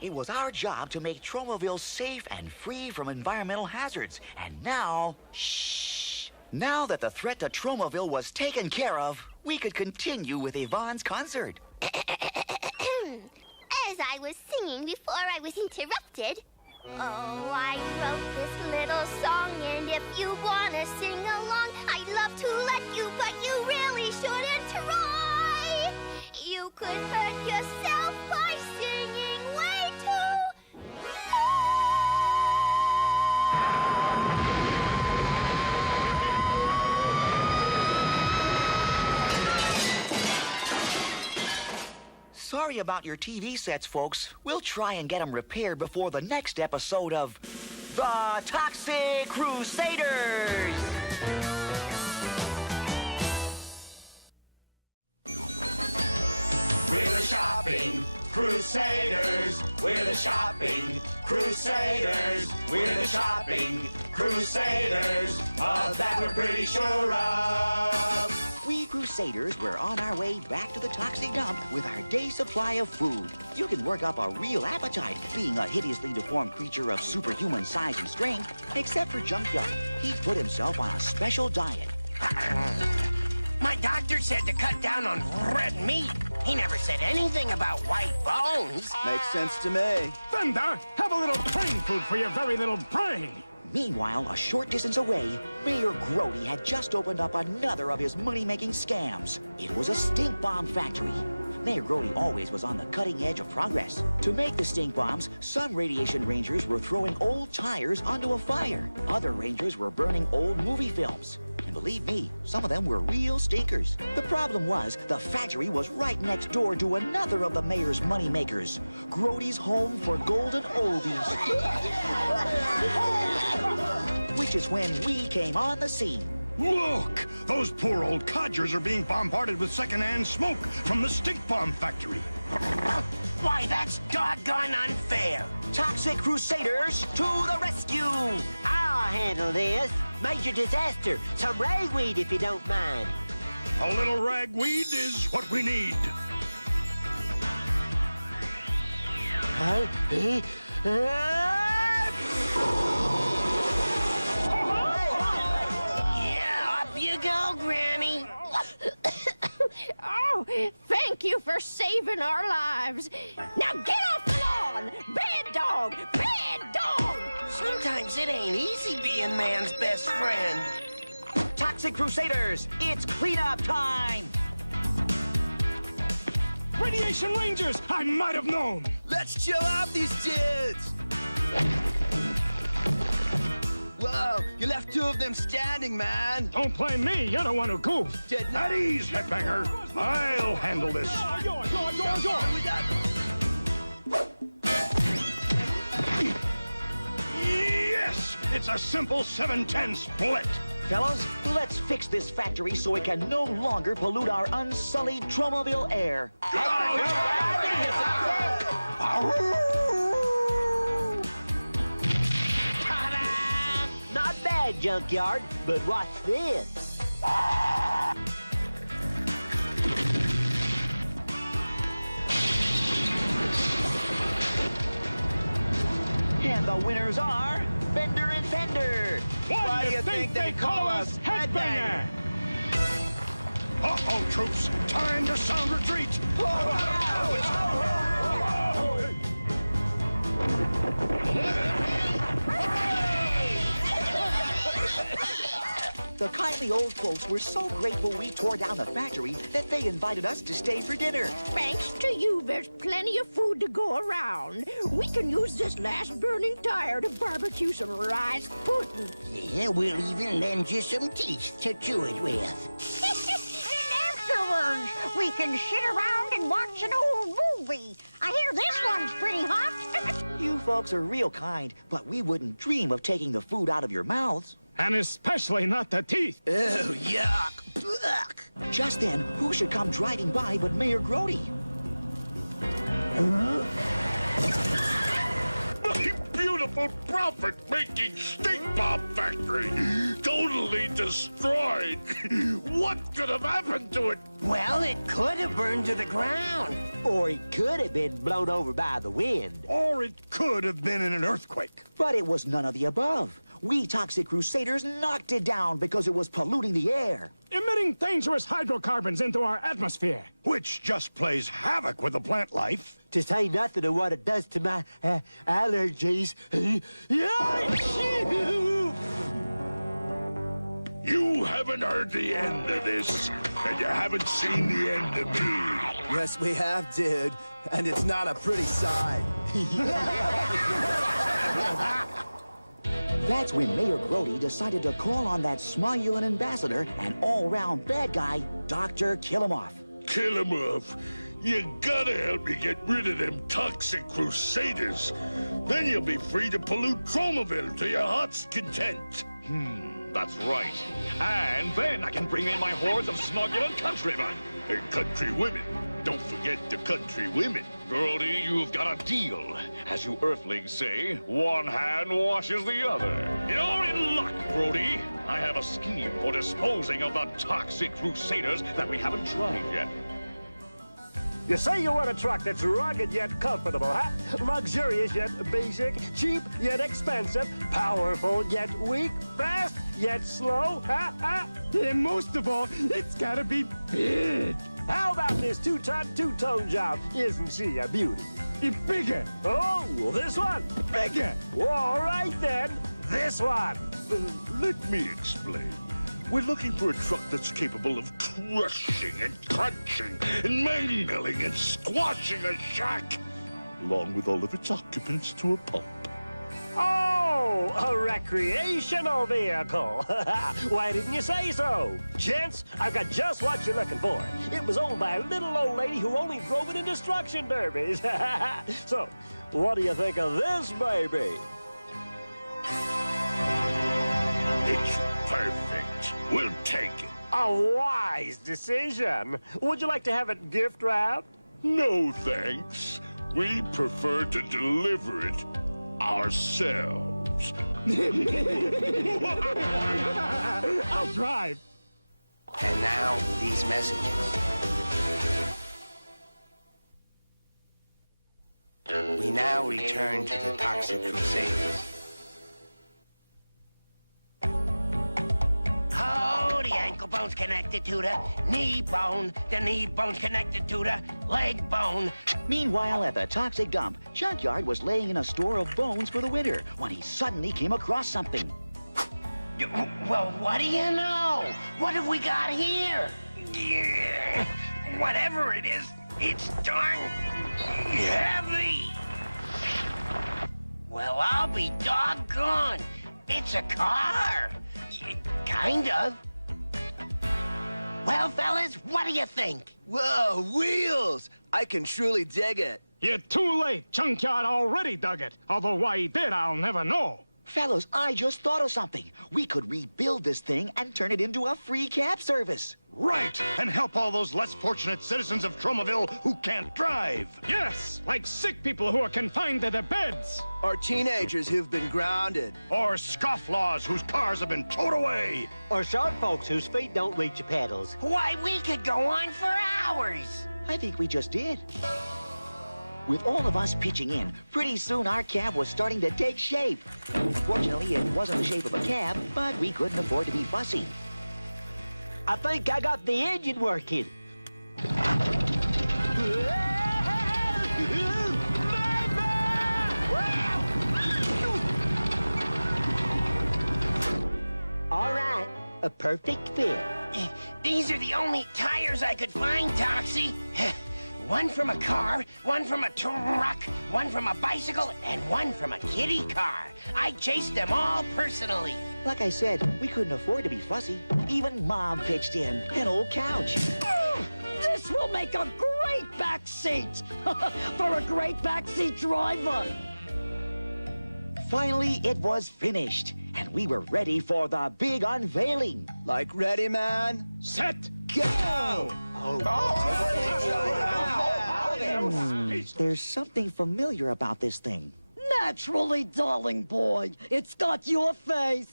It was our job to make Tromaville safe and free from environmental hazards. And now, shh. Now that the threat to Tromaville was taken care of, we could continue with Yvonne's concert. As I was singing before I was interrupted, oh, I wrote this little song, and if you want to sing along, I'd love to let you, but you really shouldn't try. You could hurt yourself by singing way too Sorry about your TV sets, folks. We'll try and get them repaired before the next episode of The Toxic Crusaders! We're the shopping crusaders. We're the shopping crusaders. We're the shopping crusaders. Of that we're pretty sure of. We Crusaders were on our way back to the toxic dump with our day's supply of food. You can work up a real appetite being a hideously deformed creature of superhuman size and strength, except for Junkyard. He put himself on a special diet. My doctor said to cut down on red meat. He never said anything about white bones. Makes sense to me. Bender, have a little brain food for your very little brain. Meanwhile, a short distance away, Mayor Grody had just opened up another of his money-making scams. It was a stink bomb factory. Mayor Grody always was on the cutting edge of progress. To make the stink bombs, some radiation rangers were throwing old tires onto a fire. Other rangers were burning old movie films. And believe me, some of them were real stinkers. The problem was, the factory was right next door to another of the mayor's moneymakers, Grody's home for golden oldies. Which is when we came on the scene. Look! Those poor old codgers are being bombarded with secondhand smoke from the stink bomb factory. Why, that's doggone unfair. Toxic Crusaders to the rescue! I'll handle this. Major disaster. Some ragweed, if you don't mind. A little ragweed is what we need. Yeah, up you go, Granny. Oh, thank you for saving our lives. Now get off the lawn! Bad dog! Bad dog! Sometimes it ain't easy being man's best friend. Toxic Crusaders, it's cleanup time! Radiation Rangers! I might have known! Let's chill out these dudes! Whoa, you left two of them standing, man! Don't blame me, you're the one who goofed! At ease, headbanger! I'll handle this! Yes! It's a simple 7-10 split! Fellas, let's fix this factory so it can no longer pollute our unsullied Tromaville air. Not bad, Junkyard, but watch this. And the winners are Bender and Fender. Why do you think they call us Headbanger? Uh-oh, troops! Time to sound retreat! The kindly old folks were so grateful we tore down the factory that they invited us to stay for dinner. Thanks to you, there's plenty of food to go around. We can use this last burning tire to barbecue some rice pudding. Yeah, we'll even lend you some teeth to chew it with. And afterwards, we can sit around and watch an old movie. I hear this one's pretty hot. You folks are real kind, but we wouldn't dream of taking the food out of your mouths. And especially not the teeth. Ew, yuck. Blech. Just then, who should come driving by but Mayor Grody? My beautiful profit-making stink bomb factory! Totally destroyed! What could have happened to it? Well, it could have burned to the ground. Or it could have been blown over by the wind. Or it could have been in an earthquake. But it was none of the above. We Toxic Crusaders knocked it down because it was polluting the air. Emitting dangerous hydrocarbons into our atmosphere. Which just plays havoc with the plant life. To say nothing of what it does to my allergies. You haven't heard the end of this, and you haven't seen the end of me. Yes, we have, dude. And it's not a pretty sight. That's when Mayor Grody decided to call on that Smogula ambassador and all-round bad guy, Dr. Killemoff. Killemoff, you gotta help me get rid of them toxic crusaders. Then you'll be free to pollute Tromaville to your heart's content. That's right. And then I can bring in my hordes of smuggling countrymen. And country women. Don't forget the country women. Grody, you've got a deal. As you earthlings say, one hand washes the other. You're in luck, Grody. I have a scheme for disposing of the toxic crusaders that we haven't tried yet. You say you want a truck that's rugged yet comfortable, huh? Luxurious yet basic, cheap yet expensive, powerful yet weak, fast yet slow, huh? And most of all, it's gotta be big. How about this two-ton, two-tone job? Isn't she a beauty? Bigger. Oh, this one. Bigger. All right, then. This one. Let me explain. We're looking for a truck that's capable of crushing and crunching and mangling and squashing a shack, along with all of its occupants to a pulp. Oh, Oh, a recreational vehicle. Why didn't you say so? Gents, I've got just what you're looking for. It was owned by a little old lady who only drove it in destruction derbies. So, what do you think of this baby? It's perfect. We'll take it. A wise decision. Would you like to have it gift wrapped? No, thanks. We prefer to deliver it ourselves. I'll drive. And now, these messages. We now return to the Toxy Crusaders. Oh, the ankle bone's connected to the knee bone bone's connected to the leg bone. Meanwhile, at the toxic dump, Junkyard was laying in a store of bones for the winter when he suddenly came across something. Well, what do you know? What have we got here? Whatever it is, it's darn heavy. Well, I'll be doggone. It's a car. Kind of. Well, fellas, what do you think? Whoa, wheels! I can truly dig it. You're too late. Junkyard already dug it. Although why he did, I'll never know. Fellas, I just thought of something. We could rebuild this thing and turn it into a free cab service. Right, and help all those less fortunate citizens of Tromaville who can't drive. Yes, like sick people who are confined to their beds. Or teenagers who've been grounded. Or scofflaws whose cars have been towed away. Or short folks whose feet don't reach the pedals. Why, we could go on for hours. I think we just did. With all of us pitching in, pretty soon our cab was starting to take shape. Unfortunately, it wasn't the shape of a cab, but we couldn't afford to be fussy. I think I got the engine working. All right, a perfect fit. These are the only tires I could find, Toxie. One from a car, one from a truck, one from a bicycle, and one from a kiddie car. I chased them all personally. Like I said, we couldn't afford to be fussy. Even Mom pitched in, an old couch. This will make a great back seat for a great backseat driver. Finally, it was finished, and we were ready for the big unveiling. Like ready, man? Set, go! There's something familiar about this thing. Naturally, darling boy. It's got your face.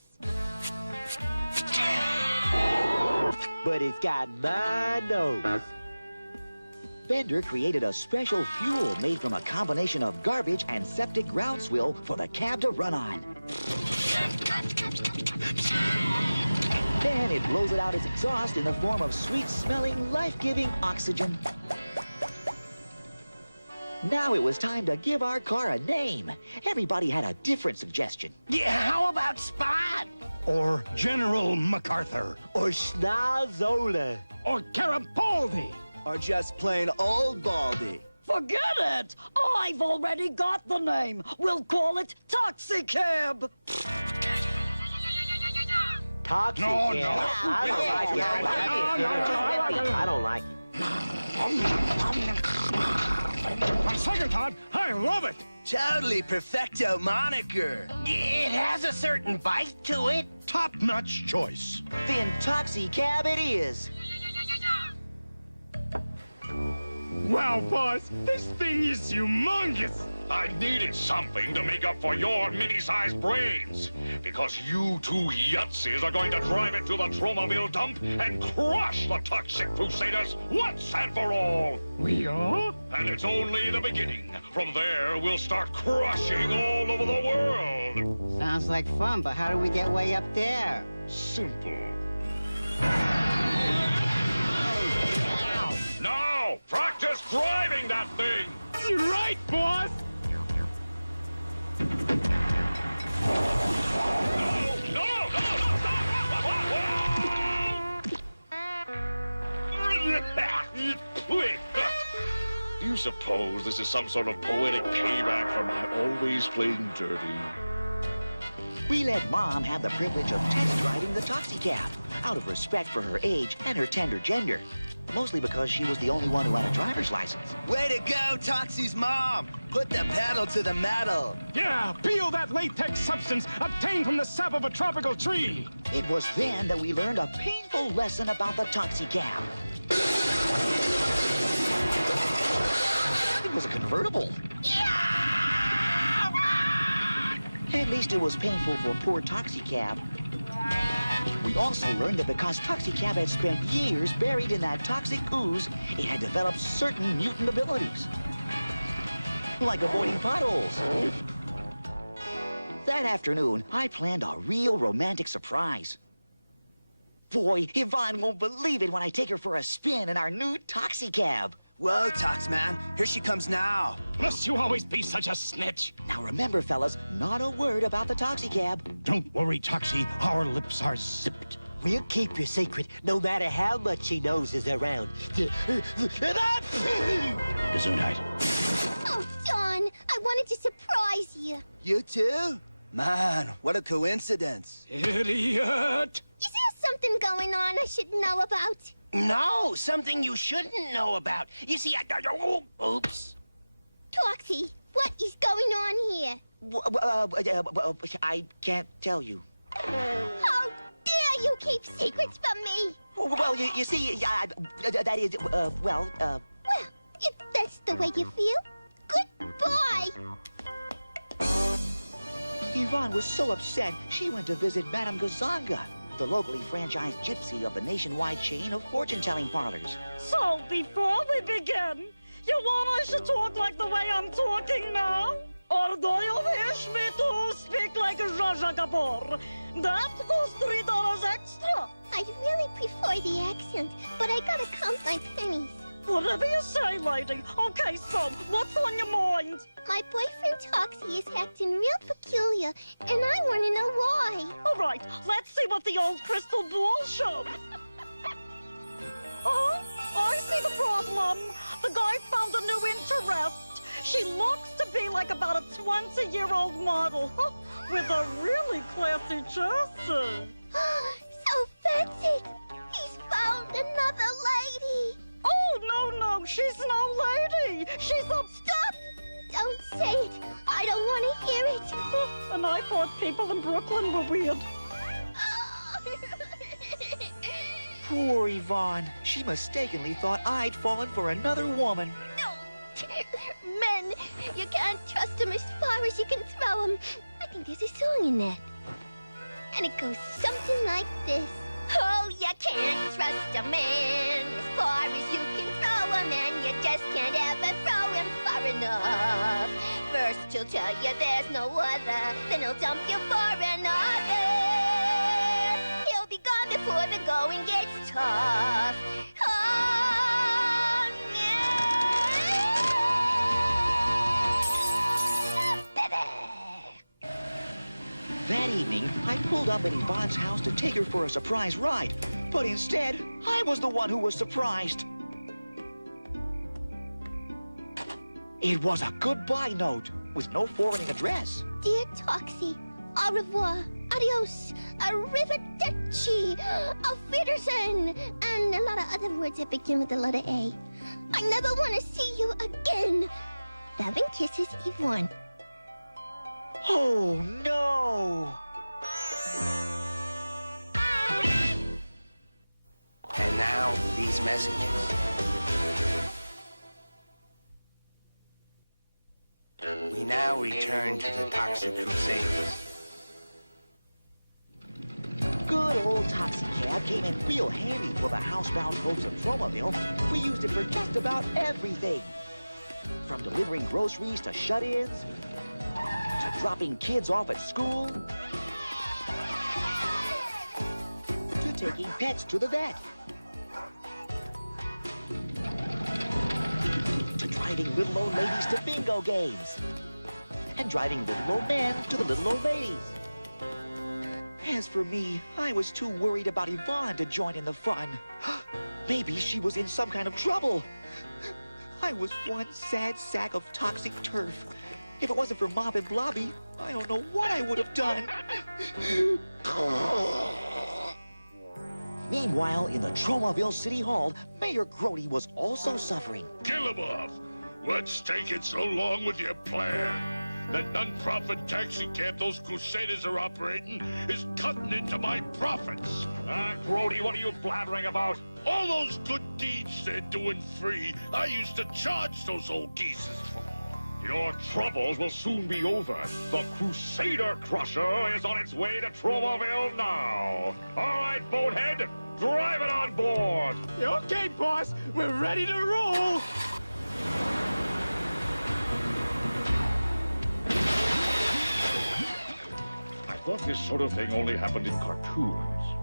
But it's got my nose. Bender created a special fuel made from a combination of garbage and septic groundswell for the cab to run on. Then it blows it out as exhaust in the form of sweet-smelling, life-giving oxygen. Now it was time to give our car a name. Everybody had a different suggestion. Yeah, how about Spot? Or General MacArthur. Or Schnazola. Or Garibaldi. Or just plain old Baldy. Forget it! I've already got the name. We'll call it Toxy Cab. Toxie No, Cab. no. I don't like it. I don't like it. On second thought, I love it. Totally perfecto moniker. It has a certain bite to it. Top-notch choice. Then Toxy Cab it is. Wow, boss, this thing is humongous. I needed something to make up for your mini-sized brains. Because you two yutzes are going to drive it to the Tromaville dump and crush the Toxic Crusaders once and for all. We are? And it's only the beginning. From there, we'll start crushing all over the world. Sounds like fun, but how do we get way up there? Simple. Now, practice driving that thing. You're right, boss. Do you suppose this is some sort of poetic payback for my always playing dirty? We let Mom have the privilege of test driving the Toxy Cab, out of respect for her age and her tender gender. Mostly because she was the only one who had a driver's license. Way to go, Toxie's mom! Put the pedal to the metal. Yeah, peel that latex substance obtained from the sap of a tropical tree. It was then that we learned a painful lesson about the Toxy Cab. It was a convertible. At least it was painful for poor Toxy Cab. We also learned that because Toxy Cab had spent years buried in that toxic ooze, it had developed certain mutant abilities. Like avoiding potholes. That afternoon, I planned a real romantic surprise. Boy, Yvonne won't believe it when I take her for a spin in our new Toxy Cab. Whoa, Toxman. Here she comes now. Must you always be such a snitch? Now remember, fellas, not a word about the Toxy Cab. Don't worry, Toxie. Our lips are zipped. We'll keep your secret no matter how much she knows is around. Gesundheit. Oh, John, I wanted to surprise you. You too? Man, what a coincidence. Idiot! Is there something going on I should know about? No, something you shouldn't know about. You see, oops. Toxie, what is going on here? I can't tell you. How dare you keep secrets from me? Well, you see, that is, Well, if that's the way you feel, goodbye. Yvonne was so upset, she went to visit Madame Gazanga, the locally franchised gypsy of the nationwide chain of fortune-telling parlors. So, before we begin, you want I should talk like the way I'm talking now? Or do you wish me to speak like Raja Kapoor? That costs $3 extra. I really prefer the accent, but I gotta count my pennies. Whatever you say, lady. Okay, so, what's on your mind? My boyfriend Toxie is acting real peculiar, and I want to know why. All right, let's see what the old crystal ball shows. I see the problem. The guy found a new interest. She looks to be like about a 20-year-old model with a really classy chassis. So that's it. He's found another lady. Oh, no, she's no lady. She's a... Stop! Don't say it. I don't want to hear it. And I thought people in Brooklyn were weird. Poor Yvonne. She mistakenly thought I'd fallen for another woman. No. Men, you can't trust them as far as you can throw them. I think there's a song in that. And it goes something like this. Oh, you can't trust a man as far as you can throw him, and you just can't ever throw him far enough. First he'll tell you there's no other, then he'll dump you for another. He'll be gone before the going gets tough. Oh, yeah. Baby. That evening, I pulled up at Yvonne's house to take her for a surprise ride. But instead, I was the one who was surprised. It was a goodbye note with no forwarding address. Dear Toxie, au revoir, adios, arrivederci, auf Wiedersehen, and a lot of other words that begin with the letter A. I never want to see you again. Loving kisses, Yvonne. Oh, no! And now, these messages. We now return to the Toxic Crusaders. Good old Toxy Cab came in real handy for the housebound folks of Tromaville. We used it for just about everything. From delivering groceries to shut-ins, to dropping kids off at school, to taking pets to the vet, to driving little old ladies to bingo games, and driving little old men to the little old ladies. As for me, I was too worried about Yvonne to join in the fun. Maybe she was in some kind of trouble. I was one sad sack of toxic turf. If it wasn't for Mob and Blobby, I don't know what I would have done. Meanwhile, in the Tromaville City Hall, Mayor Grody was also suffering. Killemoff, what's taking so long with your plan? The non-profit taxi cab those Crusaders are operating is cutting into my profits. Grody, what are you blabbering about? All those good deeds they're doing free, I used to charge those old geezers for. Your troubles will soon be over. The Crusader Crusher is on its way to Tromaville now. All right, boathead, drive it on board. Okay, boss, we're ready to roll. I thought this sort of thing only happened in cartoons.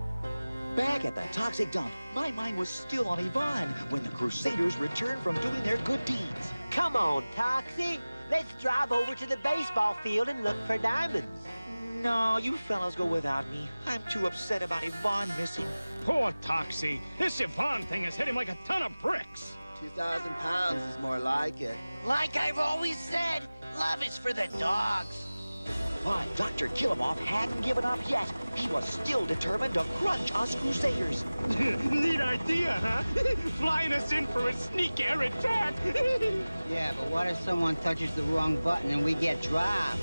Back at the toxic dump, my mind was still on Yvonne when the Crusaders returned from doing their good deeds. Come on, Toxie. Let's drive over to the baseball field and look for diamonds. No, you fellas go without me. I'm too upset about Yvonne missing. Poor Toxie. This Yvonne thing has hit him like a ton of bricks. 2,000 pounds is more like it. Like I've always said, love is for the dogs. But Dr. Killemoff hadn't given up yet. He was still determined to crunch us Crusaders. Neat idea, huh? Flying us in for a sneak air attack. Yeah, but what if someone touches the wrong button and we get dropped?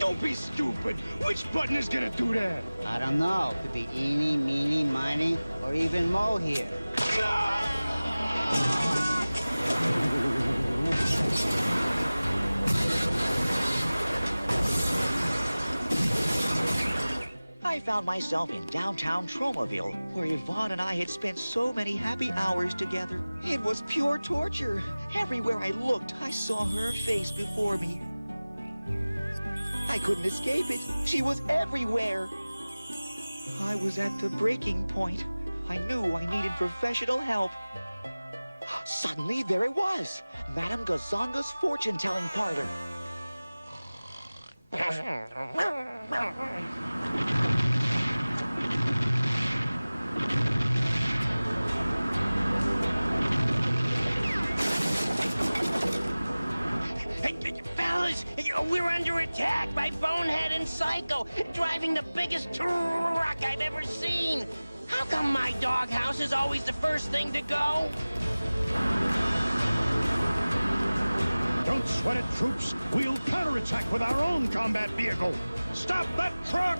Don't be stupid. Which button is gonna do that? I don't know. Could be eeny, meeny, miny, or even Mo here. I found myself in downtown Tromaville, where Yvonne and I had spent so many happy hours together. It was pure torture. Everywhere I looked, I saw her face before me. I couldn't escape it. She was everywhere. I was at the breaking point. I knew I needed professional help. Suddenly, there it was. Madame Gazonga's fortune-telling parlor. Fellas, we're under attack by Bonehead and Psycho, driving the biggest truck I've ever seen. How come my doghouse is always the first thing to go? Don't sweat it, troops. We'll counterattack with our own combat vehicle. Stop that truck!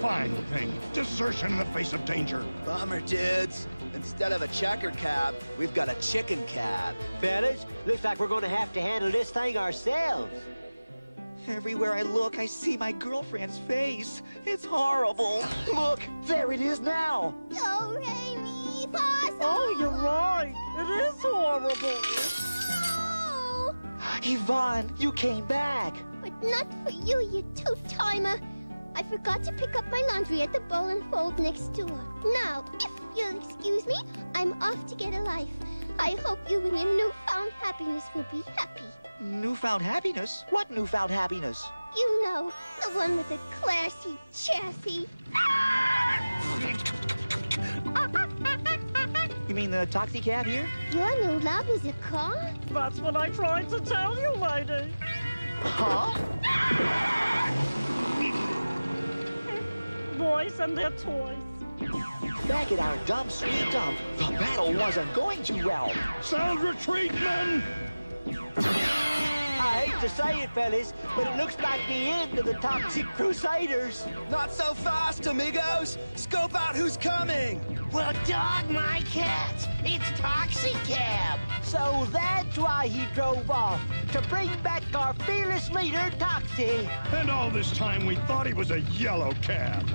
Fine thing. Desertion in the face of danger. Bummer, dudes. Instead of a checkered cab, we've got a chicken cab. Fellas, looks like we're gonna have to handle this thing ourselves. Everywhere I look, I see my girlfriend's face. It's horrible. Look, there it is now. Do, re, mi, fa, sol. Oh, you're right. It is horrible. Oh. Yvonne, you came back. But not for you, you two-timer. I forgot to pick up my laundry at the bowl and fold next door. Now, if you'll excuse me, I'm off to get a life. I hope you and your newfound happiness will be happy. Newfound happiness? What newfound happiness? You know, the one with the classy chassis. You mean the Toxy Cab here? Your new love is a car? That's what I tried to tell you, lady. Huh? Boys and their toys. Back at our dump, sweet dump, the battle wasn't going too well. Sound retreat, men! I hate to say it, fellas, but it looks like the end of the Toxic Crusaders. Not so fast, amigos! Scope out who's coming! Well, dog my cats, it's Toxy Cab. So that's why he drove off, to bring back our fearless leader, Toxie. And all this time we thought he was a yellow cab.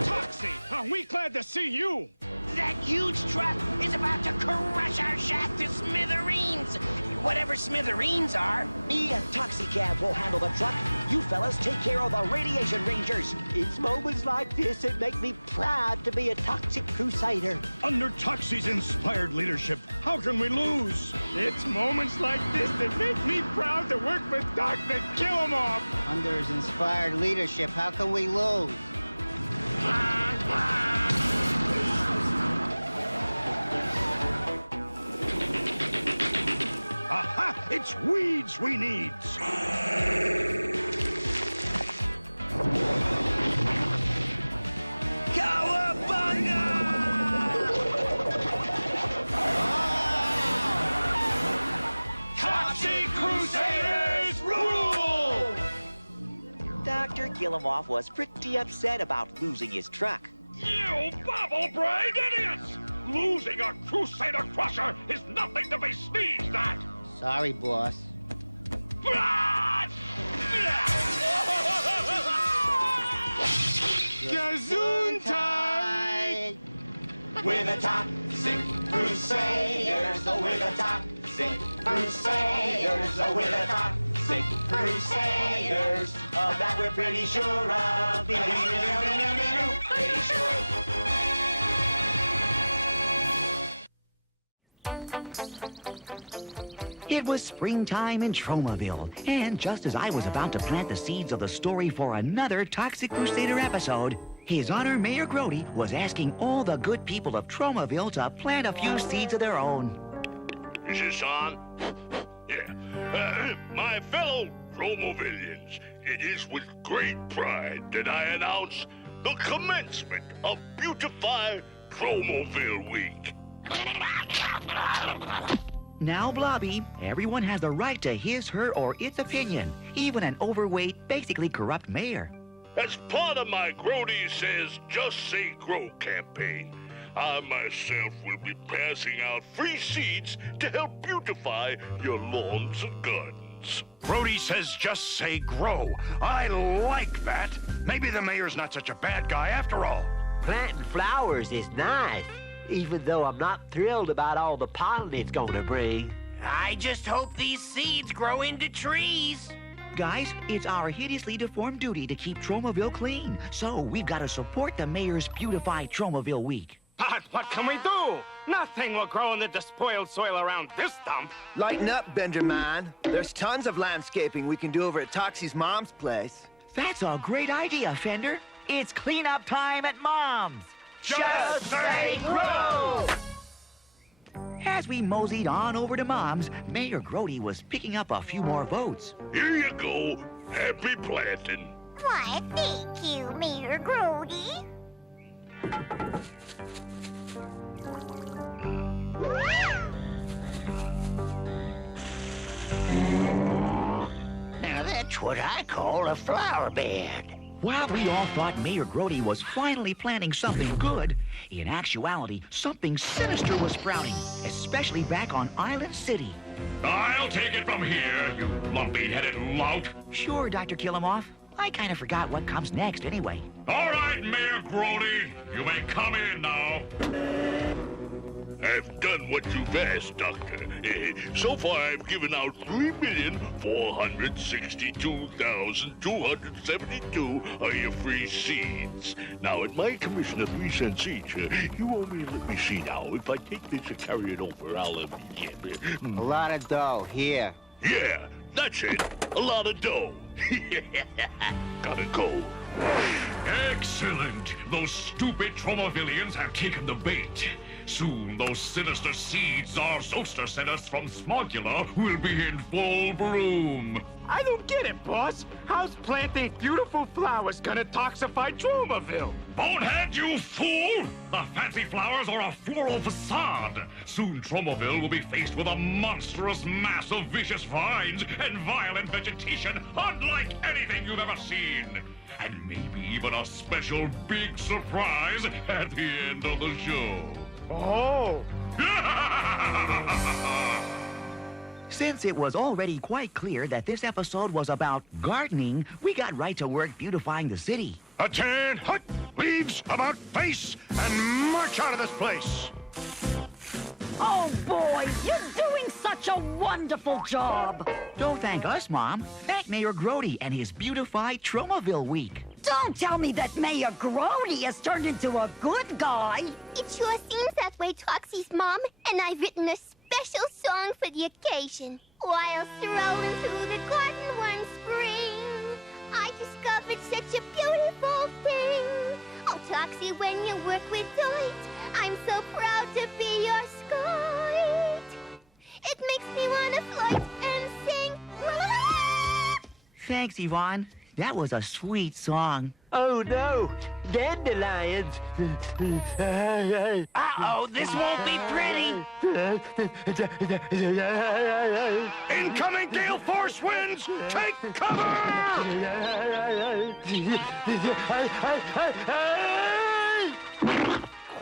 Toxie, are we glad to see you? That huge truck is about to crush our shack to smithereens. Whatever smithereens are. Me and Toxy Cab will handle the truck. You fellas take care of the radiation rangers. It's moments like this that make me proud to be a Toxic Crusader. Under Toxie's inspired leadership, how can we lose? It's moments like this that make me proud to work with Dr. Killemoff. Under his inspired leadership, how can we lose? Aha! It's weeds we need. Toxy Crusaders rule! Dr. Killemoff was pretty upset about losing his truck. You bubble-brained idiots! Losing a Crusader Crusher is nothing to be sneezed at! Sorry, boss. Gesundheit! We're the Toxic Crusaders, oh, we're the Toxic Crusaders, oh, we're the Toxic Crusaders. Of that we're pretty sure of. Pretty sure. It was springtime in Tromaville, and just as I was about to plant the seeds of the story for another Toxic Crusader episode, His Honor Mayor Grody was asking all the good people of Tromaville to plant a few seeds of their own. Is this on? Yeah. My fellow Tromavillians, it is with great pride that I announce the commencement of Beautify Tromaville Week. Now, Blobby, everyone has the right to his, her, or its opinion, even an overweight, basically corrupt mayor. As part of my Grody Says Just Say Grow campaign, I myself will be passing out free seeds to help beautify your lawns and gardens. Grody says just say grow. I like that. Maybe the mayor's not such a bad guy after all. Planting flowers is nice, even though I'm not thrilled about all the pollen it's gonna bring. I just hope these seeds grow into trees. Guys, it's our hideously deformed duty to keep Tromaville clean, so we've got to support the mayor's Beautify Tromaville Week. But what can we do? Nothing will grow in the despoiled soil around this dump. Lighten up, Benjamin. There's tons of landscaping we can do over at Toxie's mom's place. That's a great idea, Fender. It's cleanup time at Mom's. Just say grow! As we moseyed on over to Mom's, Mayor Grody was picking up a few more votes. Here you go. Happy planting. Why, thank you, Mayor Grody. Now that's what I call a flower bed. While we all thought Mayor Grody was finally planning something good, in actuality, something sinister was sprouting, especially back on Island City. I'll take it from here, you lumpy-headed lout. Sure, Dr. Killemoff. I kind of forgot what comes next anyway. All right, Mayor Grody, you may come in now. I've done what you've asked, Doctor. So far, I've given out 3,462,272 of your free seeds. Now, at my commission of 3 cents each, you owe me, let me see now. If I take this and carry it over, I'll have... A lot of dough, here. Yeah, that's it. A lot of dough. Gotta go. Excellent. Those stupid Tromavillians have taken the bait. Soon, those sinister seeds Czar Zosta sent us from Smogula will be in full bloom. I don't get it, boss. How's planting beautiful flowers gonna toxify Tromaville? Bonehead, you fool! The fancy flowers are a floral facade. Soon Tromaville will be faced with a monstrous mass of vicious vines and violent vegetation unlike anything you've ever seen. And maybe even a special big surprise at the end of the show. Oh! Since it was already quite clear that this episode was about gardening, we got right to work beautifying the city. A tan hut, leaves about face, and march out of this place. Oh, boy, you're doing such a wonderful job. Don't thank us, Mom. Thank Mayor Grody and his Beautify Tromaville Week. Don't tell me that Mayor Grody has turned into a good guy. It sure seems that way, Toxie's mom, and I've written a special song for the occasion. While strolling through the garden one spring, I discovered such a beautiful thing. Oh, Toxie, when you work with delight, I'm so proud to be your scout. It makes me wanna float and sing. Thanks, Yvonne. That was a sweet song. Oh, no. Dandelions. Uh-oh, this won't be pretty. Incoming gale force winds! Take cover!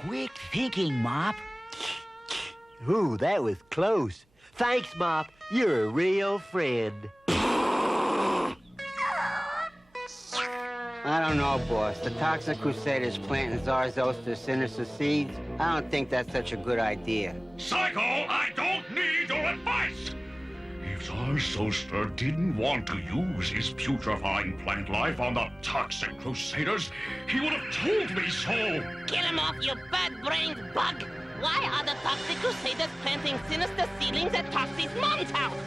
Quick thinking, Mop. Ooh, that was close. Thanks, Mop. You're a real friend. I don't know, boss. The Toxic Crusaders planting Czar Zosta's sinister seeds? I don't think that's such a good idea. Psycho, I don't need your advice! If Czar Zosta didn't want to use his putrefying plant life on the Toxic Crusaders, he would have told me so! Killemoff, you bad-brained bug! Why are the Toxic Crusaders planting sinister seedlings at Toxie's mom's house?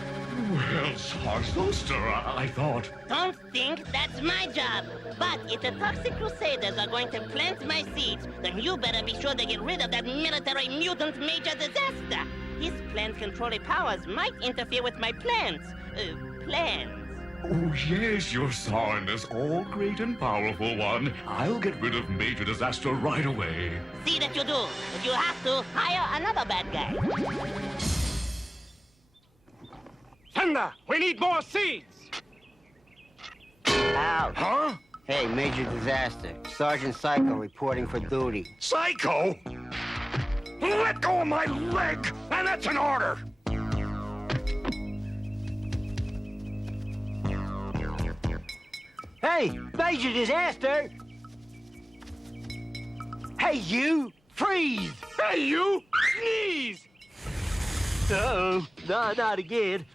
Well, Czar Zosta, I thought... Don't think that's my job. But if the Toxic Crusaders are going to plant my seeds, then you better be sure to get rid of that military mutant major disaster. His plant-controlling powers might interfere with my plans. Plans. Oh, yes, your Tsarness, all great and powerful one. I'll get rid of Major Disaster right away. See that you do. If you have to, hire another bad guy. Thunder, we need more seeds! Out. Huh? Hey, Major Disaster. Sergeant Psycho reporting for duty. Psycho? Let go of my leg, and that's an order! Hey, Major Disaster! Hey, you! Freeze! Hey, you! Sneeze! Uh-oh. No, not again.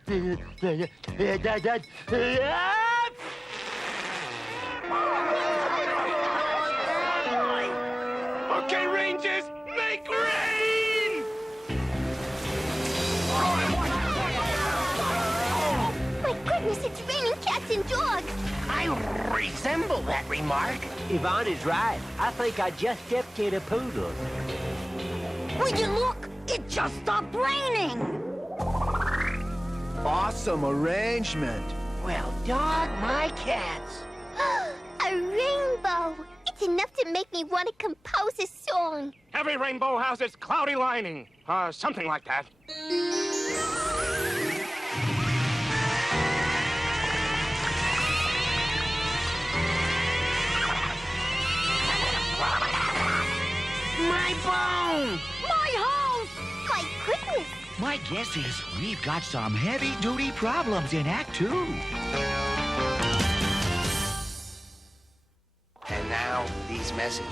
Okay, Rangers, make rain! My goodness, it's raining cats and dogs. I resemble that remark. Yvonne is right. I think I just stepped in a poodle. Would you look? It just stopped raining. Awesome arrangement. Well, dog my cats. A rainbow. It's enough to make me want to compose a song. Every rainbow has its cloudy lining. Something like that. My bone! My house! My goodness. My guess is we've got some heavy-duty problems in Act 2. And now, these messages.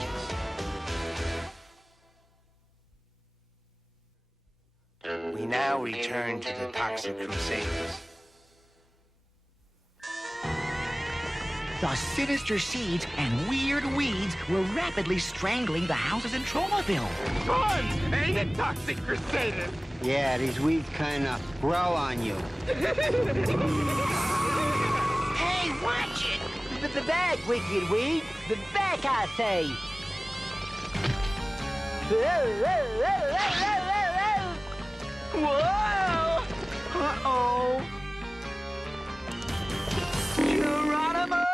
We now return to the Toxic Crusaders. The sinister seeds and weird weeds were rapidly strangling the houses in Tromaville. Fun! Ain't it, Toxic Crusaders? Yeah, these weeds kind of grow on you. Hey, watch it! The back, wicked weed! The back, I say! Whoa! Uh-oh! Geronimo!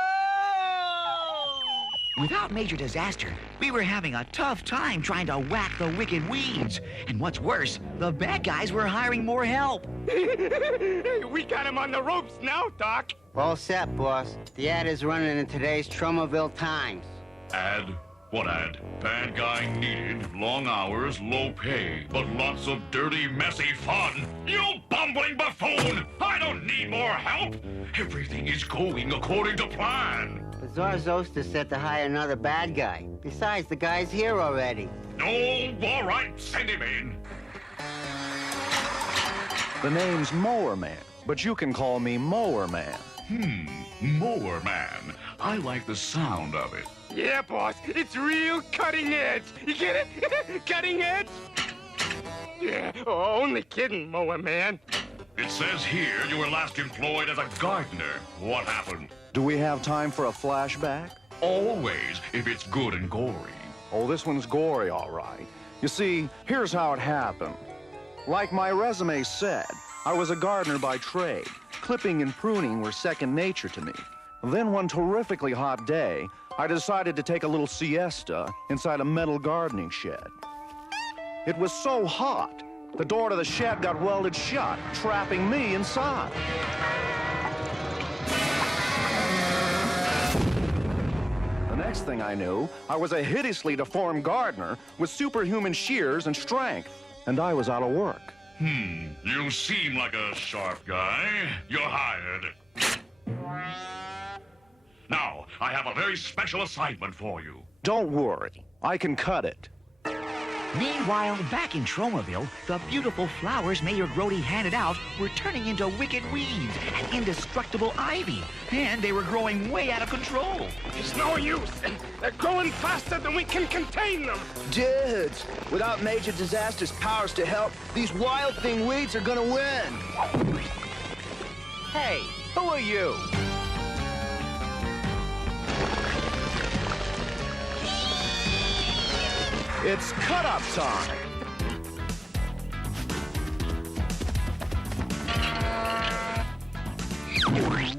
Without major disaster, we were having a tough time trying to whack the wicked weeds. And what's worse, the bad guys were hiring more help. We got him on the ropes now, Doc. All set, boss. The ad is running in today's Tromaville Times. Ad? What ad? Bad guy needed, long hours, low pay, but lots of dirty, messy fun. You bumbling buffoon! I don't need more help! Everything is going according to plan. The Czar Zosta said to hire another bad guy. Besides, the guy's here already. Oh, all right, send him in. The name's Mower Man, but you can call me Mower Man. Mower Man. I like the sound of it. Yeah, boss, it's real cutting edge. You get it? Cutting edge? Yeah, only kidding, Mower Man. It says here you were last employed as a gardener. What happened? Do we have time for a flashback? Always, if it's good and gory. Oh, this one's gory, all right. You see, here's how it happened. Like my resume said, I was a gardener by trade. Clipping and pruning were second nature to me. Then one terrifically hot day, I decided to take a little siesta inside a metal gardening shed. It was so hot, the door to the shed got welded shut, trapping me inside. The next thing I knew, I was a hideously deformed gardener with superhuman shears and strength, and I was out of work. You seem like a sharp guy. You're hired. Now, I have a very special assignment for you. Don't worry, I can cut it. Meanwhile, back in Tromaville, the beautiful flowers Mayor Grody handed out were turning into wicked weeds and indestructible ivy, and they were growing way out of control. It's no use. They're growing faster than we can contain them. Dudes, without Major Disaster's powers to help, these wild thing weeds are gonna win. Hey, who are you? It's cut-up time.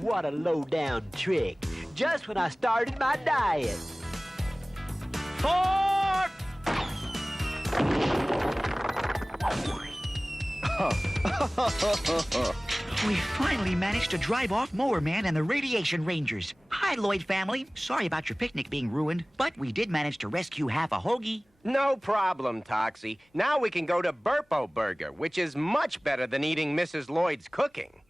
What a low-down trick. Just when I started my diet. Fork! We finally managed to drive off Mower Man and the Radiation Rangers. Hi, Lloyd family. Sorry about your picnic being ruined, but we did manage to rescue half a hoagie. No problem, Toxie. Now we can go to Burpo Burger, which is much better than eating Mrs. Lloyd's cooking.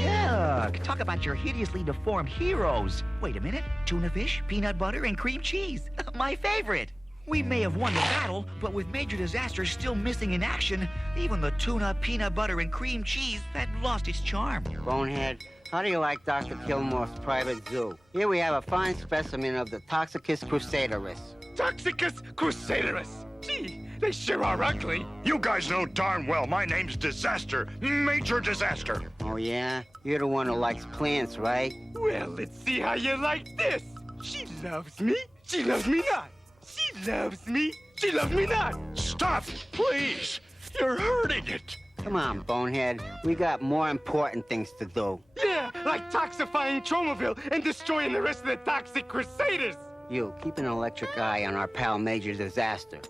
Yuck! Talk about your hideously deformed heroes. Wait a minute. Tuna fish, peanut butter, and cream cheese. My favorite. We may have won the battle, but with Major Disaster still missing in action, even the tuna, peanut butter, and cream cheese had lost its charm. Bonehead, how do you like Dr. Killemoff's private zoo? Here we have a fine specimen of the Toxicus crusaderus. Toxicus crusaderus. Gee, they sure are ugly. You guys know darn well my name's Disaster. Major Disaster. Oh, yeah? You're the one who likes plants, right? Well, let's see how you like this. She loves me. She loves me not. She loves me. She loves me not. Stop, please. You're hurting it. Come on, Bonehead. We got more important things to do. Yeah, like toxifying Tromaville and destroying the rest of the Toxic Crusaders. You, keep an electric eye on our pal Major Disaster.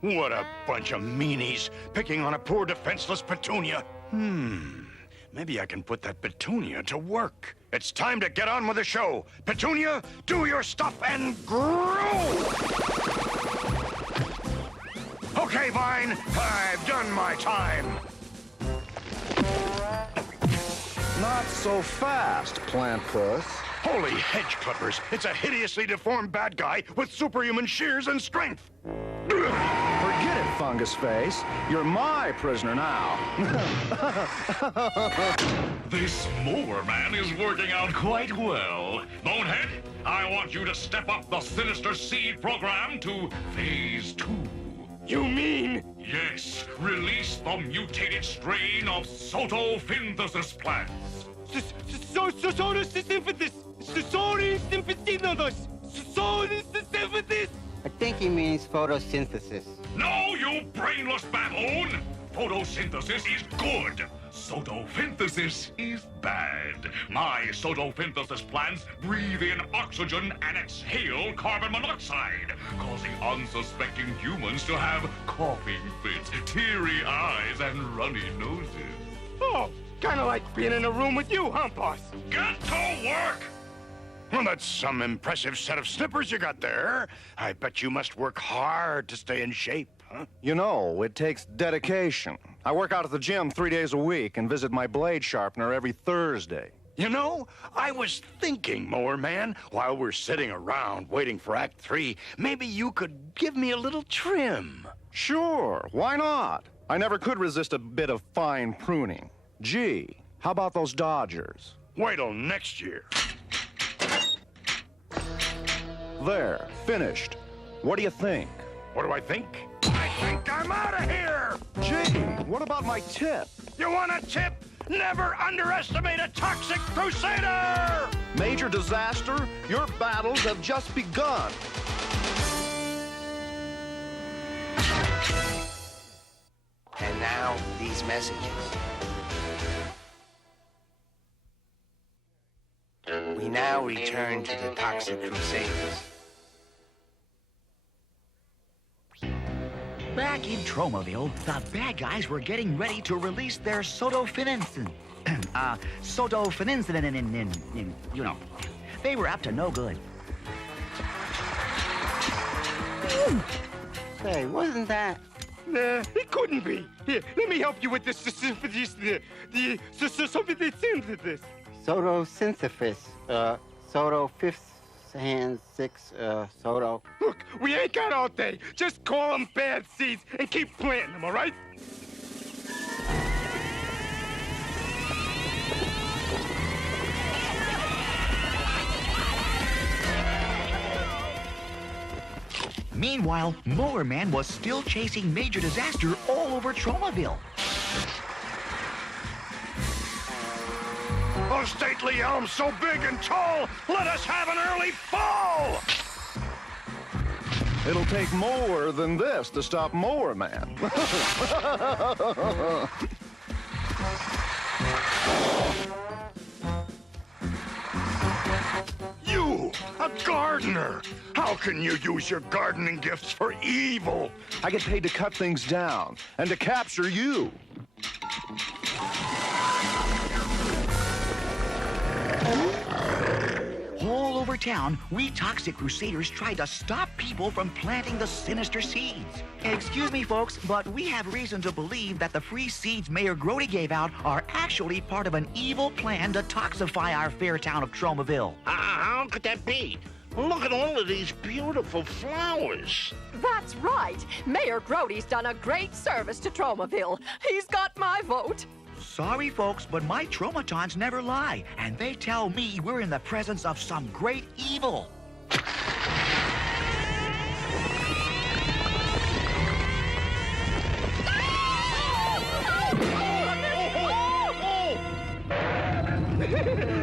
What a bunch of meanies, picking on a poor defenseless Petunia. Maybe I can put that Petunia to work. It's time to get on with the show. Petunia, do your stuff and grow! Okay, Vine, I've done my time. Not so fast, plant puss. Holy hedge clippers, it's a hideously deformed bad guy with superhuman shears and strength. Forget it, fungus face. You're my prisoner now. This Mower Man is working out quite well. Bonehead, I want you to step up the Sinister Seed program to Phase 2. You mean? Yes, release the mutated strain of Sotophinthus plants. I think he means photosynthesis. No, you brainless baboon! Photosynthesis is good. Photosynthesis is bad. My photosynthesis plants breathe in oxygen and exhale carbon monoxide, causing unsuspecting humans to have coughing fits, teary eyes, and runny noses. Oh, kind of like being in a room with you, huh, boss? Get to work! Well, that's some impressive set of snippers you got there. I bet you must work hard to stay in shape, huh? You know, it takes dedication. I work out at the gym 3 days a week and visit my blade sharpener every Thursday. You know, I was thinking, Mower Man, while we're sitting around waiting for Act 3, maybe you could give me a little trim. Sure, why not? I never could resist a bit of fine pruning. Gee, how about those Dodgers? Wait till next year. There, finished. What do you think? What do I think? I think I'm out of here! Gee, what about my tip? You want a tip? Never underestimate a toxic crusader! Major Disaster, your battles have just begun. Now, these messages. We now return to the Toxic Crusaders. Back in Tromaville, the bad guys were getting ready to release their Soto-Fininsin. You know. They were up to no good. Say, wasn't that? Nah, it couldn't be. Here, let me help you with this. Soto-synthesis. Soto fifth hand six, Soto. Look, we ain't got all day. Just call them bad seeds and keep planting them, all right? Meanwhile, Mower Man was still chasing major disaster all over Tromaville. Oh, stately elm so big and tall, let us have an early fall! It'll take more than this to stop Mower Man. You, a gardener! How can you use your gardening gifts for evil? I get paid to cut things down and to capture you. All over town, we Toxic Crusaders tried to stop people from planting the sinister seeds. Excuse me, folks, but we have reason to believe that the free seeds Mayor Grody gave out are actually part of an evil plan to toxify our fair town of Tromaville. How could that be? Look at all of these beautiful flowers. That's right. Mayor Grody's done a great service to Tromaville. He's got my vote. Sorry, folks, but my Tromatons never lie, and they tell me we're in the presence of some great evil.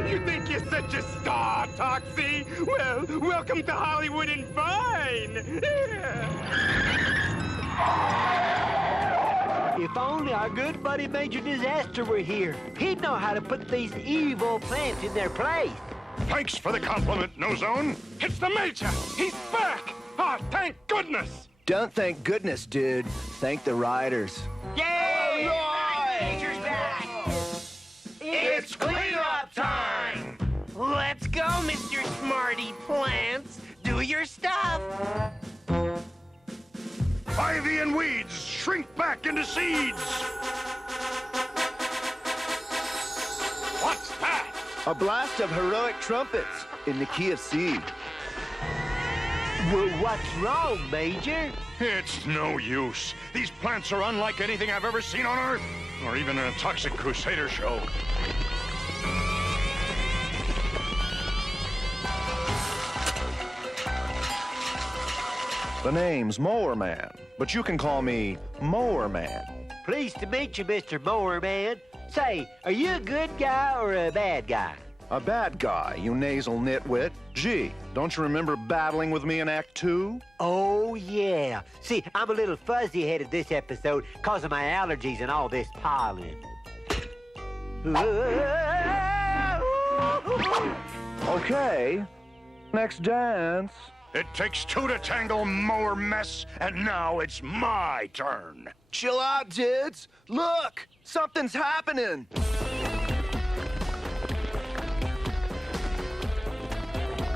You think you're such a star, Toxie? Well, welcome to Hollywood and Vine. If only our good buddy Major Disaster were here. He'd know how to put these evil plants in their place. Thanks for the compliment, No Zone. It's the Major. He's back. Ah, thank goodness. Don't thank goodness, dude. Thank the riders. Yay! Major's back! It's cleanup time! Let's go, Mr. Smarty Plants. Do your stuff. Ivy and weeds shrink back into seeds. What's that? A blast of heroic trumpets in the key of C. Well, what's wrong, Major? It's no use. These plants are unlike anything I've ever seen on Earth, or even in a Toxic Crusader show. The name's Mower Man, but you can call me Mower Man. Pleased to meet you, Mr. Mower Man. Say, are you a good guy or a bad guy? A bad guy, you nasal nitwit. Gee, don't you remember battling with me in Act 2? Oh, yeah. See, I'm a little fuzzy-headed this episode because of my allergies and all this pollen. Okay, next dance. It takes two to tangle, Mower Mess, and now it's my turn. Chill out, dudes. Look, something's happening.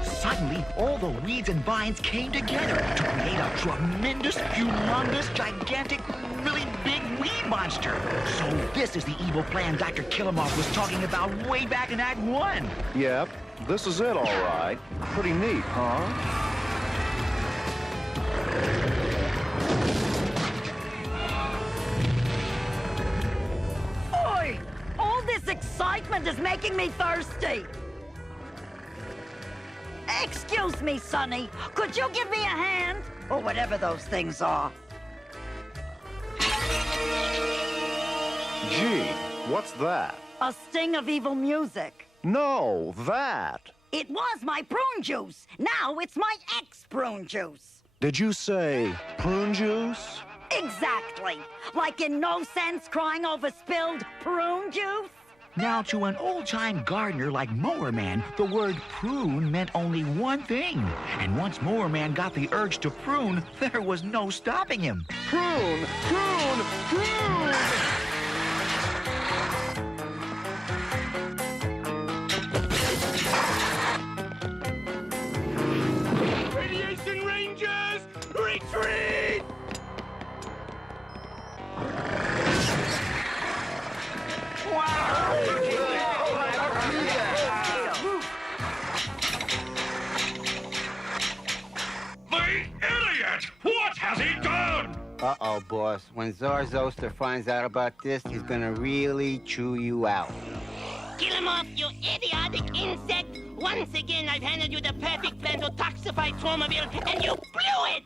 Suddenly, all the weeds and vines came together to create a tremendous, humongous, gigantic, really big weed monster. So this is the evil plan Dr. Killemoff was talking about way back in Act 1. Yep, this is it, all right. Pretty neat, huh? Oi! All this excitement is making me thirsty. Excuse me, Sonny. Could you give me a hand? Or whatever those things are. Gee, what's that? A sting of evil music. No, that. It was my prune juice. Now it's my ex-prune juice. Did you say prune juice? Exactly. Like in No Sense crying over spilled prune juice? Now, to an old-time gardener like Mower Man, the word prune meant only one thing. And once Mower Man got the urge to prune, there was no stopping him. Prune! Prune! Prune! Radiation Rangers, retreat! What has he done? Uh-oh, boss. When Czar Zosta finds out about this, he's gonna really chew you out. Killemoff, you idiotic insect! Once again, I've handed you the perfect plan to toxify Tromaville, and you blew it!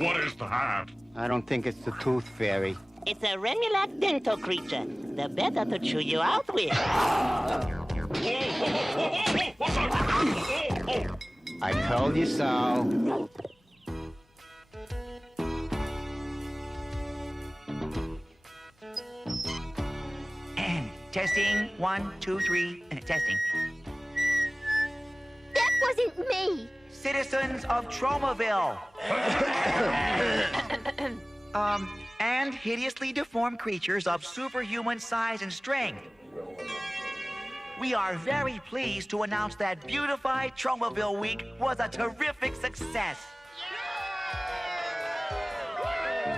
What is that? I don't think it's the Tooth Fairy. It's a Remulac dental creature. The better to chew you out with. I told you so. Testing, 1, 2, 3, testing. That wasn't me. Citizens of Tromaville. And hideously deformed creatures of superhuman size and strength. We are very pleased to announce that Beautify Tromaville Week was a terrific success.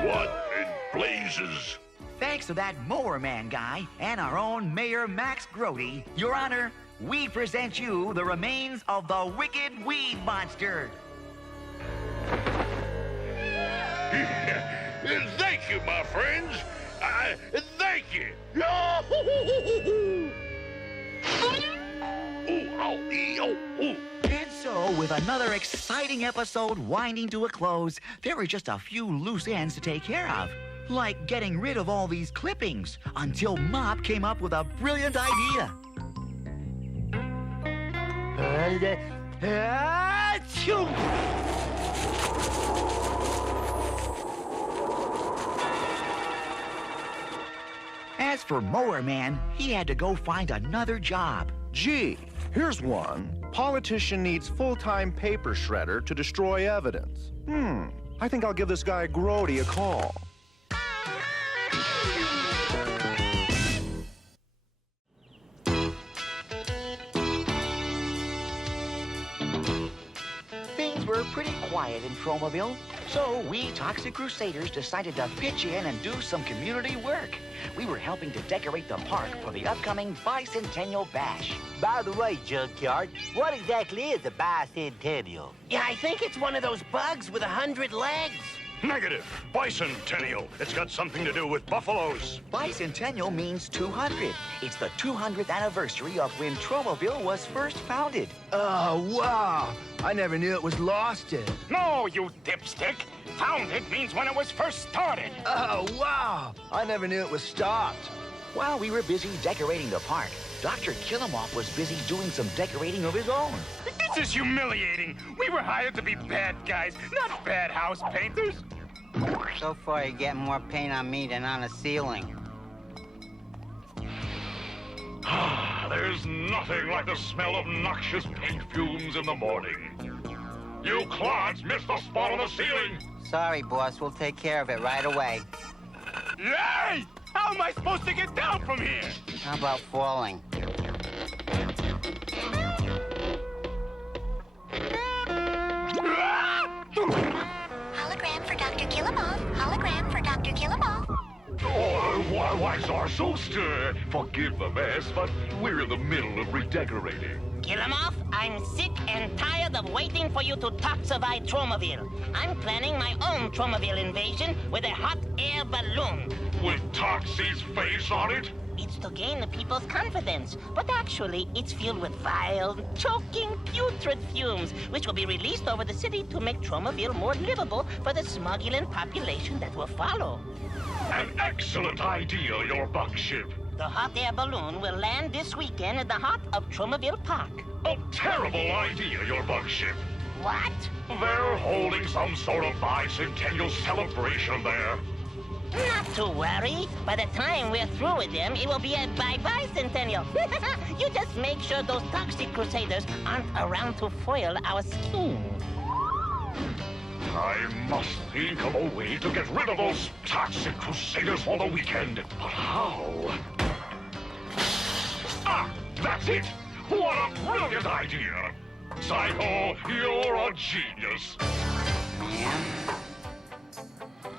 What in blazes? Thanks to that Mower Man guy and our own Mayor Max Grody, Your Honor, we present you the remains of the wicked weed monster. Thank you, my friends. Thank you. And so, with another exciting episode winding to a close, there were just a few loose ends to take care of. Like getting rid of all these clippings, until Mop came up with a brilliant idea. As for Mower Man, he had to go find another job. Gee, here's one. Politician needs full-time paper shredder to destroy evidence. I think I'll give this guy Grody a call. Things were pretty quiet in Tromaville, so we Toxy Crusaders decided to pitch in and do some community work. We were helping to decorate the park for the upcoming Bicentennial Bash. By the way, Junkyard, what exactly is a bicentennial? Yeah, I think it's one of those bugs with 100 legs. Negative. Bicentennial. It's got something to do with buffaloes. Bicentennial means 200. It's the 200th anniversary of when Tromaville was first founded. Oh, wow. I never knew it was losted. No, you dipstick. Founded means when it was first started. Oh, wow. I never knew it was stopped. While we were busy decorating the park, Dr. Killemoff was busy doing some decorating of his own. This is humiliating. We were hired to be bad guys, not bad house painters. So far, you get more paint on me than on the ceiling. There's nothing like the smell of noxious paint fumes in the morning. You clods missed the spot on the ceiling. Sorry, boss. We'll take care of it right away. Yay! How am I supposed to get down from here? How about falling? Hologram for Dr. Killemoff. Hologram for Dr. Killemoff. Oh, why, Czar Zosta? Forgive the mess, but we're in the middle of redecorating. Killemoff, I'm sick and tired of waiting for you to toxify Tromaville. I'm planning my own Tromaville invasion with a hot air balloon. With Toxie's face on it? It's to gain the people's confidence, but actually it's filled with vile, choking, putrid fumes, which will be released over the city to make Tromaville more livable for the Smogulan population that will follow. An excellent idea, your bug ship. The hot air balloon will land this weekend at the heart of Tromaville Park. A terrible idea, your bug ship. What? They're holding some sort of bicentennial celebration there. Not to worry. By the time we're through with them, it will be a bye-bye centennial. You just make sure those toxic crusaders aren't around to foil our scheme. I must think of a way to get rid of those toxic crusaders for the weekend. But how? Ah, that's it! What a brilliant idea! Psycho, you're a genius.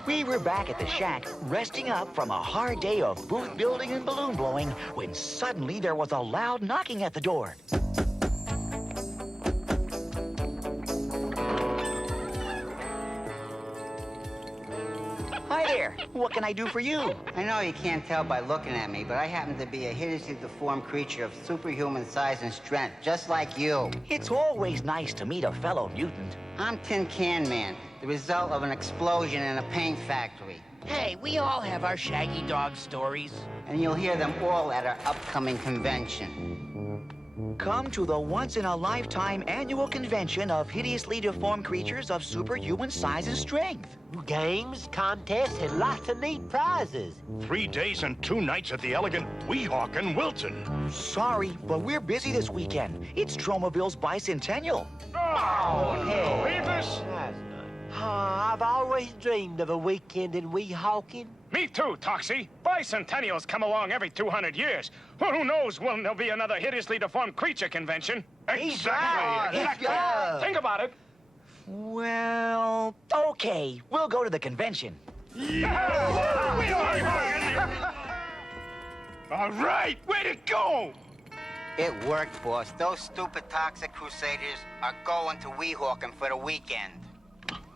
We were back at the shack, resting up from a hard day of booth building and balloon blowing, when suddenly there was a loud knocking at the door. Hi there. What can I do for you? I know you can't tell by looking at me, but I happen to be a hideously deformed creature of superhuman size and strength, just like you. It's always nice to meet a fellow mutant. I'm Tin Can Man, the result of an explosion in a paint factory. Hey, we all have our shaggy dog stories. And you'll hear them all at our upcoming convention. Come to the once-in-a-lifetime annual convention of hideously deformed creatures of superhuman size and strength. Games, contests, and lots of neat prizes. 3 days and 2 nights at the elegant Weehawk in Wilton. Sorry, but we're busy this weekend. It's Tromaville's bicentennial. Oh, no. Beavis! I've always dreamed of a weekend in Weehawken. Me too, Toxie. Bicentennials come along every 200 years. Well, who knows when there'll be another hideously deformed creature convention? Exactly. Think about it. Well, okay. We'll go to the convention. All right, way to go! It worked, boss. Those stupid toxic crusaders are going to Weehawken for the weekend.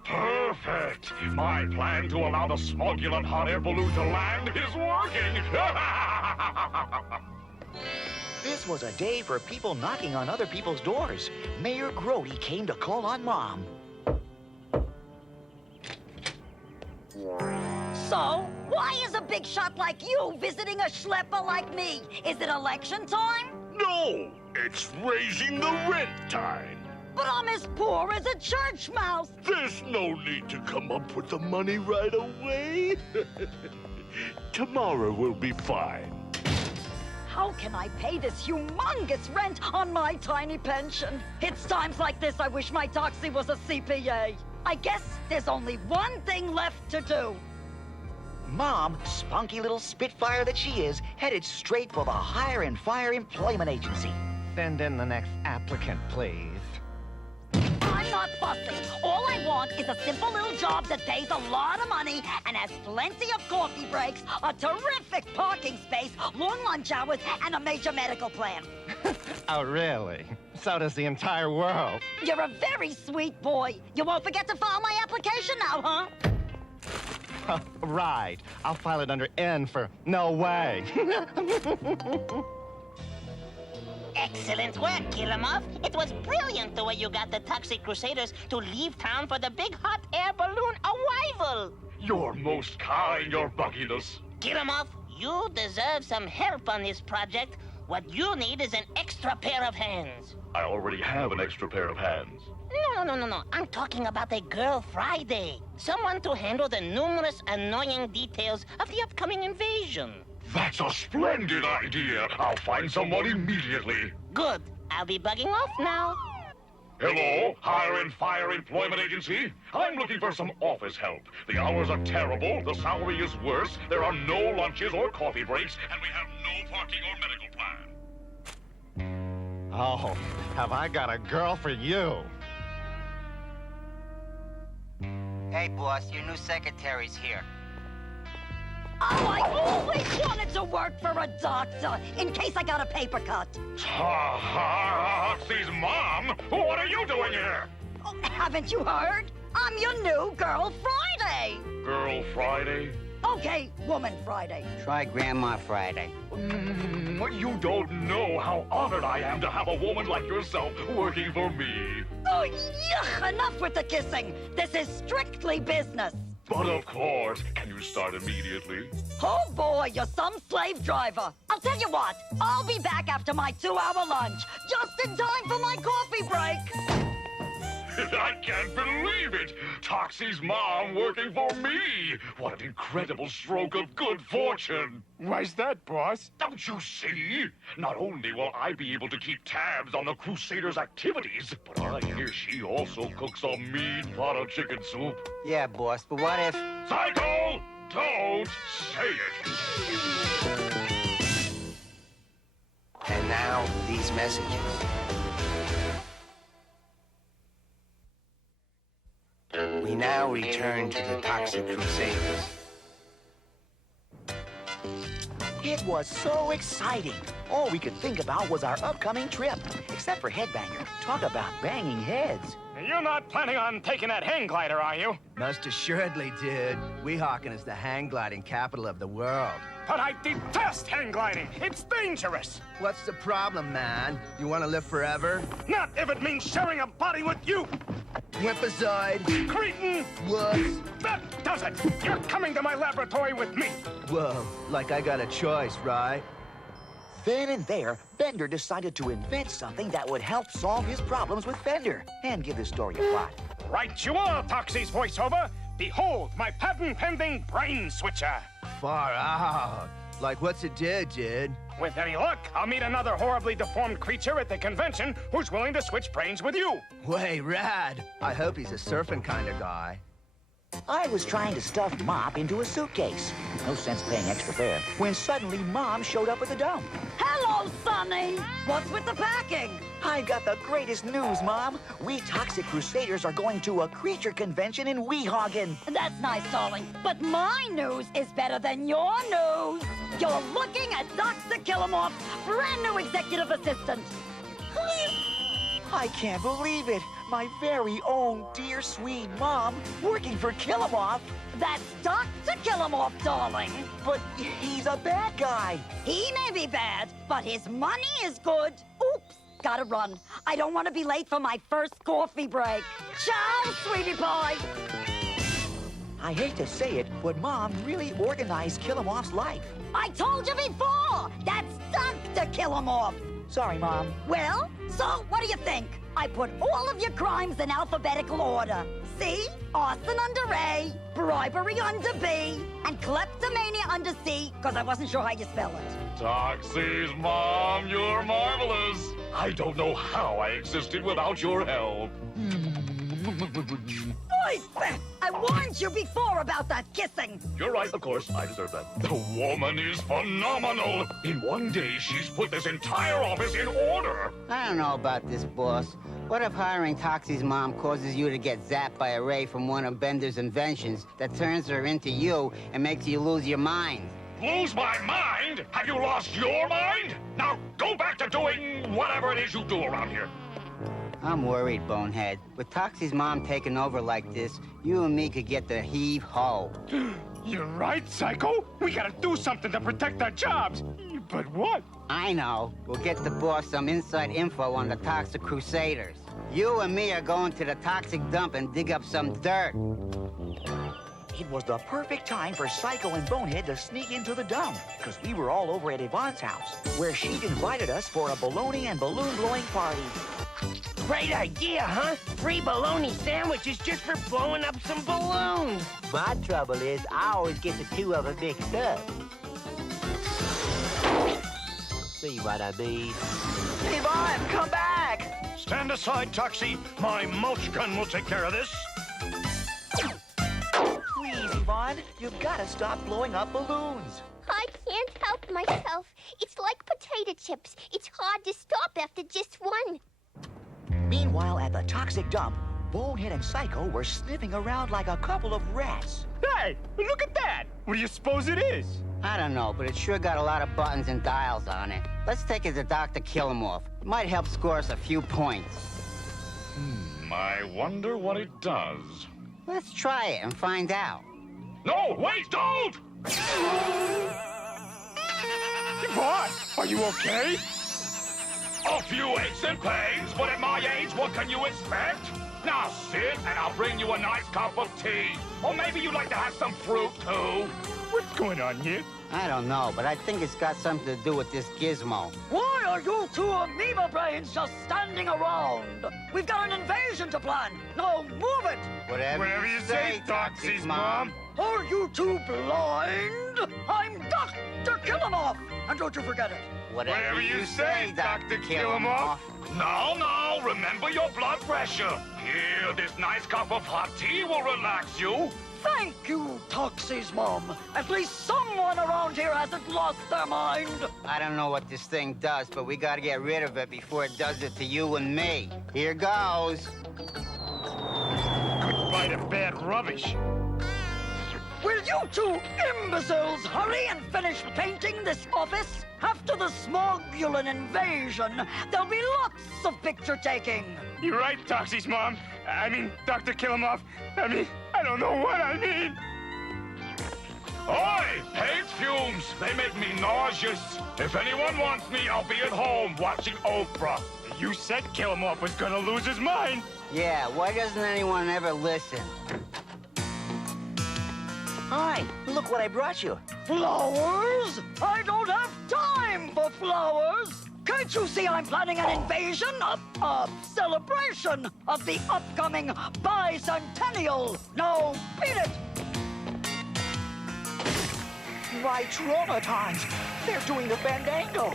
Perfect! My plan to allow the Smogula hot air balloon to land is working! This was a day for people knocking on other people's doors. Mayor Grody came to call on Mom. So, why is a big shot like you visiting a schlepper like me? Is it election time? No, it's raising the rent time. But I'm as poor as a church mouse. There's no need to come up with the money right away. Tomorrow will be fine. How can I pay this humongous rent on my tiny pension? It's times like this I wish my Toxie was a CPA. I guess there's only one thing left to do. Mom, spunky little spitfire that she is, headed straight for the Hire and Fire Employment Agency. Send in the next applicant, please. I'm not fussy. All I want is a simple little job that pays a lot of money and has plenty of coffee breaks, a terrific parking space, long lunch hours, and a major medical plan. Oh, really? So does the entire world. You're a very sweet boy. You won't forget to file my application now, huh? Right. I'll file it under N for no way. Excellent work, Killemoff. It was brilliant the way you got the Toxic Crusaders to leave town for the big hot air balloon arrival. You're most kind, your bugginess. Killemoff, you deserve some help on this project. What you need is an extra pair of hands. I already have an extra pair of hands. No. I'm talking about a Girl Friday. Someone to handle the numerous annoying details of the upcoming invasion. That's a splendid idea. I'll find someone immediately. Good. I'll be bugging off now. Hello, Hire and Fire Employment Agency. I'm looking for some office help. The hours are terrible, the salary is worse, there are no lunches or coffee breaks, and we have no parking or medical plan. Oh, have I got a girl for you? Hey, boss, your new secretary's here. Oh, I always wanted to work for a doctor, in case I got a paper cut. Toxie's mom? What are you doing here? Oh, haven't you heard? I'm your new Girl Friday. Girl Friday? Okay, Woman Friday. Try Grandma Friday. You don't know how honored I am to have a woman like yourself working for me. Oh, yuck! Enough with the kissing. This is strictly business. But of course, can you start immediately? Oh boy, you're some slave driver. I'll tell you what, I'll be back after my 2-hour lunch, just in time for my coffee break. It I can't believe it! Toxie's mom working for me! What an incredible stroke of good fortune! Why's that, boss? Don't you see? Not only will I be able to keep tabs on the Crusaders' activities, but I hear she also cooks a mean pot of chicken soup. Yeah, boss, but what if... Psycho! Don't say it! And now, these messages. We now return to the Toxic Crusaders. It was so exciting. All we could think about was our upcoming trip. Except for Headbanger. Talk about banging heads. You're not planning on taking that hang glider, are you? Most assuredly, dude. Weehawken is the hang gliding capital of the world. But I detest hang gliding. It's dangerous. What's the problem, man? You want to live forever? Not if it means sharing a body with you. Whipazide. Cretin. Wuss. That does it. You're coming to my laboratory with me. Whoa, like I got a choice, right? Then and there, Bender decided to invent something that would help solve his problems with Fender and give the story a plot. Right you are, Toxie's voiceover. Behold, my patent-pending brain switcher. Far out. Like, what's it do, dude? With any luck, I'll meet another horribly deformed creature at the convention who's willing to switch brains with you. Way rad. I hope he's a surfing kind of guy. I was trying to stuff Mop into a suitcase. No sense paying extra fare. When suddenly Mom showed up at the dump. Hello, Sonny! What's with the packing? I got the greatest news, Mom. We Toxic Crusaders are going to a creature convention in Weehawken. That's nice, darling. But my news is better than your news. You're looking at Dr. Killemoff's brand new executive assistant. I can't believe it. My very own dear sweet Mom working for Killemoff. That's Dr. Killemoff, darling. But he's a bad guy. He may be bad, but his money is good. Oops, gotta run. I don't want to be late for my first coffee break. Ciao, sweetie pie. I hate to say it, but Mom really organized Killemoff's life. I told you before, that's Dr. Killemoff. Sorry, Mom. Well, so what do you think? I put all of your crimes in alphabetical order. See? Arson under A, bribery under B, and kleptomania under C, because I wasn't sure how you spell it. Toxie's mom, you're marvelous. I don't know how I existed without your help. I warned you before about that kissing. You're right, of course. I deserve that. The woman is phenomenal. In one day, she's put this entire office in order. I don't know about this, boss. What if hiring Toxie's mom causes you to get zapped by a ray from one of Bender's inventions that turns her into you and makes you lose your mind? Lose my mind? Have you lost your mind? Now go back to doing whatever it is you do around here. I'm worried, Bonehead. With Toxie's mom taking over like this, you and me could get the heave-ho. You're right, Psycho. We gotta do something to protect our jobs. But what? I know. We'll get the boss some inside info on the Toxic Crusaders. You and me are going to the toxic dump and dig up some dirt. It was the perfect time for Psycho and Bonehead to sneak into the dump, because we were all over at Yvonne's house, where she'd invited us for a baloney and balloon-blowing party. Great idea, huh? Free bologna sandwiches just for blowing up some balloons. My trouble is I always get the two of them mixed up. See what I mean? Yvonne, come back! Stand aside, Toxie. My mulch gun will take care of this. Please, Yvonne, you've got to stop blowing up balloons. I can't help myself. It's like potato chips. It's hard to stop after just one. Meanwhile, at the toxic dump, Bonehead and Psycho were sniffing around like a couple of rats. Hey, look at that! What do you suppose it is? I don't know, but it sure got a lot of buttons and dials on it. Let's take it to Dr. Killemoff. It might help score us a few points. I wonder what it does. Let's try it and find out. No, wait, don't! What? Are you okay? A few aches and pains, but at my age, what can you expect? Now sit, and I'll bring you a nice cup of tea. Or maybe you'd like to have some fruit, too. What's going on here? I don't know, but I think it's got something to do with this gizmo. Why are you two amoeba brains just standing around? We've got an invasion to plan. Now move it! Whatever you say, Toxie's mom. Are you two blind? I'm Dr. Killemoff! And don't you forget it. Whatever you say, Dr. Killemoff. No, remember your blood pressure. Here, this nice cup of hot tea will relax you. Thank you, Toxie's mom. At least someone around here hasn't lost their mind. I don't know what this thing does, but we gotta get rid of it before it does it to you and me. Here goes. Good bite of bad rubbish. Will you two imbeciles hurry and finish painting this office? After the Smogulan invasion, there'll be lots of picture taking. You're right, Toxie's mom. I mean, Dr. Killemoff. I don't know what I mean. Oi! Paint fumes! They make me nauseous. If anyone wants me, I'll be at home watching Oprah. You said Killemoff was gonna lose his mind. Yeah, why doesn't anyone ever listen? Hi, look what I brought you. Flowers? I don't have time for flowers. Can't you see I'm planning an invasion? A celebration of the upcoming bicentennial. Now, beat it! My traumatons! They're doing the fandango!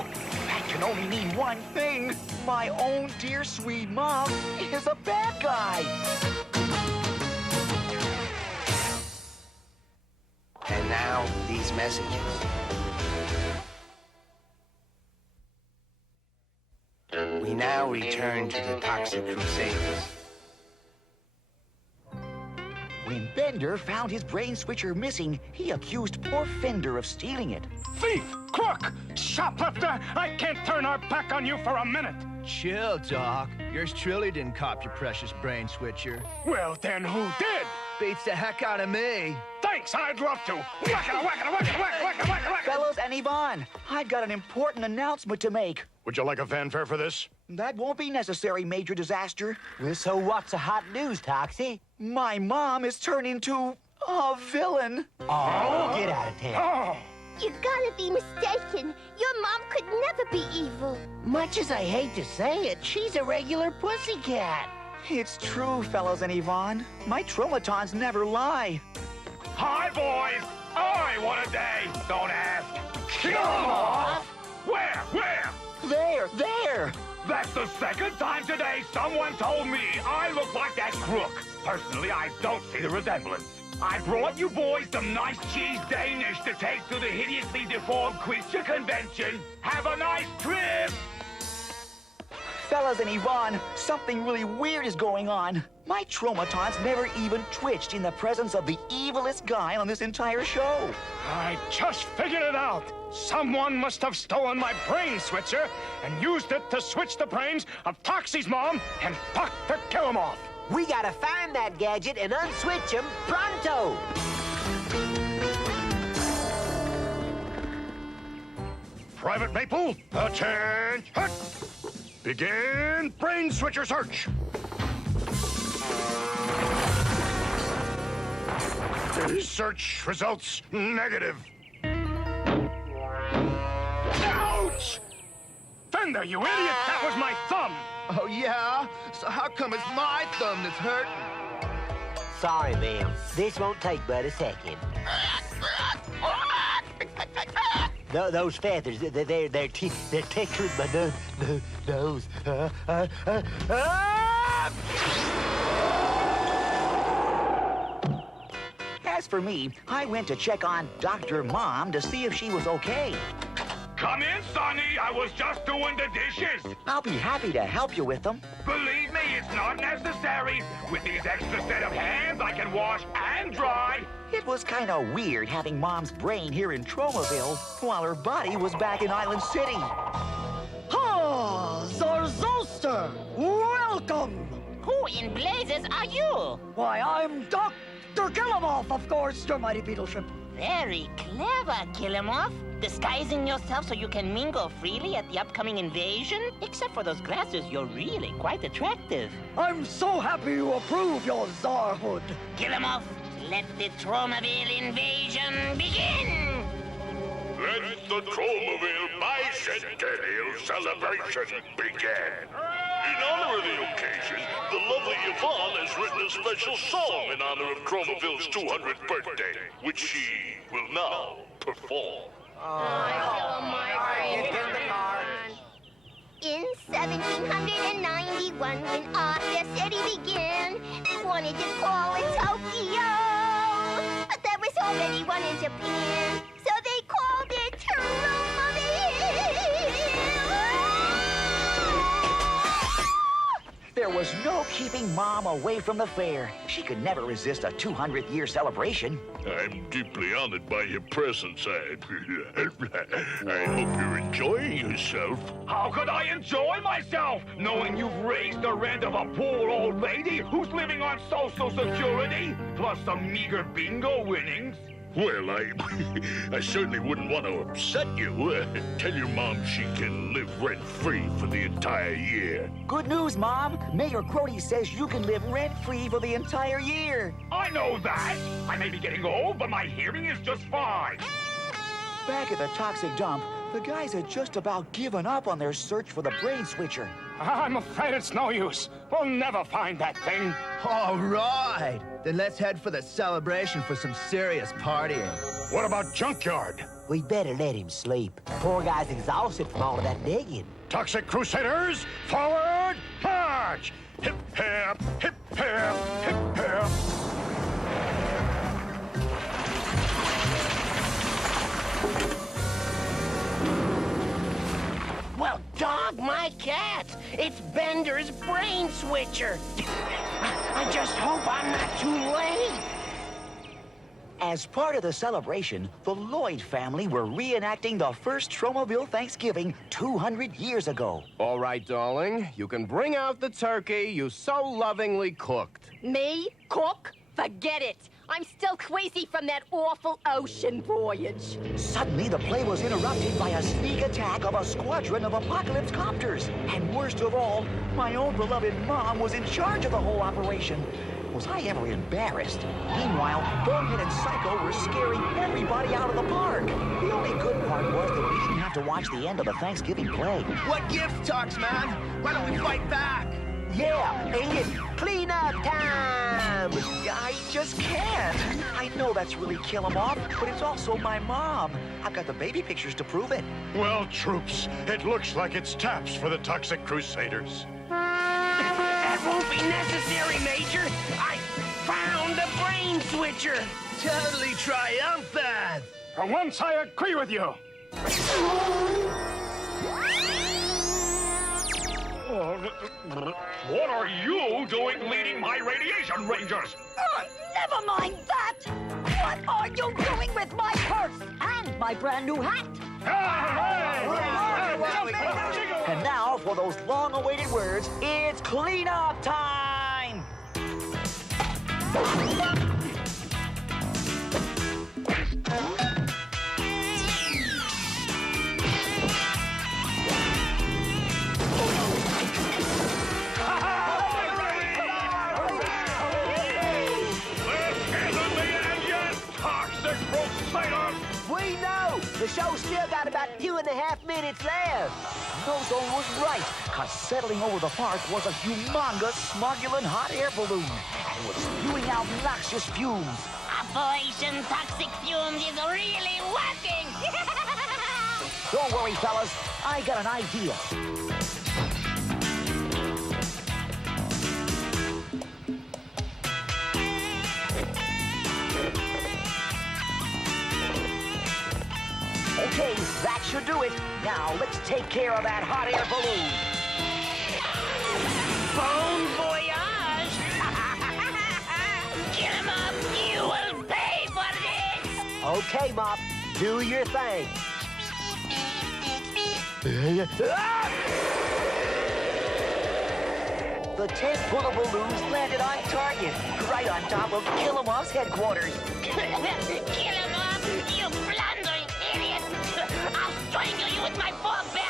That can only mean one thing. My own dear sweet mom is a bad guy! And now, these messages. We now return to the Toxy Crusaders. When Bender found his brain switcher missing, he accused poor Fender of stealing it. Thief! Crook! Shoplifter! I can't turn our back on you for a minute! Chill, Doc. Yours truly didn't cop your precious brain switcher. Well, then who did? Beats the heck out of me. Thanks, I'd love to. Whack-a-whack-a-whack-a-whack-a-whack-a-whack-a-whack. Fellows and Yvonne, I've got an important announcement to make. Would you like a fanfare for this? That won't be necessary, Major Disaster. Well, so what's the hot news, Toxie? My mom is turned into a villain. Oh, get out of town. Oh. You gotta be mistaken. Your mom could never be evil. Much as I hate to say it, she's a regular pussycat. It's true, fellows and Yvonne. My traumatons never lie. Hi, boys! Oi, what a day! Don't ask. Killemoff! Where? There! That's the second time today someone told me I look like that crook. Personally, I don't see the resemblance. I brought you boys some nice cheese Danish to take to the hideously deformed creature convention. Have a nice trip! Fellas and Yvonne, something really weird is going on. My traumatons never even twitched in the presence of the evilest guy on this entire show. I just figured it out. Someone must have stolen my brain switcher and used it to switch the brains of Toxie's mom and Dr. Killemoff. We gotta find that gadget and unswitch him pronto! Private Maple, attention! Begin brain switcher search. Search results negative. Ouch! Fender, you idiot! That was my thumb! Oh, yeah? So how come it's my thumb that's hurting? Sorry, ma'am. This won't take but a second. Those feathers, they're tickling my nose. As for me, I went to check on Dr. Mom to see if she was okay. Come in, Sonny. I was just doing the dishes. I'll be happy to help you with them. Believe me, it's not necessary. With these extra set of hands, I can wash and dry. It was kind of weird having Mom's brain here in Tromaville while her body was back in Island City. Ah, Czar Zosta! Welcome! Who in blazes are you? Why, I'm Dr. Killemoff, of course, your mighty beetleship. Very clever, Killemoff. Disguising yourself so you can mingle freely at the upcoming invasion? Except for those glasses, you're really quite attractive. I'm so happy you approve your czarhood. Killemoff, Let the Tromaville invasion begin! Let the Tromaville bicentennial celebration begin. In honor of the occasion, the lovely Yvonne has written a special song in honor of Tromaville's 200th birthday, which she will now perform. In 1791, when Arthur said he began, they wanted to call it Tokyo. But there was already one in Japan, so they called it There was no keeping Mom away from the fair. She could never resist a 200th year celebration. I'm deeply honored by your presence. I hope you're enjoying yourself. How could I enjoy myself, knowing you've raised the rent of a poor old lady who's living on Social Security, plus some meager bingo winnings? Well, I certainly wouldn't want to upset you. Tell your mom she can live rent-free for the entire year. Good news, Mom. Mayor Grody says you can live rent-free for the entire year. I know that. I may be getting old, but my hearing is just fine. Back at the toxic dump, the guys had just about given up on their search for the brain switcher. I'm afraid it's no use. We'll never find that thing. All right. Then let's head for the celebration for some serious partying. What about Junkyard? We better let him sleep. Poor guy's exhausted from all of that digging. Toxic Crusaders, forward, march! Hip, hip, hip, hip, hip, hip. Well, dog my cat! It's Bender's brain switcher! I just hope I'm not too late! As part of the celebration, the Lloyd family were reenacting the first Tromaville Thanksgiving 200 years ago. All right, darling. You can bring out the turkey you so lovingly cooked. Me? Cook? Forget it. I'm still queasy from that awful ocean voyage. Suddenly, the play was interrupted by a sneak attack of a squadron of apocalypse copters. And worst of all, my own beloved Mom was in charge of the whole operation. Was I ever embarrassed? Meanwhile, Bonehead and Psycho were scaring everybody out of the park. The only good part was that we didn't have to watch the end of the Thanksgiving play. What gift, Tox Man? Why don't we fight back? Yeah, and it's cleanup time! I just can't. I know that's really Killemoff, but it's also my mom. I've got the baby pictures to prove it. Well, troops, it looks like it's taps for the Toxic Crusaders. That won't be necessary, Major! I found the brain switcher! Totally triumphant! For once, I agree with you. What are you doing leading my radiation rangers? Never mind that! What are you doing with my purse and my brand new hat? And now, for those long-awaited words, it's cleanup time! We know! The show's still got about 2.5 minutes left. Ozone was right, because settling over the park was a humongous Smogulan hot air balloon and was spewing out noxious fumes. Operation Toxic Fumes is really working! Don't worry, fellas. I got an idea. Okay, that should do it. Now, let's take care of that hot air balloon. Bon voyage! Killemoff, you will pay for this! Okay, Mop, do your thing. The 10 full of balloons landed on target, right on top of Killemoff's headquarters. Killemoff, you blundering idiot! I'll strangle you with my four-barrel